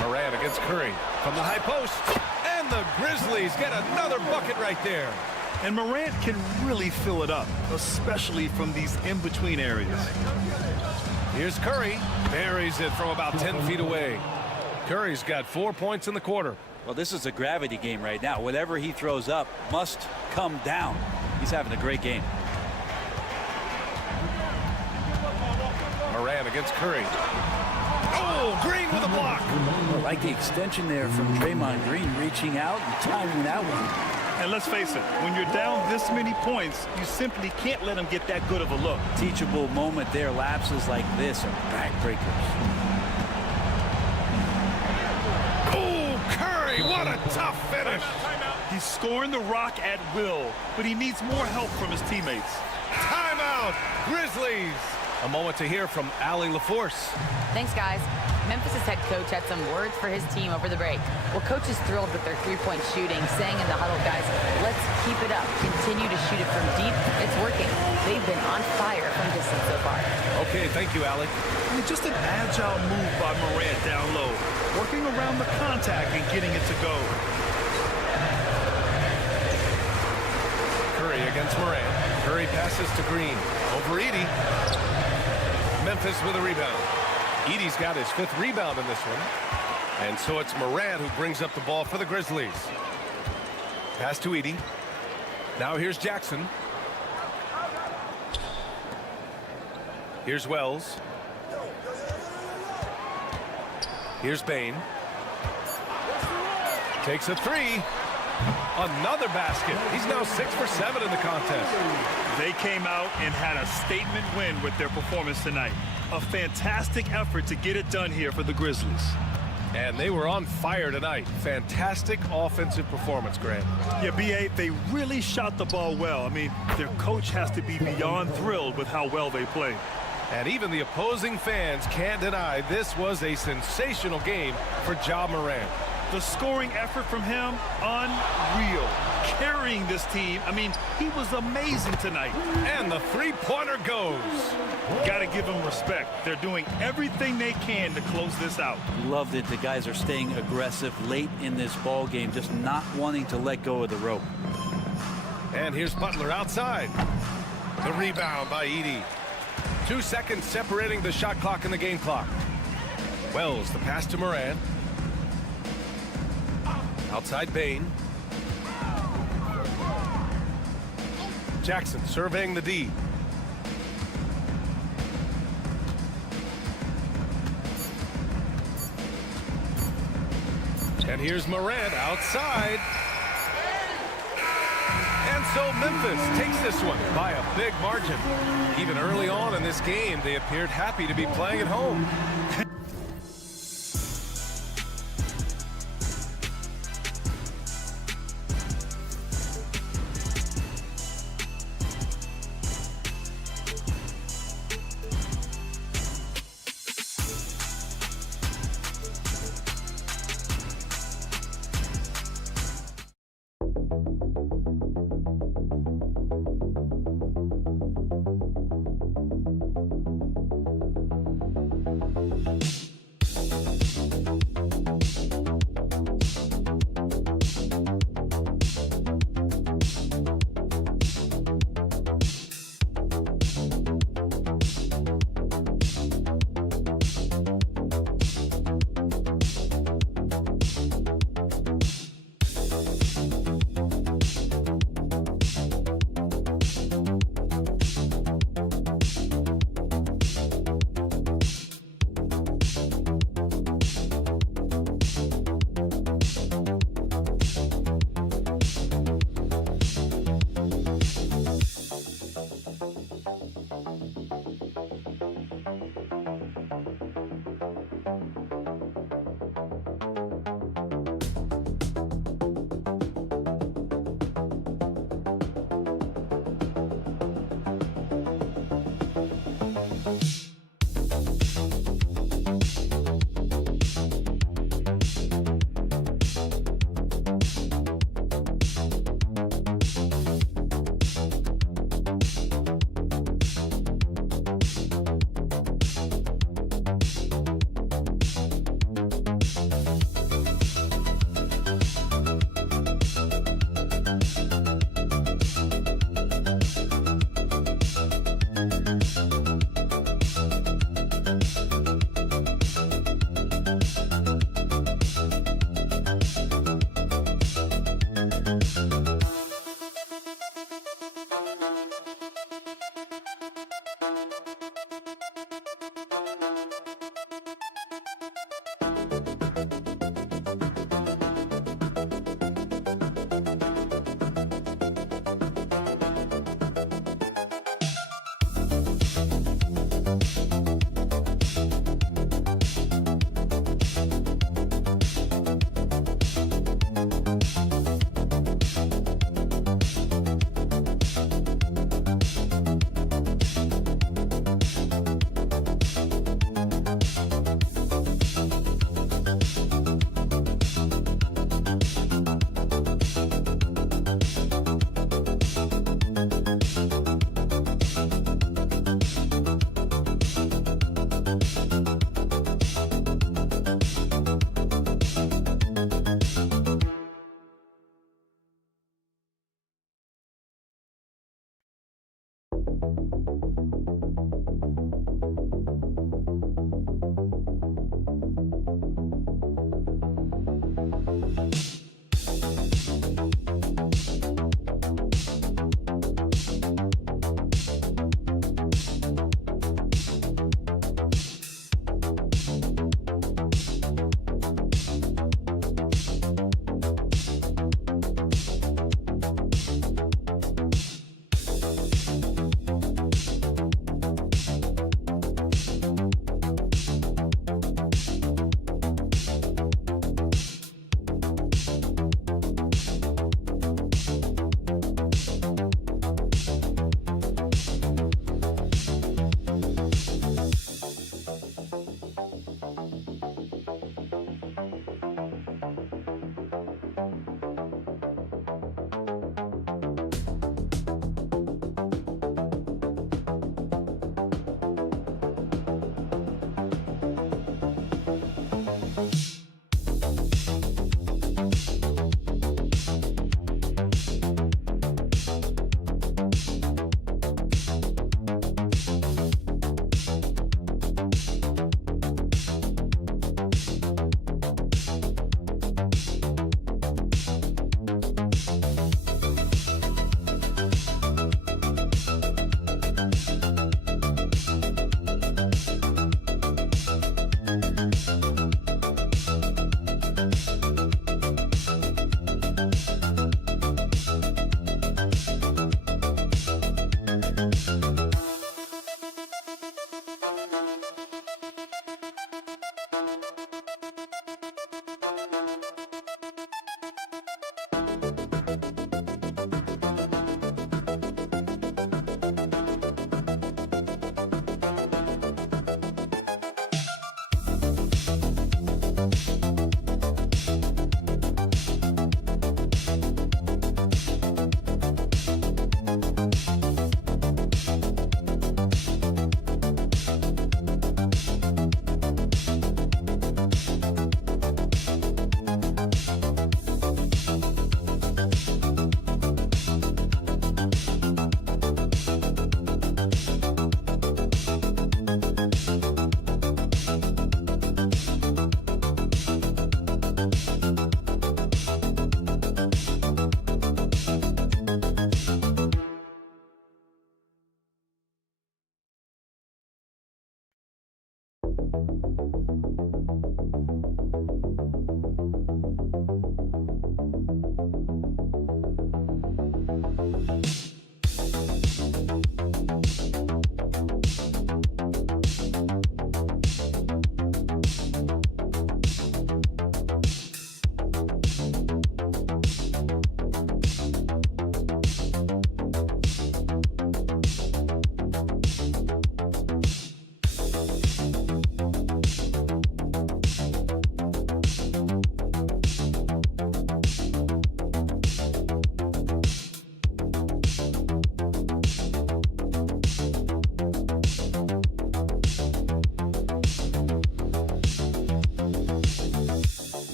Morant against Curry from the high post. And the Grizzlies get another bucket right there. And Morant can really fill it up, especially from these in-between areas. Here's Curry. Buries it from about 10 feet away. Curry's got 4 points in the quarter. Well, this is a gravity game right now. Whatever he throws up must come down. He's having a great game. Morant against Curry. Oh, Green with a block. I like the extension there from Draymond Green, reaching out and timing that one. And let's face it, when you're down this many points, you simply can't let them get that good of a look. Teachable moment there. Lapses like this are backbreakers. Oh, Curry, what a tough finish. He's scoring the rock at will, but he needs more help from his teammates. Timeout, Grizzlies. A moment to hear from Allie LaForce. Thanks, guys. Memphis' head coach had some words for his team over the break. Well, coach is thrilled with their three-point shooting, saying in the huddle, guys, let's keep it up. Continue to shoot it from deep. It's working. They've been on fire from distance so far. Okay, thank you, Allie. I mean, just an agile move by Morant down low, working around the contact and getting it to go. Curry against Morant. Curry passes to Green. Over Edey. Memphis with a rebound. Edey's got his 5th rebound in this one. And so it's Morant who brings up the ball for the Grizzlies. Pass to Edey. Now here's Jackson. Here's Wells. Here's Bane. Takes a 3. Another basket. He's now 6 for 7 in the contest. They came out and had a statement win with their performance tonight. A fantastic effort to get it done here for the Grizzlies. And they were on fire tonight. Fantastic offensive performance, Grant. Yeah, B.A., they really shot the ball well. I mean, their coach has to be beyond thrilled with how well they played. And even the opposing fans can't deny this was a sensational game for Ja Morant. The scoring effort from him, unreal. Carrying this team, I mean, he was amazing tonight. And the three-pointer goes. Got to give them respect. They're doing everything they can to close this out. Love that the guys are staying aggressive late in this ball game, just not wanting to let go of the rope. And here's Butler outside. The rebound by Edey. 2 seconds separating the shot clock and the game clock. Wells, the pass to Morant. Outside Bain. Jackson surveying the D. And here's Morant outside. And so Memphis takes this one by a big margin. Even early on in this game, they appeared happy to be playing at home.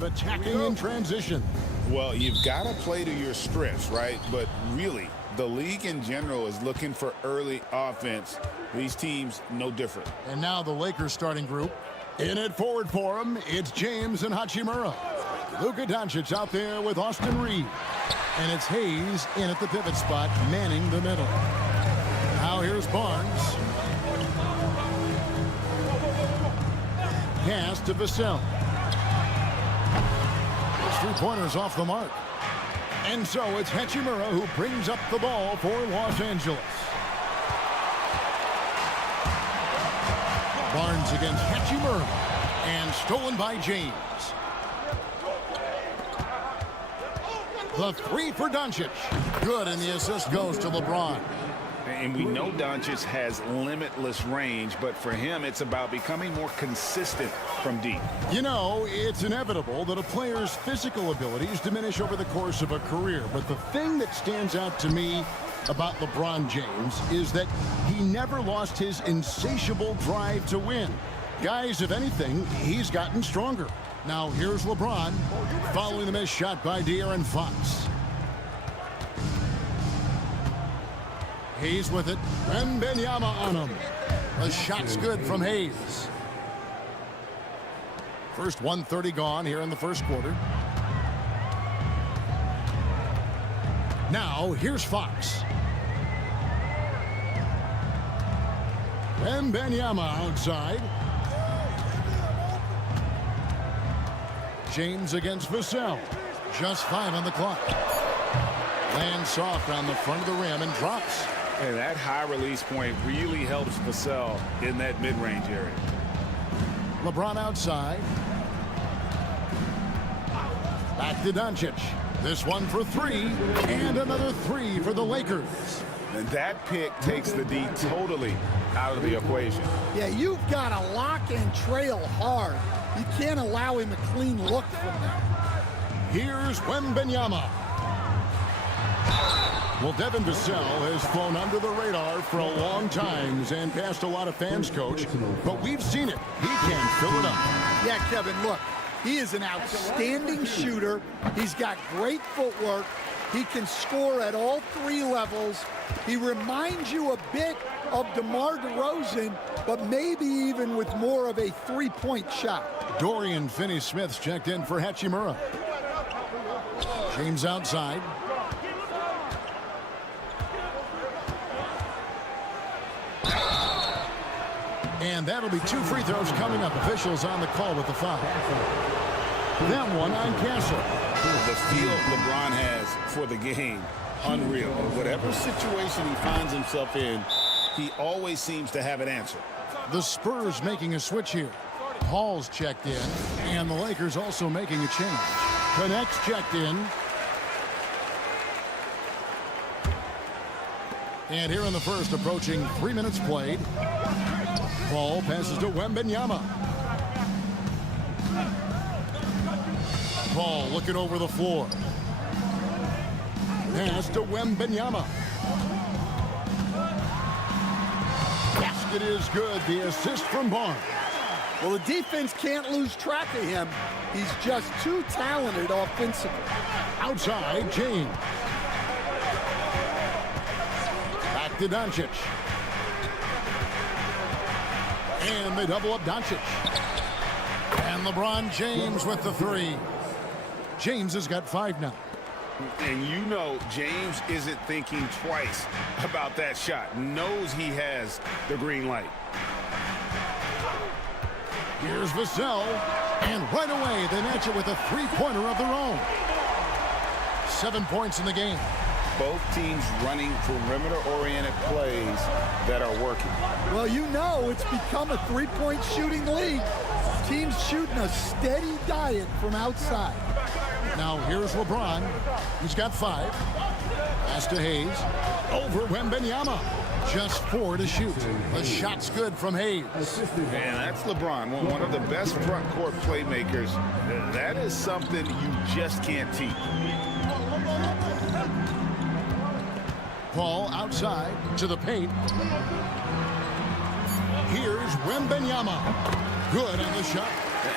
Attacking in transition. Well, you've got to play to your strengths, right? But really, the league in general is looking for early offense. These teams, no different. And now the Lakers starting group. In at forward for him, it's James and Hachimura. Luka Doncic out there with Austin Reeves. And it's Hayes in at the pivot spot, manning the middle. Now here's Barnes. Pass to Vassell. Three-pointers off the mark. And so it's Hachimura who brings up the ball for Los Angeles. Barnes against Hachimura. And stolen by James. The three for Doncic. Good, and the assist goes to LeBron. And we know Doncic has limitless range, but for him, it's about becoming more consistent from deep. You know, it's inevitable that a player's physical abilities diminish over the course of a career. But the thing that stands out to me about LeBron James is that he never lost his insatiable drive to win. Guys, if anything, he's gotten stronger. Now, here's LeBron following the missed shot by De'Aaron Fox. Hayes with it. And Benyama on him. The shot's good from Hayes. First 1:30 gone here in the first quarter. Now, here's Fox. And Benyama outside. James against Vassell. Just 5 on the clock. Lands soft on the front of the rim and drops. And that high release point really helps Vassell in that mid-range area. LeBron outside. Back to Doncic. This one for 3. And another 3 for the Lakers. And that pick takes the D totally out of the equation. Yeah, you've got to lock and trail hard. You can't allow him a clean look from that. Here's Wembanyama. Well, Devin Vassell has flown under the radar for a long time and passed a lot of fans, Coach. But we've seen it. He can fill it up. Yeah, Kevin, look. He is an outstanding shooter. He's got great footwork. He can score at all three levels. He reminds you a bit of DeMar DeRozan, but maybe even with more of a three-point shot. Dorian Finney-Smith's checked in for Hachimura. James outside. And that'll be 2 free throws coming up. Officials on the call with the foul. That one on Castle. The feel LeBron has for the game, unreal. Whatever situation he finds himself in, he always seems to have an answer. The Spurs making a switch here. Paul's checked in, and the Lakers also making a change. Connect's checked in. And here in the first, approaching 3 minutes played. Paul passes to Wembanyama. Paul looking over the floor. Pass to Wembanyama. Basket is good. The assist from Barnes. Well, the defense can't lose track of him. He's just too talented offensively. Outside, James. Back to Doncic. And they double up Doncic. And LeBron James with the three. James has got 5 now. And you know James isn't thinking twice about that shot. Knows he has the green light. Here's Vassell. And right away they match it with a three-pointer of their own. 7 points in the game. Both teams running perimeter-oriented plays that are working. Well, you know it's become a three-point shooting league. Teams shooting a steady diet from outside. Now here's LeBron. He's got 5. Pass to Hayes. Over Wembanyama. Just 4 to shoot. The shot's good from Hayes. And that's LeBron, one of the best front court playmakers. That is something you just can't teach. Paul outside to the paint. Here's Wembanyama. Good on the shot.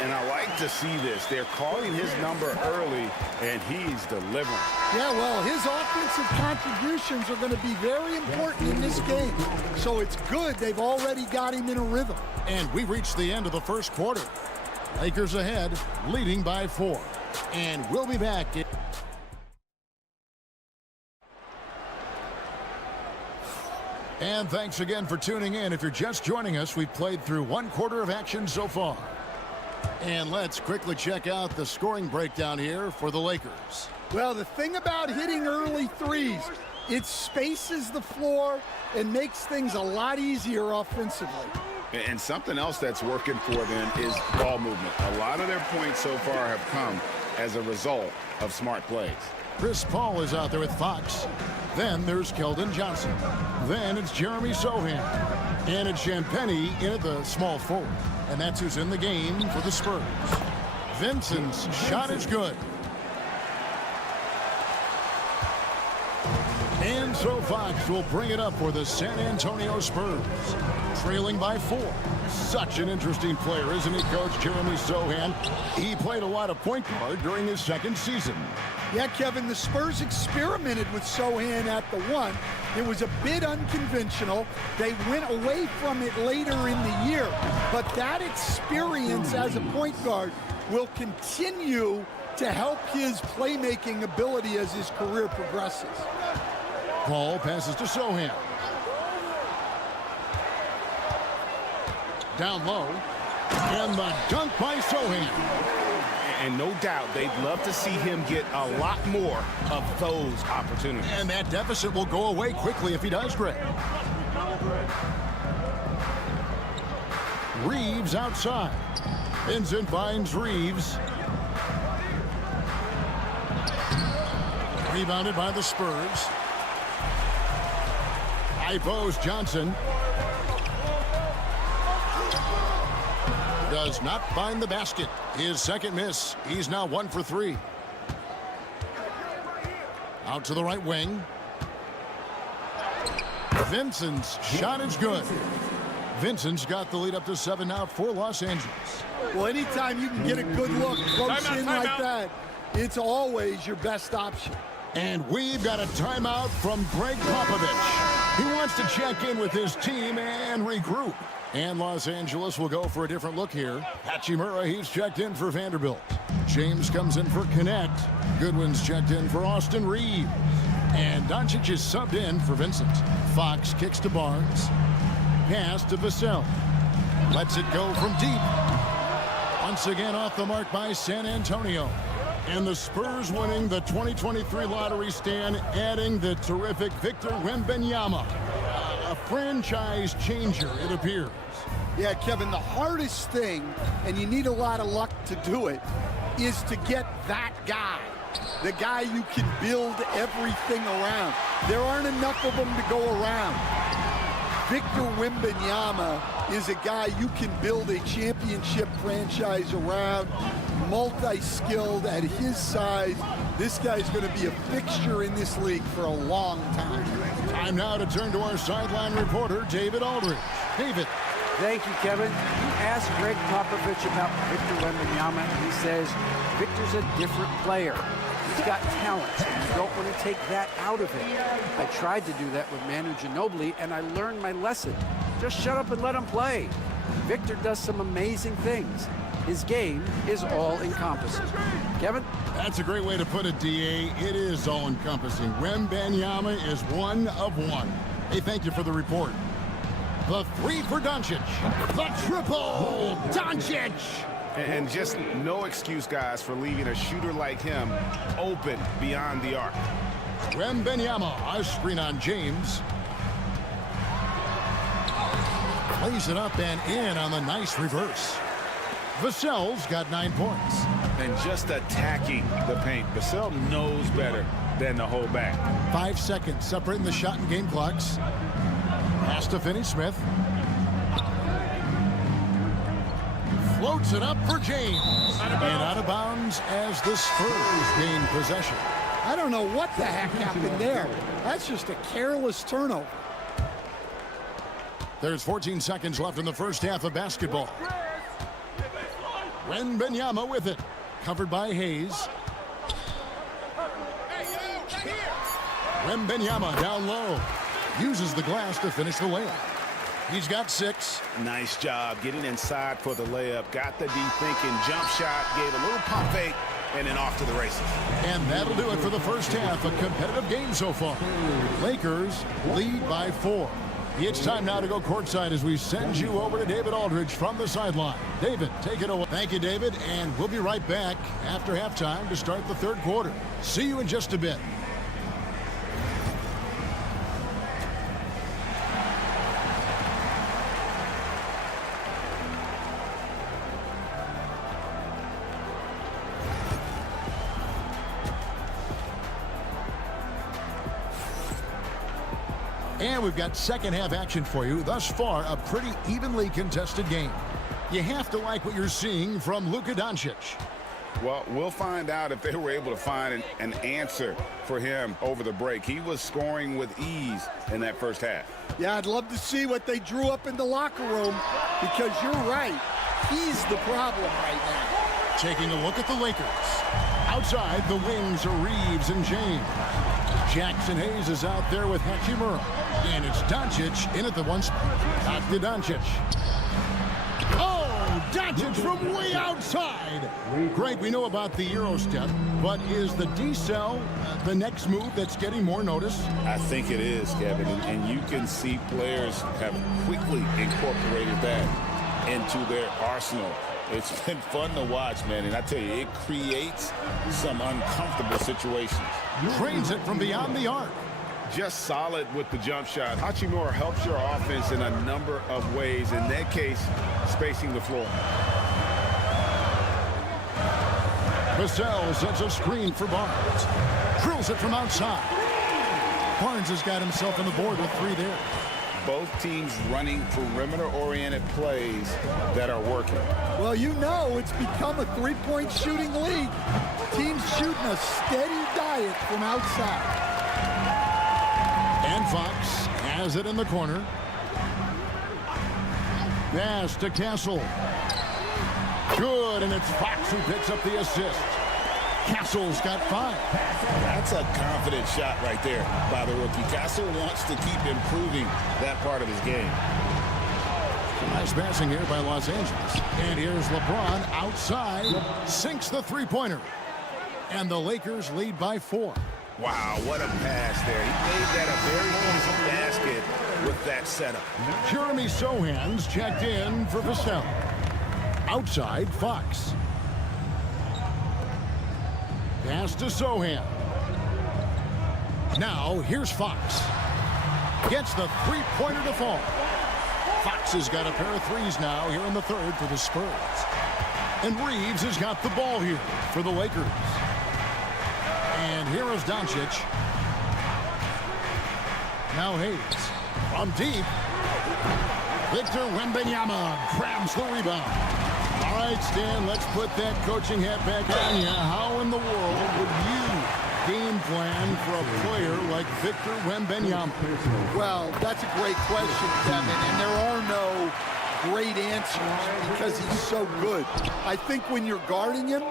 And I like to see this. They're calling his number early, and he's delivering. Yeah, well, his offensive contributions are going to be very important in this game. So it's good they've already got him in a rhythm. And we reached the end of the first quarter. Lakers ahead, leading by 4. And we'll be back. And thanks again for tuning in. If you're just joining us, we've played through 1 quarter of action so far. And let's quickly check out the scoring breakdown here for the Lakers. Well, the thing about hitting early threes, it spaces the floor and makes things a lot easier offensively. And something else that's working for them is ball movement. A lot of their points so far have come as a result of smart plays. Chris Paul is out there with Fox. Then there's Keldon Johnson. Then it's Jeremy Sohan. And it's Champagnie in at the small forward. And that's who's in the game for the Spurs. Vincent's shot is good. And so Fox will bring it up for the San Antonio Spurs. Trailing by 4. Such an interesting player, isn't he, Coach? Jeremy Sohan. He played a lot of point guard during his 2nd season. Yeah, Kevin, the Spurs experimented with Sohan at the 1. It was a bit unconventional. They went away from it later in the year. But that experience as a point guard will continue to help his playmaking ability as his career progresses. Paul passes to Sohan. Down low. And the dunk by Sohan. And no doubt they'd love to see him get a lot more of those opportunities. And that deficit will go away quickly if he does, Greg. Reeves outside. Vincent finds Reeves. Rebounded by the Spurs. High post Johnson. Does not find the basket. His 2nd miss. He's now 1 for 3. Out to the right wing. Vincent's shot is good. Vincent's got the lead up to 7 now for Los Angeles. Well, anytime you can get a good look close in like that, it's always your best option. And we've got a timeout from Greg Popovich. He wants to check in with his team and regroup. And Los Angeles will go for a different look here. Hachimura, he's checked in for Vanderbilt. James comes in for Connect. Goodwin's checked in for Austin Reeves. And Doncic is subbed in for Vincent. Fox kicks to Barnes. Pass to Vassell. Lets it go from deep. Once again off the mark by San Antonio. And the Spurs winning the 2023 lottery stand, adding the terrific Victor Wembanyama. A franchise changer, it appears. Yeah, Kevin, the hardest thing, and you need a lot of luck to do it, is to get that guy. The guy you can build everything around. There aren't enough of them to go around. Victor Wembanyama is a guy you can build a championship franchise around, multi-skilled at his size. This guy's going to be a fixture in this league for a long time. Time now to turn to our sideline reporter, David Aldridge. David. Thank you, Kevin. You asked Greg Popovich about Victor Wembanyama, and he says Victor's a different player. He's got talent, and you don't want to take that out of him. I tried to do that with Manu Ginobili, and I learned my lesson. Just shut up and let him play. Victor does some amazing things. His game is all-encompassing. Kevin? That's a great way to put it, D.A. It is all-encompassing. Wembanyama is one of one. Hey, thank you for the report. The three for Doncic. The triple, Doncic. And just no excuse, guys, for leaving a shooter like him open beyond the arc. Wembanyama, a screen on James. Plays it up and in on the nice reverse. Vassell's got 9 points. And just attacking the paint. Vassell knows better than to hold back. 5 seconds separating the shot and game clocks. Pass to Finney-Smith. Floats it up for James. And out of bounds as the Spurs gain possession. I don't know what the heck happened there. That's just a careless turnover. There's 14 seconds left in the first half of basketball. Wembanyama with it. Covered by Hayes. Wembanyama down low. Uses the glass to finish the layup. He's got 6. Nice job getting inside for the layup. Got the deep thinking jump shot. Gave a little pump fake. And then off to the races. And that'll do it for the first half. A competitive game so far. Lakers lead by 4. It's time now to go courtside as we send you over to David Aldridge from the sideline. David, take it away. Thank you, David. And we'll be right back after halftime to start the third quarter. See you in just a bit. And we've got second half action for you. Thus far, a pretty evenly contested game. You have to like what you're seeing from Luka Doncic. Well, we'll find out if they were able to find an answer for him over the break. He was scoring with ease in that first half. Yeah, I'd love to see what they drew up in the locker room because you're right. He's the problem right now. Taking a look at the Lakers. Outside, the wings are Reeves and James. Jackson Hayes is out there with Hachimura. And it's Doncic in at the one spot. Back to Doncic. Oh, Doncic from way outside. Greg, we know about the Euro step, but is the D-cell the next move that's getting more notice? I think it is, Kevin, and you can see players have quickly incorporated that into their arsenal. It's been fun to watch, man, and I tell you, it creates some uncomfortable situations. Trains it from beyond the arc. Just solid with the jump shot. Hachimura helps your offense in a number of ways. In that case, spacing the floor. Vassell sets a screen for Barnes. Drills it from outside. Barnes has got himself on the board with 3 there. Both teams running perimeter-oriented plays that are working. Well, you know it's become a three-point shooting league. Teams shooting a steady diet from outside. And Fox Has it in the corner. Pass to Castle. Good, and it's Fox who picks up the assist. Castle's got 5. That's a confident shot right there by the rookie. Castle wants to keep improving that part of his game. Nice passing here by Los Angeles. And here's LeBron outside. Sinks the three-pointer. And the Lakers lead by 4. Wow, what a pass there. He made that a very easy basket with that setup. Jeremy Sohan's checked in for Vassell. Outside, Fox. Pass to Sohan. Now, here's Fox. Gets the three-pointer to fall. Fox has got a pair of threes now here in the third for the Spurs. And Reeves has got the ball here for the Lakers. And here is Doncic. Now Hayes. From deep. Victor Wembanyama grabs the rebound. All right, Stan, let's put that coaching hat back on you. How in the world would you game plan for a player like Victor Wembanyama? Well, that's a great question, Kevin, and there are no great answers because he's so good. I think when you're guarding him,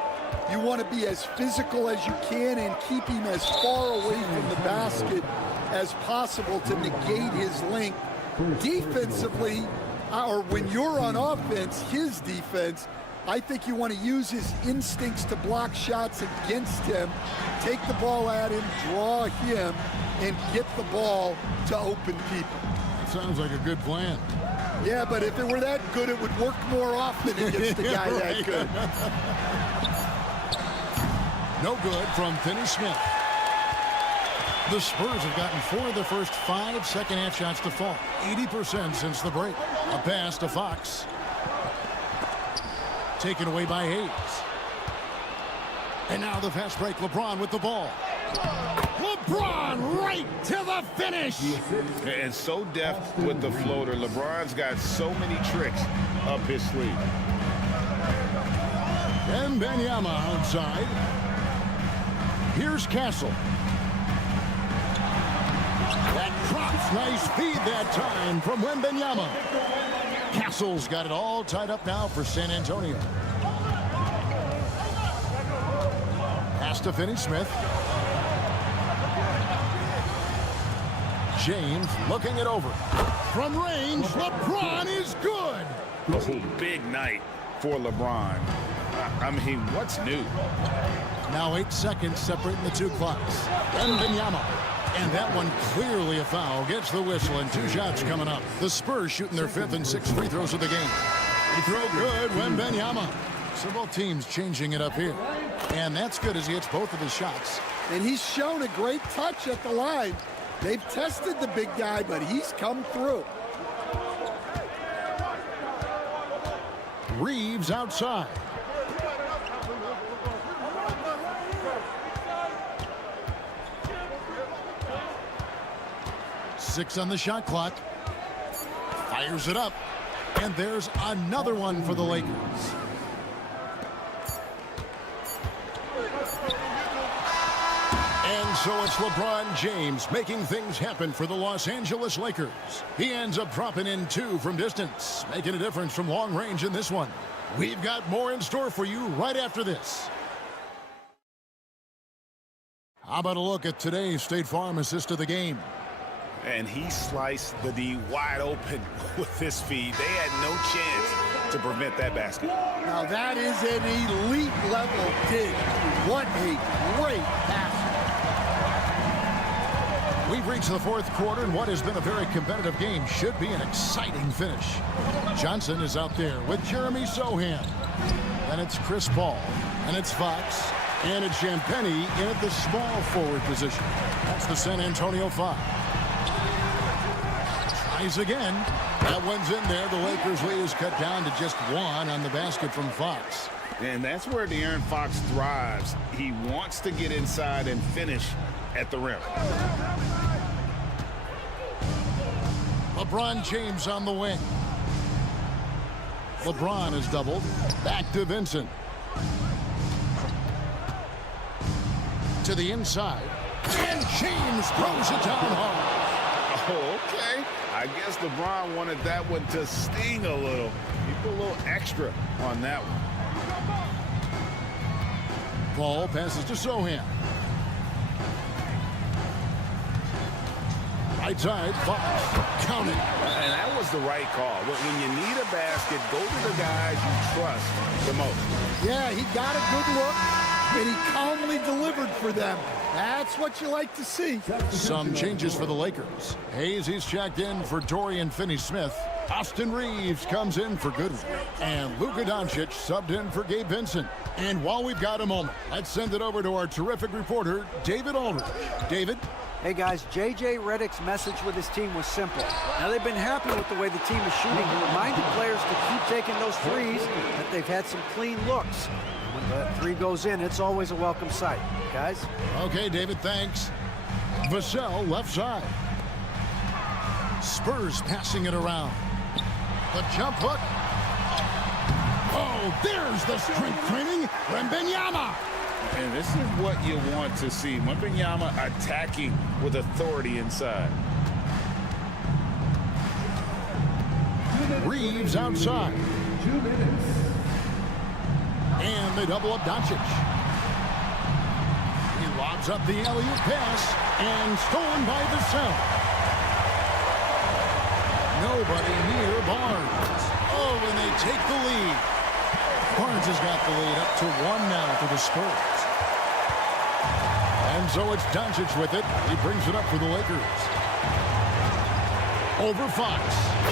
you want to be as physical as you can and keep him as far away from the basket as possible to negate his length. Defensively, or when you're on offense, his defense, I think you want to use his instincts to block shots against him, take the ball at him, draw him, and get the ball to open people. Sounds like a good plan. Yeah, but if it were that good, it would work more often against a guy that good. No good from Finney-Smith. The Spurs have gotten 4 of the first 5 second-half shots to fall. 80% since the break. A pass to Fox. Taken away by Hayes. And now the fast break. LeBron with the ball. LeBron right to the finish. And so deft with the floater. LeBron's got so many tricks up his sleeve. And Wembanyama outside. Here's Castle. That drops. Nice feed that time from Wembanyama. Castle's got it all tied up now for San Antonio. Pass to Finney-Smith. James looking it over. From range, LeBron is good. Oh, big night for LeBron. I mean, what's new? Now 8 seconds separating the 2 clocks. Wembanyama. And that one clearly a foul. Gets the whistle and 2 shots coming up. The Spurs shooting their 5th and 6th free throws of the game. Free throw good, Wembanyama. So both teams changing it up here. And that's good as he hits both of his shots. And he's shown a great touch at the line. They've tested the big guy, but he's come through. Reeves outside. Six on the shot clock. Fires it up. And there's another one for the Lakers. And so it's LeBron James making things happen for the Los Angeles Lakers. He ends up dropping in 2 from distance, making a difference from long range in this one. We've got more in store for you right after this. How about a look at today's State Farm assist of the game? And he sliced the D wide open with his feed. They had no chance to prevent that basket. Now that is an elite level dig. What a great pass. We've reached the 4th quarter, and what has been a very competitive game should be an exciting finish. Johnson is out there with Jeremy Sohan. And it's Chris Paul. And it's Fox. And it's Champagnie in at the small forward position. That's the San Antonio 5. Tries again. That one's in there. The Lakers' lead is cut down to just 1 on the basket from Fox. And that's where De'Aaron Fox thrives. He wants to get inside and finish at the rim. LeBron James on the wing. LeBron is doubled. Back to Vincent. To the inside. And James throws it down hard. Oh, okay. I guess LeBron wanted that one to sting a little. He put a little extra on that one. Ball passes to Sohan. Right side, Fox. Count it. And that was the right call. When you need a basket, go to the guys you trust the most. Yeah, he got a good look, and he calmly delivered for them. That's what you like to see. Some changes for the Lakers. Hayes, he's checked in for Dorian Finney-Smith. Austin Reeves comes in for Goodwin. And Luka Doncic subbed in for Gabe Vincent. And while we've got a moment, let's send it over to our terrific reporter, David Aldridge. David? Hey guys, J.J. Redick's message with his team was simple. Now they've been happy with the way the team is shooting. He reminded players to keep taking those threes, that they've had some clean looks. When that three goes in, it's always a welcome sight. Guys? Okay, David, thanks. Vassell, left side. Spurs passing it around. The jump hook. Oh, there's the strength training. Wembanyama. And this is what you want to see. Wembanyama attacking with authority inside. Reeves outside. 2 minutes. And they double up Doncic. He lobs up the alley-oop pass and stolen by Vassell. Nobody near Barnes. Oh, and they take the lead. Barnes has got the lead up to 1 now for the Spurs. And so it's Doncic with it. He brings it up for the Lakers. Over Fox.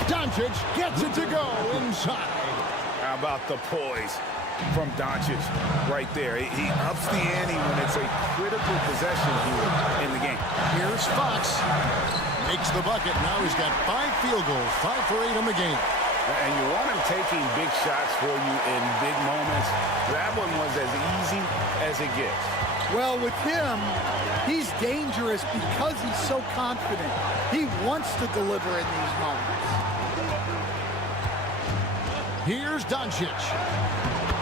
Doncic gets it to go inside. How about the poise from Doncic right there? He ups the ante when it's a critical possession here in the game. Here's Fox. Makes the bucket. Now he's got 5 field goals, 5 for 8 in the game. And you want him taking big shots for you in big moments. That one was as easy as it gets. Well, with him, he's dangerous because he's so confident. He wants to deliver in these moments. Here's Doncic.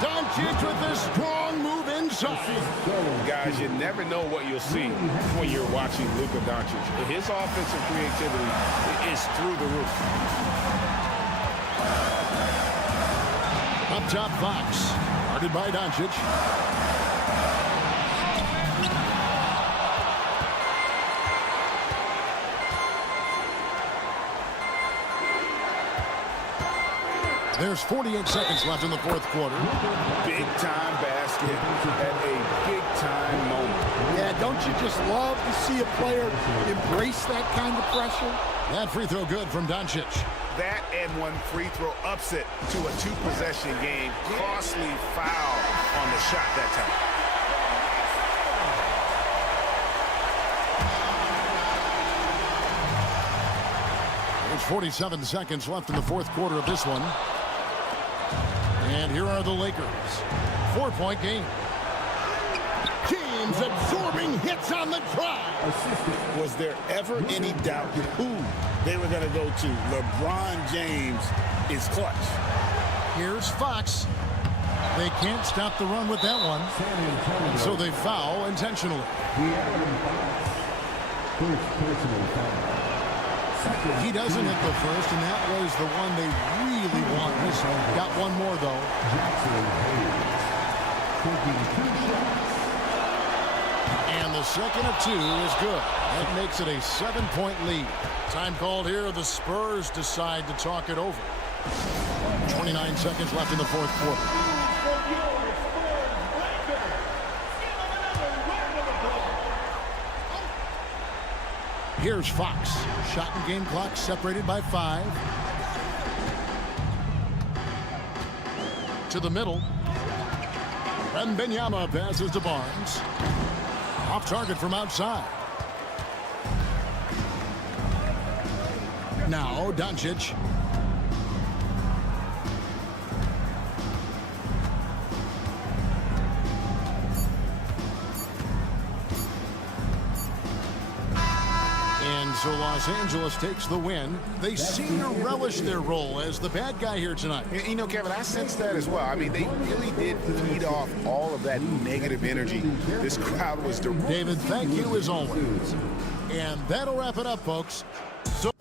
Doncic with a strong move inside. Guys, you never know what you'll see when you're watching Luka Doncic. His offensive creativity is through the roof. Up top, Fox. Guarded by Doncic. There's 48 seconds left in the fourth quarter. Big-time basket at a big-time moment. Yeah, don't you just love to see a player embrace that kind of pressure? That free throw good from Doncic. That and one free throw ups it to a 2-possession game. Costly foul on the shot that time. There's 47 seconds left in the fourth quarter of this one. And here are the Lakers. 4-point game. James absorbing hits on the drive. Was there ever any doubt who they were going to go to? LeBron James is clutch. Here's Fox. They can't stop the run with that one. So they foul intentionally. He doesn't hit the first, and that was the one they really want. He's got one more, though. And the second of 2 is good. That makes it a 7-point lead. Time called here. The Spurs decide to talk it over. 29 seconds left in the fourth quarter. Here's Fox. Shot and game clock separated by 5. To the middle. Wembanyama passes to Barnes. Off target from outside. Now Doncic. So Los Angeles takes the win. They seem to relish their role as the bad guy here tonight. You know, Kevin, I sense that as well. I mean, they really did feed off all of that negative energy. This crowd was direct. David, thank you as always. And that'll wrap it up, folks. So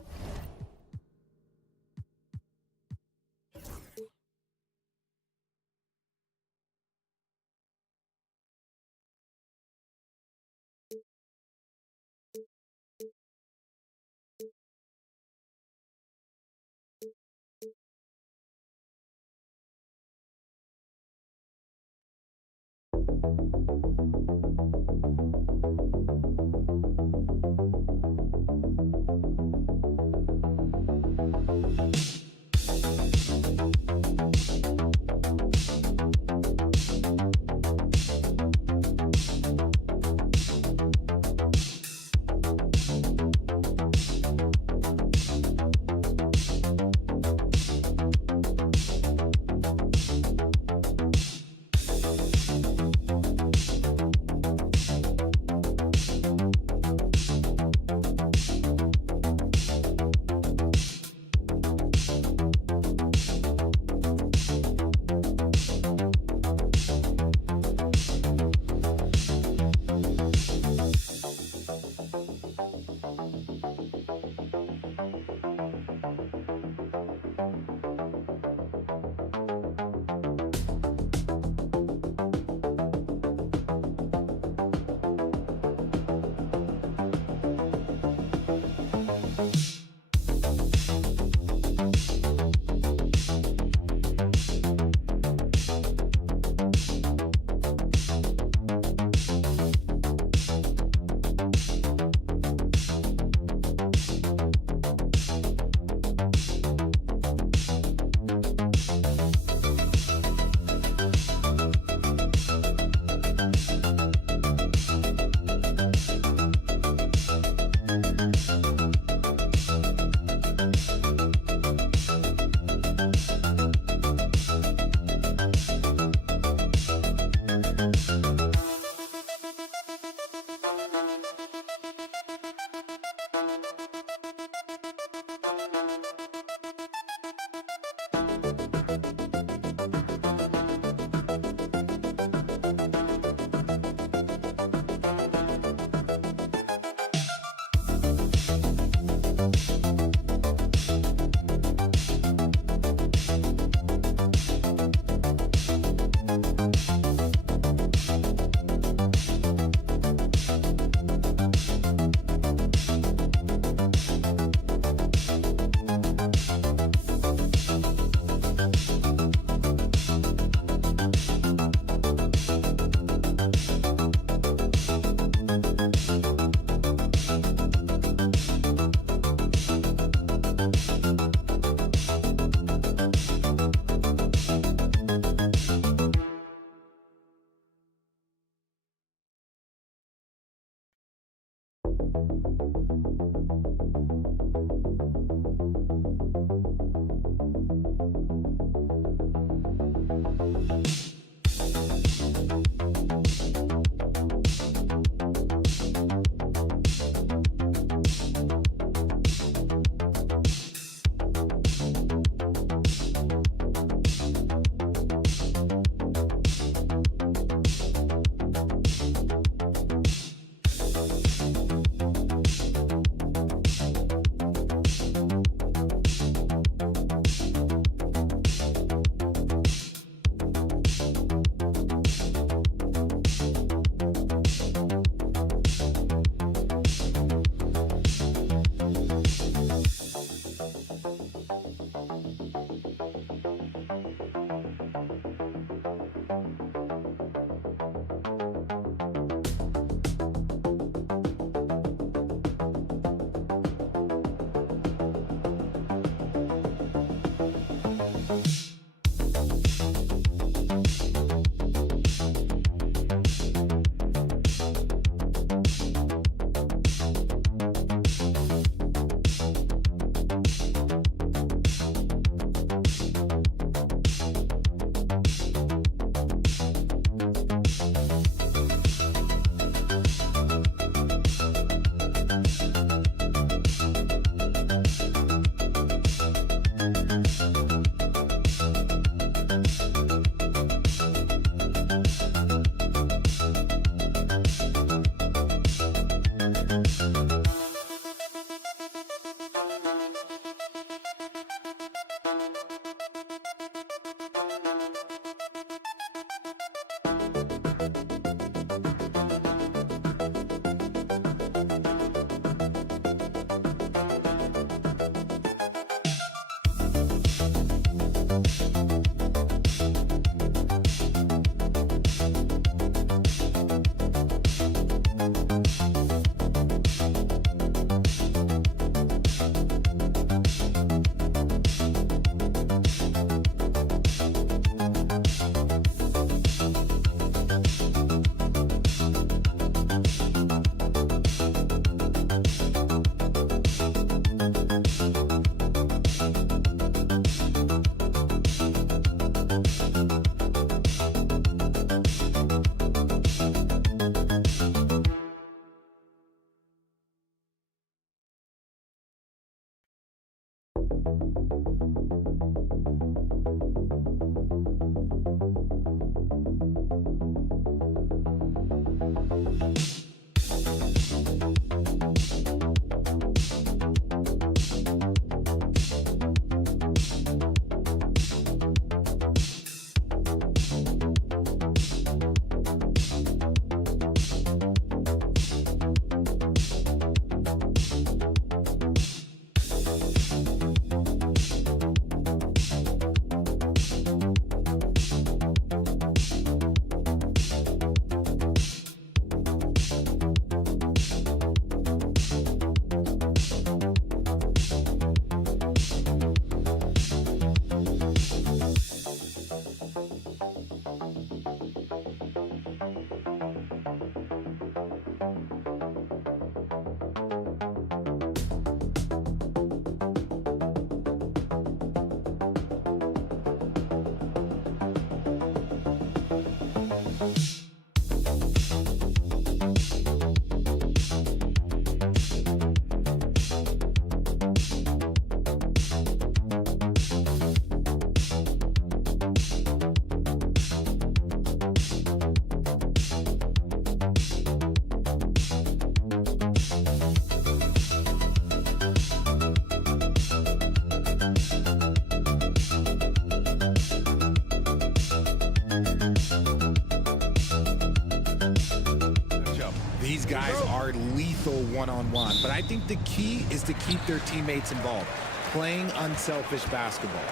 These guys are lethal one-on-one, but I think the key is to keep their teammates involved, playing unselfish basketball.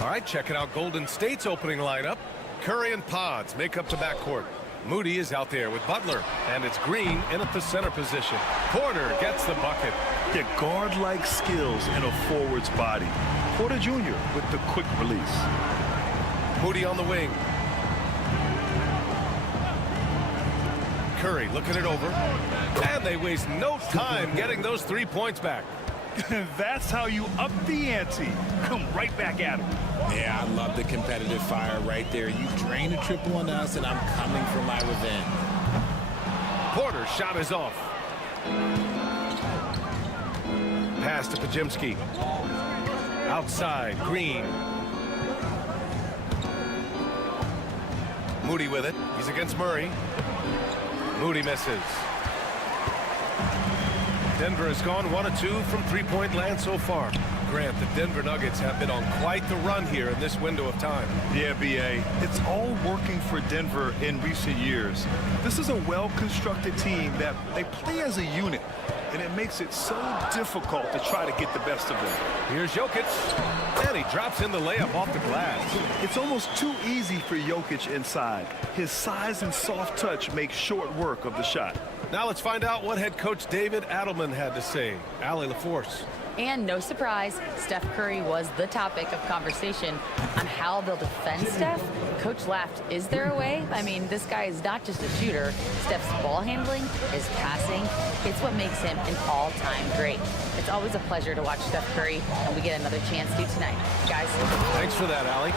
All right, checking out Golden State's opening lineup. Curry and Pods make up the backcourt. Moody is out there with Butler, and it's Green in at the center position. Porter gets the bucket. Get guard-like skills in a forward's body. Porter Jr. with the quick release. Moody on the wing. Curry looking it over, and they waste no time getting those 3 points back. That's how you up the ante. Come right back at him. Yeah, I love the competitive fire right there. You drain a triple on us, and I'm coming for my revenge. Porter's shot is off. Pass to Pajemski. Outside, Green. Moody with it. He's against Murray. Moody misses. Denver has gone 1 of 2 from three-point land so far. Grant, the Denver Nuggets have been on quite the run here in this window of time. Yeah, B.A. It's all working for Denver in recent years. This is a well-constructed team that they play as a unit, and it makes it so difficult to try to get the best of them. Here's Jokic, and he drops in the layup off the glass. It's almost too easy for Jokic inside. His size and soft touch make short work of the shot. Now let's find out what head coach David Adelman had to say. Allie LaForce. And no surprise, Steph Curry was the topic of conversation on how they'll defend Steph. Coach laughed, is there a way? I mean, this guy is not just a shooter. Steph's ball handling, his passing, it's what makes him an all-time great. It's always a pleasure to watch Steph Curry, and we get another chance to tonight. Guys. Thanks for that, Allie.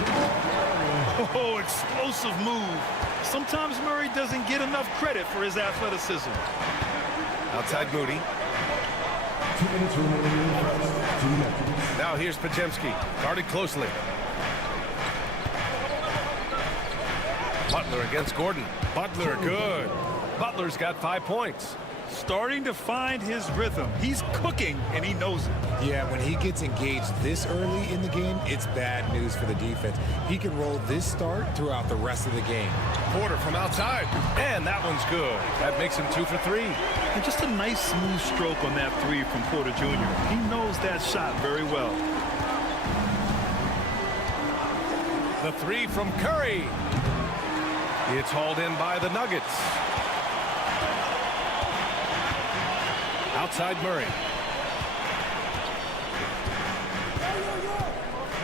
Oh, explosive move. Sometimes Murray doesn't get enough credit for his athleticism. Outside Moody. Now here's Pajemski, guarded closely. Butler against Gordon. Butler good. Butler's got 5 points. Starting to find his rhythm. He's cooking, and he knows it. Yeah, when he gets engaged this early in the game, it's bad news for the defense. He can roll this start throughout the rest of the game. Porter from outside, and that one's good. That makes him 2 for 3. And just a nice smooth stroke on that 3 from Porter Jr. He knows that shot very well. The 3 from Curry. It's hauled in by the Nuggets. Outside Murray.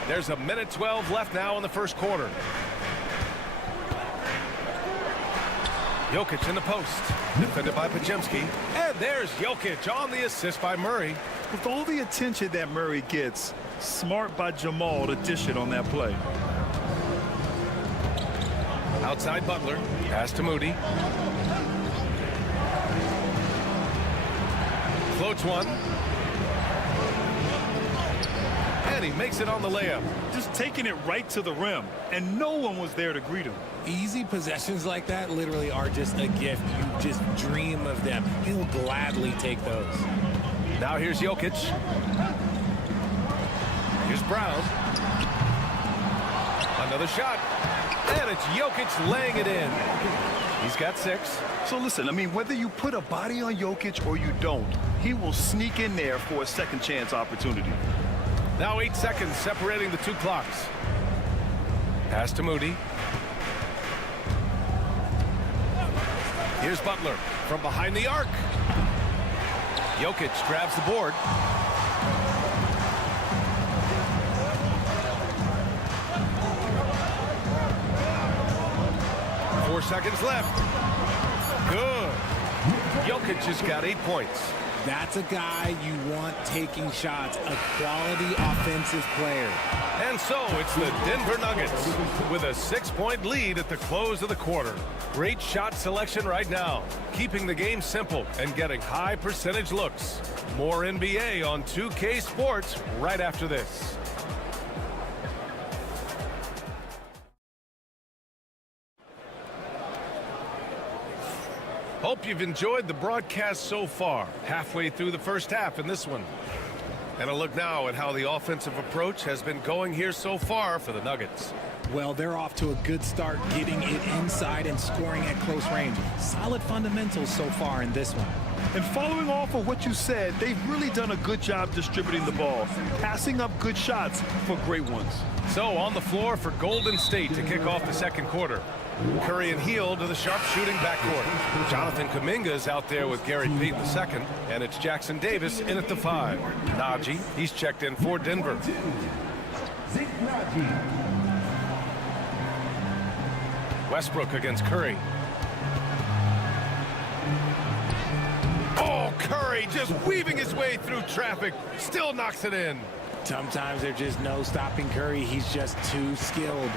There's 1:12 left now in the first quarter. Jokic in the post. Defended by Pajemski. And there's Jokic on the assist by Murray. With all the attention that Murray gets, smart by Jamal to dish it on that play. Outside Butler. Pass to Moody. Floats one. And he makes it on the layup. Just taking it right to the rim, and no one was there to greet him. Easy possessions like that literally are just a gift. You just dream of them. He'll gladly take those. Now here's Jokic. Here's Brown. Another shot. And it's Jokic laying it in. He's got 6. So listen, I mean, whether you put a body on Jokic or you don't, he will sneak in there for a second chance opportunity. Now 8 seconds separating the 2 clocks. Pass to Moody. Here's Butler from behind the arc. Jokic grabs the board. Four seconds left. Good. Jokic has got 8 points. That's a guy you want taking shots, a quality offensive player. And so it's the Denver Nuggets with a 6-point lead at the close of the quarter. Great shot selection right now, keeping the game simple and getting high percentage looks. More NBA on 2K Sports right after this. Hope you've enjoyed the broadcast so far. Halfway through the first half in this one. And a look now at how the offensive approach has been going here so far for the Nuggets. Well, they're off to a good start getting it inside and scoring at close range. Solid fundamentals so far in this one. And following off of what you said, they've really done a good job distributing the ball, passing up good shots for great ones. So on the floor for Golden State to kick off the second quarter. Curry and Hield to the sharpshooting backcourt. Jonathan Kuminga is out there with Gary Payton II, and it's Jackson Davis in at the 5. Najee, he's checked in for Denver. Westbrook against Curry. Oh, Curry just weaving his way through traffic, still knocks it in. Sometimes there's just no stopping Curry. He's just too skilled.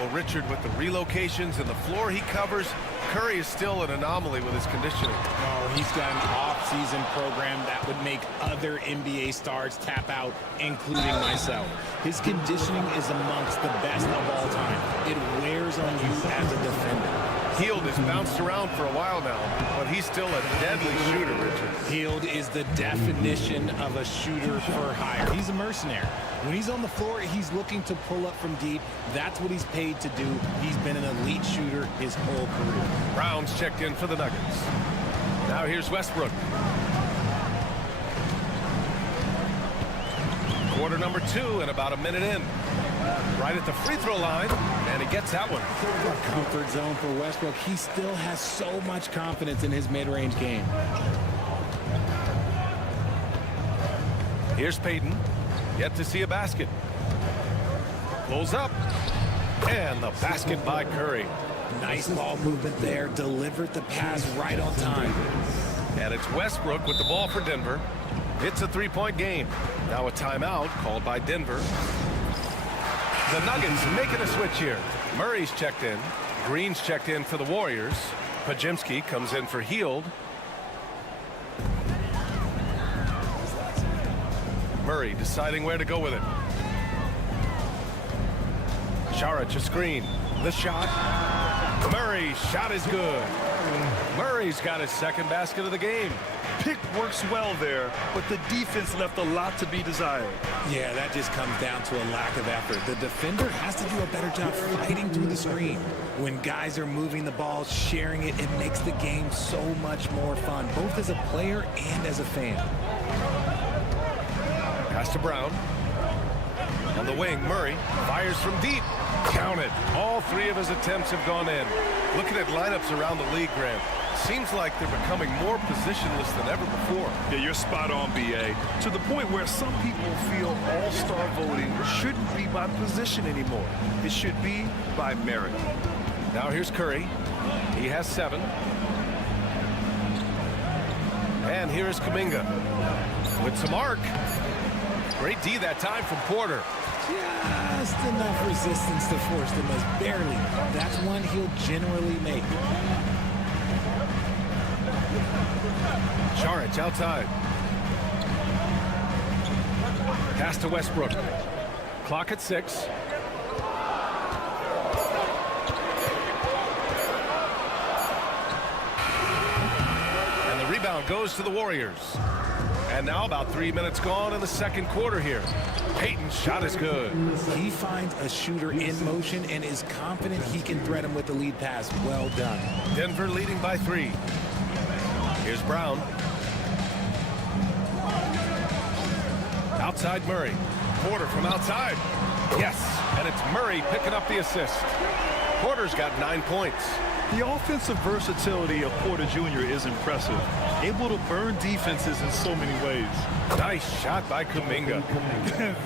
Well, Richard, with the relocations and the floor he covers, Curry is still an anomaly with his conditioning. Oh, he's got an off-season program that would make other NBA stars tap out, including myself. His conditioning is amongst the best of all time. It wears on you as a defender. Hield has bounced around for a while now, but he's still a deadly shooter, Richard. Hield is the definition of a shooter for hire. He's a mercenary. When he's on the floor, he's looking to pull up from deep. That's what he's paid to do. He's been an elite shooter his whole career. Brown's checked in for the Nuggets. Now here's Westbrook. Quarter number 2 and about a minute in. Right at the free throw line, and he gets that one. Comfort zone for Westbrook. He still has so much confidence in his mid-range game. Here's Payton. Yet to see a basket. Pulls up. And the basket by Curry. Nice ball movement there. Delivered the pass right on time. And it's Westbrook with the ball for Denver. It's a 3-point game. Now a timeout called by Denver. The Nuggets making a switch here. Murray's checked in. Green's checked in for the Warriors. Pajimski comes in for Hield. Murray deciding where to go with it. Saric a screen. The shot. Murray's shot is good. Murray's got his second basket of the game. Pick works well there, but the defense left a lot to be desired. Yeah, that just comes down to a lack of effort. The defender has to do a better job fighting through the screen. When guys are moving the ball, sharing it, it makes the game so much more fun, both as a player and as a fan. Pass to Brown. On the wing, Murray fires from deep. Counted. All 3 of his attempts have gone in. Looking at lineups around the league, Grant, seems like they're becoming more positionless than ever before. Yeah, you're spot on, BA. To the point where some people feel all-star voting shouldn't be by position anymore. It should be by merit. Now here's Curry. He has 7. And here is Kuminga with some arc. Great D that time from Porter. Just enough resistance to force the miss. Barely. That's one he'll generally make. Saric outside. Pass to Westbrook. Clock at 6. And the rebound goes to the Warriors. And now about 3 minutes gone in the second quarter here. Payton's shot is good. He finds a shooter in motion and is confident he can thread him with the lead pass. Well done. Denver leading by 3. Here's Brown. Outside Murray. Porter from outside. Yes, and it's Murray picking up the assist. Porter's got 9 points. The offensive versatility of Porter Jr. is impressive. Able to burn defenses in so many ways. Nice shot by Kuminga.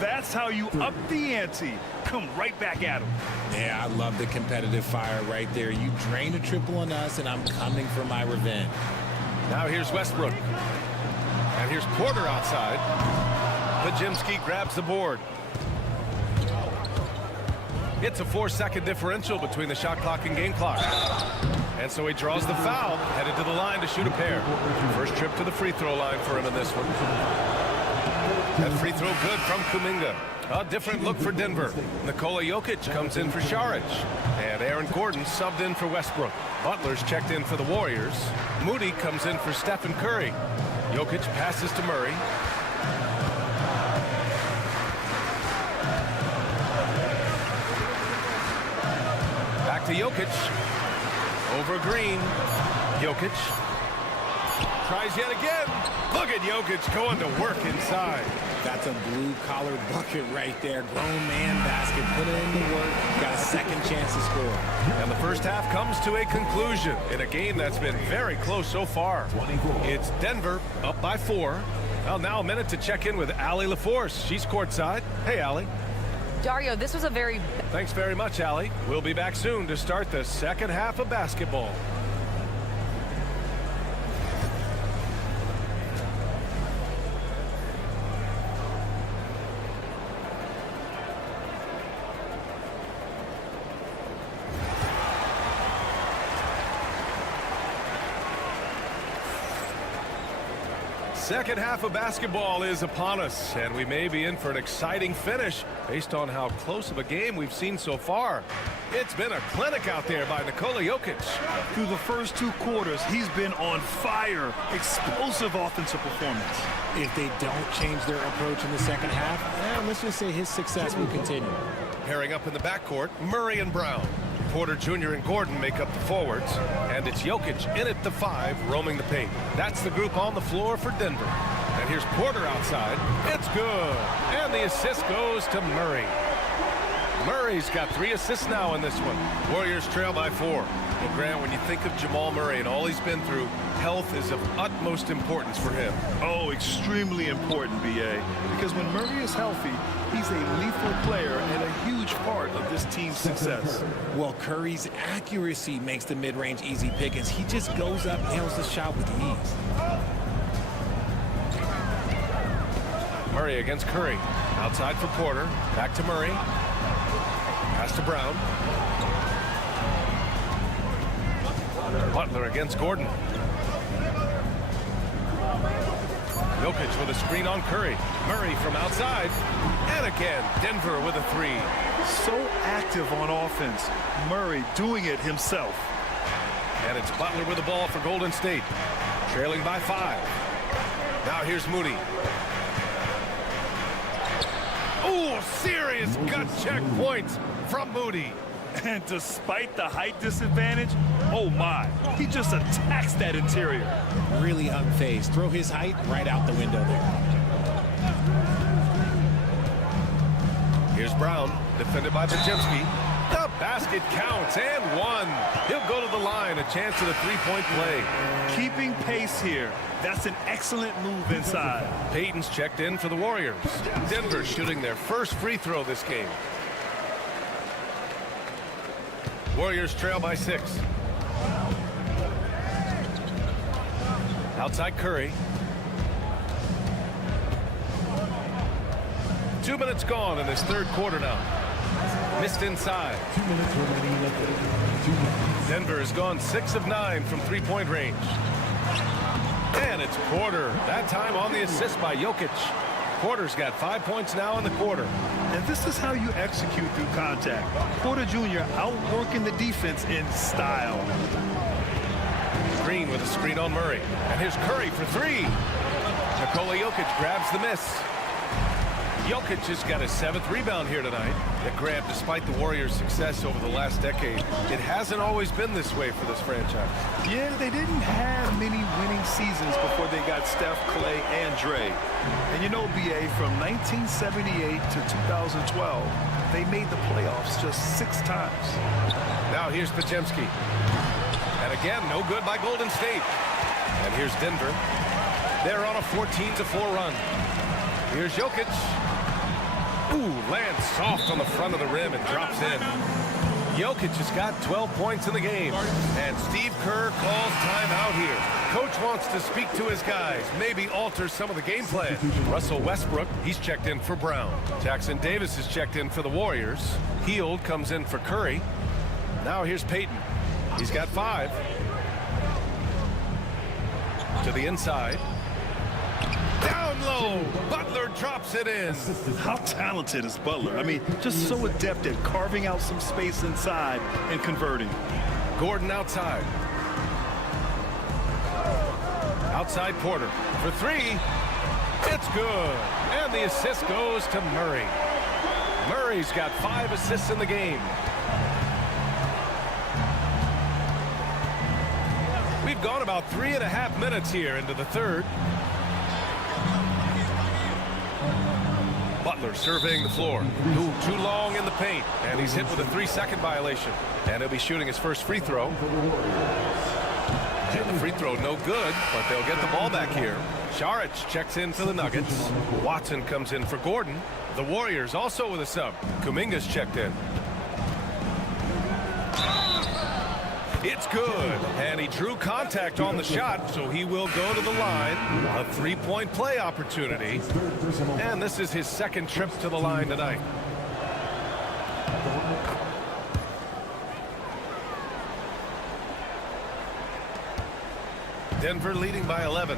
That's how you up the ante. Come right back at him. Yeah, I love the competitive fire right there. You drain a triple on us, and I'm coming for my revenge. Now here's Westbrook. And here's Porter outside. Podziemski grabs the board. It's a 4-second differential between the shot clock and game clock. And so he draws the foul, headed to the line to shoot a pair. First trip to the free throw line for him in this one. That free throw good from Kuminga. A different look for Denver. Nikola Jokic comes in for Šarić. And Aaron Gordon subbed in for Westbrook. Butler's checked in for the Warriors. Moody comes in for Stephen Curry. Jokic passes to Murray. Back to Jokic. Over Green. Jokic tries yet again. Look at Jokic going to work inside. That's a blue-collar bucket right there. Grown man basket. Put in the work. Got a second chance to score. And the first half comes to a conclusion in a game that's been very close so far. It's Denver up by 4. Well, now a minute to check in with Allie LaForce. She's courtside. Hey, Allie. Dario, this was a very... Thanks very much, Allie. We'll be back soon to start the second half of basketball. Second half of basketball is upon us, and we may be in for an exciting finish based on how close of a game we've seen so far. It's been a clinic out there by Nikola Jokic. Through the first 2 quarters, he's been on fire. Explosive offensive performance. If they don't change their approach in the second half, let's just say his success will continue. Pairing up in the backcourt, Murray and Brown. Porter Jr. and Gordon make up the forwards, and it's Jokic in at the 5, roaming the paint. That's the group on the floor for Denver. And here's Porter outside. It's good. And the assist goes to Murray. Murray's got 3 assists now in this one. Warriors trail by 4. Well, Grant, when you think of Jamal Murray and all he's been through, health is of utmost importance for him. Oh, extremely important, B.A. Because when Murray is healthy, he's a lethal player and a huge part of this team's success. Well, Curry's accuracy makes the mid-range easy pickings. He just goes up, nails the shot with ease. Murray against Curry. Outside for Porter. Back to Murray. Pass to Brown. Butler against Gordon. Jokic with a screen on Curry. Murray from outside. And again, Denver with a 3. So active on offense. Murray doing it himself. And it's Butler with the ball for Golden State. Trailing by 5. Now here's Moody. Oh, serious gut check points from Moody. And despite the height disadvantage, oh my, he just attacks that interior. Really unfazed. Throw his height right out the window there. Here's Brown, defended by Podziemski. The basket counts, and 1. He'll go to the line, a chance at a 3-point play. Keeping pace here. That's an excellent move inside. Payton's checked in for the Warriors. Denver shooting their first free throw this game. Warriors trail by 6. Outside Curry. 2 minutes gone in this third quarter now. Missed inside. 2 minutes remaining in the third. 2 minutes. Denver has gone 6 of 9 from 3-point range. And it's Porter. That time on the assist by Jokic. Porter's got 5 points now in the quarter. And this is how you execute through contact. Porter Jr. outworking the defense in style. Green with a screen on Murray. And here's Curry for three. Nikola Jokic grabs the miss. Jokic has got his 7th rebound here tonight. That grab, despite the Warriors' success over the last decade, it hasn't always been this way for this franchise. Yeah, they didn't have many winning seasons before they got Steph, Clay, and Dre. And you know, BA, from 1978 to 2012, they made the playoffs just 6 times. Now here's Podziemski. And again, no good by Golden State. And here's Denver. They're on a 14-4 run. Here's Jokic. Ooh, lands soft on the front of the rim and drops in. Jokic has got 12 points in the game. And Steve Kerr calls timeout here. Coach wants to speak to his guys, maybe alter some of the game plan. Russell Westbrook, he's checked in for Brown. Jackson Davis is checked in for the Warriors. Hield comes in for Curry. Now here's Payton. He's got 5. To the inside. Down low. Butler drops it in. How talented is Butler? I mean, just so adept at carving out some space inside and converting. Gordon outside. Outside Porter for 3. It's good. And the assist goes to Murray. Murray's got 5 assists in the game. We've gone about 3.5 minutes here into the third. Butler surveying the floor. Ooh, too long in the paint. And he's hit with a 3-second violation. And he'll be shooting his first free throw. And the free throw no good, but they'll get the ball back here. Saric checks in for the Nuggets. Watson comes in for Gordon. The Warriors also with a sub. Kuminga's checked in. It's good, and he drew contact on the shot, so he will go to the line. A 3-point play opportunity, and this is his 2nd trip to the line tonight. Denver leading by 11.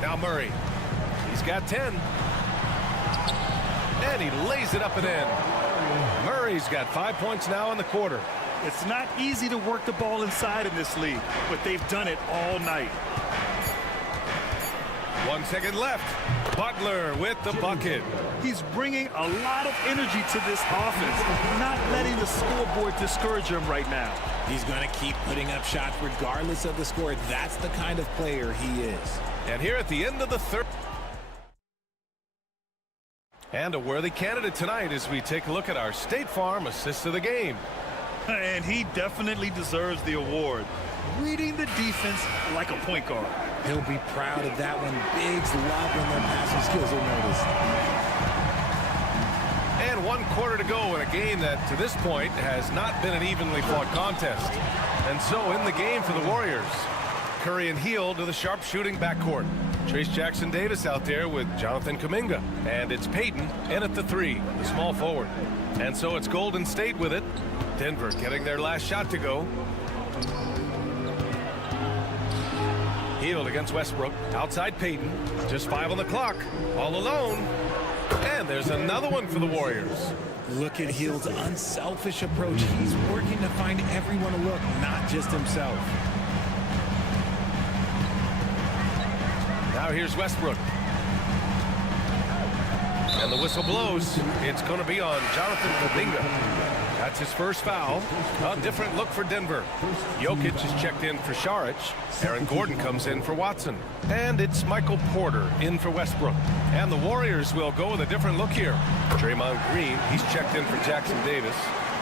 Now Murray, he's got 10, and he lays it up and in. Murray's got 5 points now in the quarter. It's not easy to work the ball inside in this league, but they've done it all night. 1 second left. Butler with the bucket. He's bringing a lot of energy to this offense, not letting the scoreboard discourage him right now. He's going to keep putting up shots regardless of the score. That's the kind of player he is. And here at the end of the third. And a worthy candidate tonight as we take a look at our State Farm assist of the game. And he definitely deserves the award. Reading the defense like a point guard. He'll be proud of that one. Bigs love when their passing skills are noticed. And 1 quarter to go in a game that to this point has not been an evenly fought contest. And so in the game for the Warriors, Curry and Hield to the sharp shooting backcourt. Trace Jackson Davis out there with Jonathan Kuminga. And it's Payton in at the 3, the small forward. And so it's Golden State with it. Denver getting their last shot to go. Hield against Westbrook. Outside Payton. Just 5 on the clock. All alone. And there's another one for the Warriors. Look at Hield's unselfish approach. He's working to find everyone a look, not just himself. Now here's Westbrook. And the whistle blows. It's going to be on Jonathan Kuminga. That's his first foul. A different look for Denver. Jokic is checked in for Saric. Aaron Gordon comes in for Watson. And it's Michael Porter in for Westbrook. And the Warriors will go with a different look here. Draymond Green, he's checked in for Jackson Davis.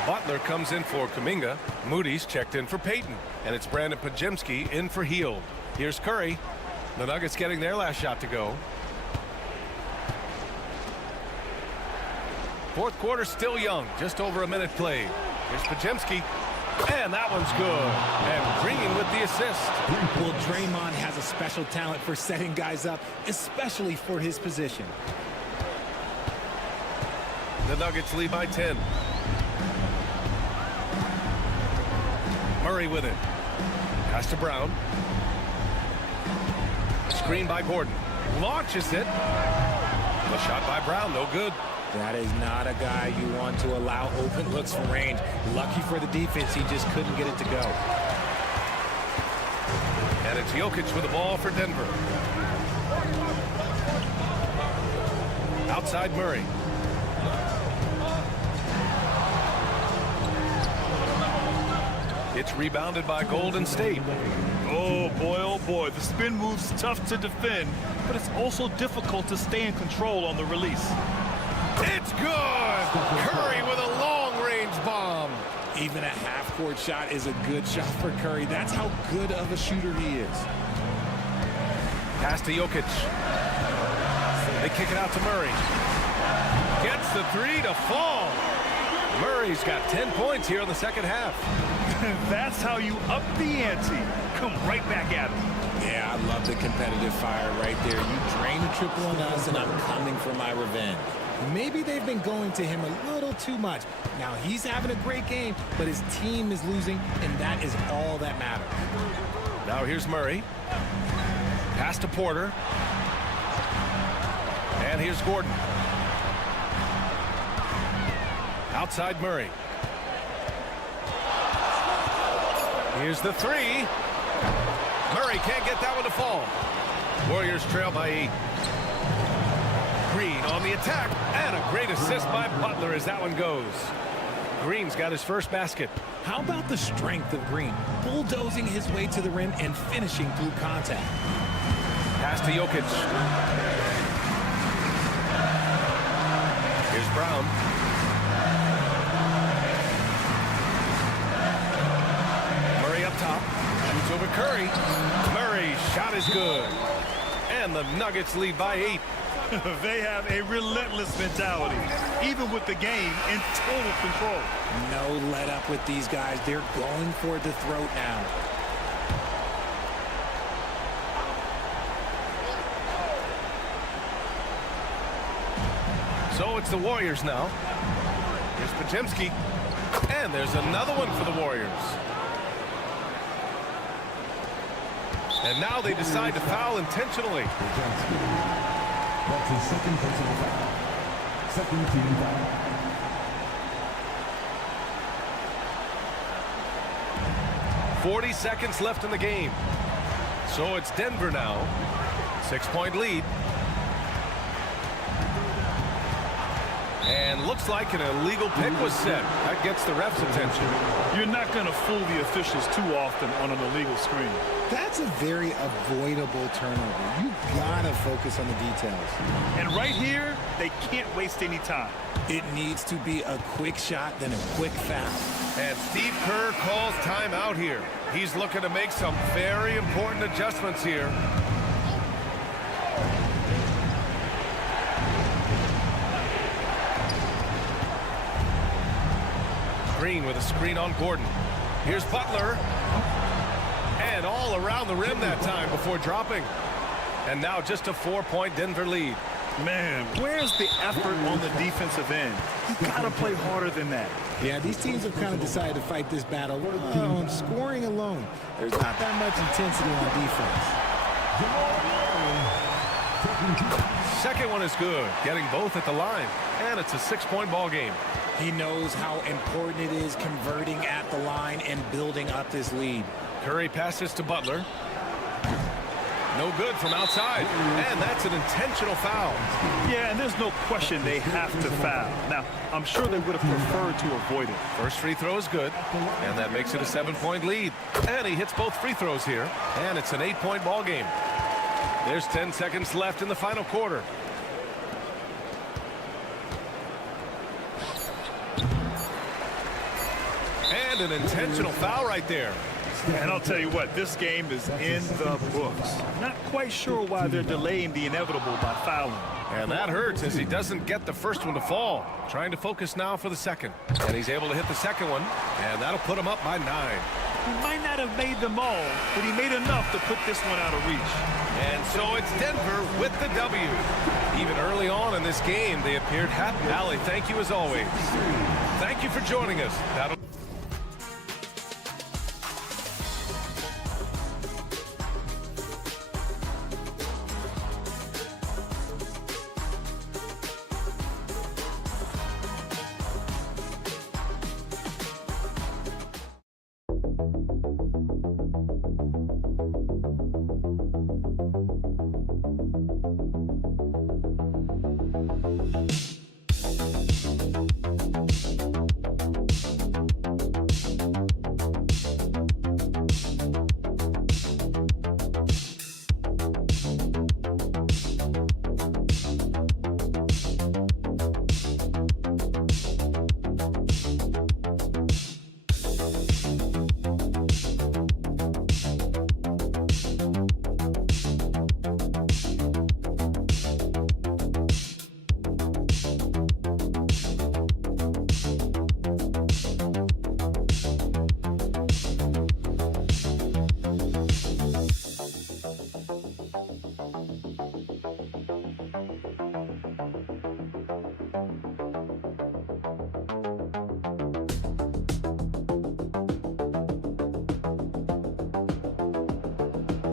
Butler comes in for Kuminga. Moody's checked in for Payton. And it's Brandon Podziemski in for Hield. Here's Curry. The Nuggets getting their last shot to go. Fourth quarter still young, just over a minute played. Here's Podziemski, and that one's good. And Green with the assist. Well, Draymond has a special talent for setting guys up, especially for his position. The Nuggets lead by 10. Murray with it. Pass to Brown. screen by Gordon. Launches it. The shot by Brown, no good. That is not a guy you want to allow open looks from range. Lucky for the defense, he just couldn't get it to go. And it's Jokic with the ball for Denver. Outside Murray. It's rebounded by Golden State. Oh boy, the spin move's tough to defend, but it's also difficult to stay in control on the release. It's good! Curry with a long-range bomb. Even a half-court shot is a good shot for Curry. That's how good of a shooter he is. Pass to Jokic. They kick it out to Murray. Gets the three to fall. Murray's got 10 points here in the second half. That's how you up the ante. Come right back at him. Yeah, I love the competitive fire right there. You drain a triple on us, and I'm coming for my revenge. Maybe they've been going to him a little too much. Now, he's having a great game, but his team is losing, and that is all that matters. Now here's Murray. Pass to Porter. And here's Gordon. Outside Murray. Here's the three. Murray can't get that one to fall. Warriors trail by 8. Green on the attack, and a great assist by Butler as that one goes. Green's got his first basket. How about the strength of Green? Bulldozing his way to the rim and finishing through contact. Pass to Jokic. Here's Brown. Murray up top. Shoots over Curry. Murray's shot is good. And the Nuggets lead by 8. They have a relentless mentality, even with the game in total control. No let up with these guys. They're going for the throat now. So it's the Warriors now. Here's Podziemski. And there's another one for the Warriors. And now they decide to foul intentionally. That's his second personal foul. Second team foul. .40 seconds left in the game. So it's Denver now. 6-point lead. And looks like an illegal pick was set. That gets the ref's attention. You're not going to fool the officials too often on an illegal screen. That's a very avoidable turnover. You gotta focus on the details. And right here, they can't waste any time. It needs to be a quick shot, then a quick foul. And Steve Kerr calls timeout here. He's looking to make some very important adjustments here. Green with a screen on Gordon. Here's Butler. And all around the rim that time before dropping. And now just a 4-point Denver lead. Man, where's the effort on the defensive end? You gotta play harder than that. Yeah, these teams have kind of decided to fight this battle on scoring alone. There's not that much intensity on defense. Second one is good, getting both at the line. And it's a 6-point ball game. He knows how important it is converting at the line and building up this lead. Curry passes to Butler. No good from outside. And that's an intentional foul. Yeah, and there's no question they have to foul. Now, I'm sure they would have preferred to avoid it. First free throw is good. And that makes it a 7-point lead. And he hits both free throws here. And it's an 8-point ball game. There's 10 seconds left in the final quarter. And an intentional foul right there. And I'll tell you what, this game is in the books. Not quite sure why they're delaying the inevitable by fouling. And that hurts as he doesn't get the first one to fall. Trying to focus now for the second. And he's able to hit the second one. And that'll put him up by 9. He might not have made them all, but he made enough to put this one out of reach. And so it's Denver with the W. Even early on in this game, they appeared happy. Allie, thank you as always. Thank you for joining us. That'll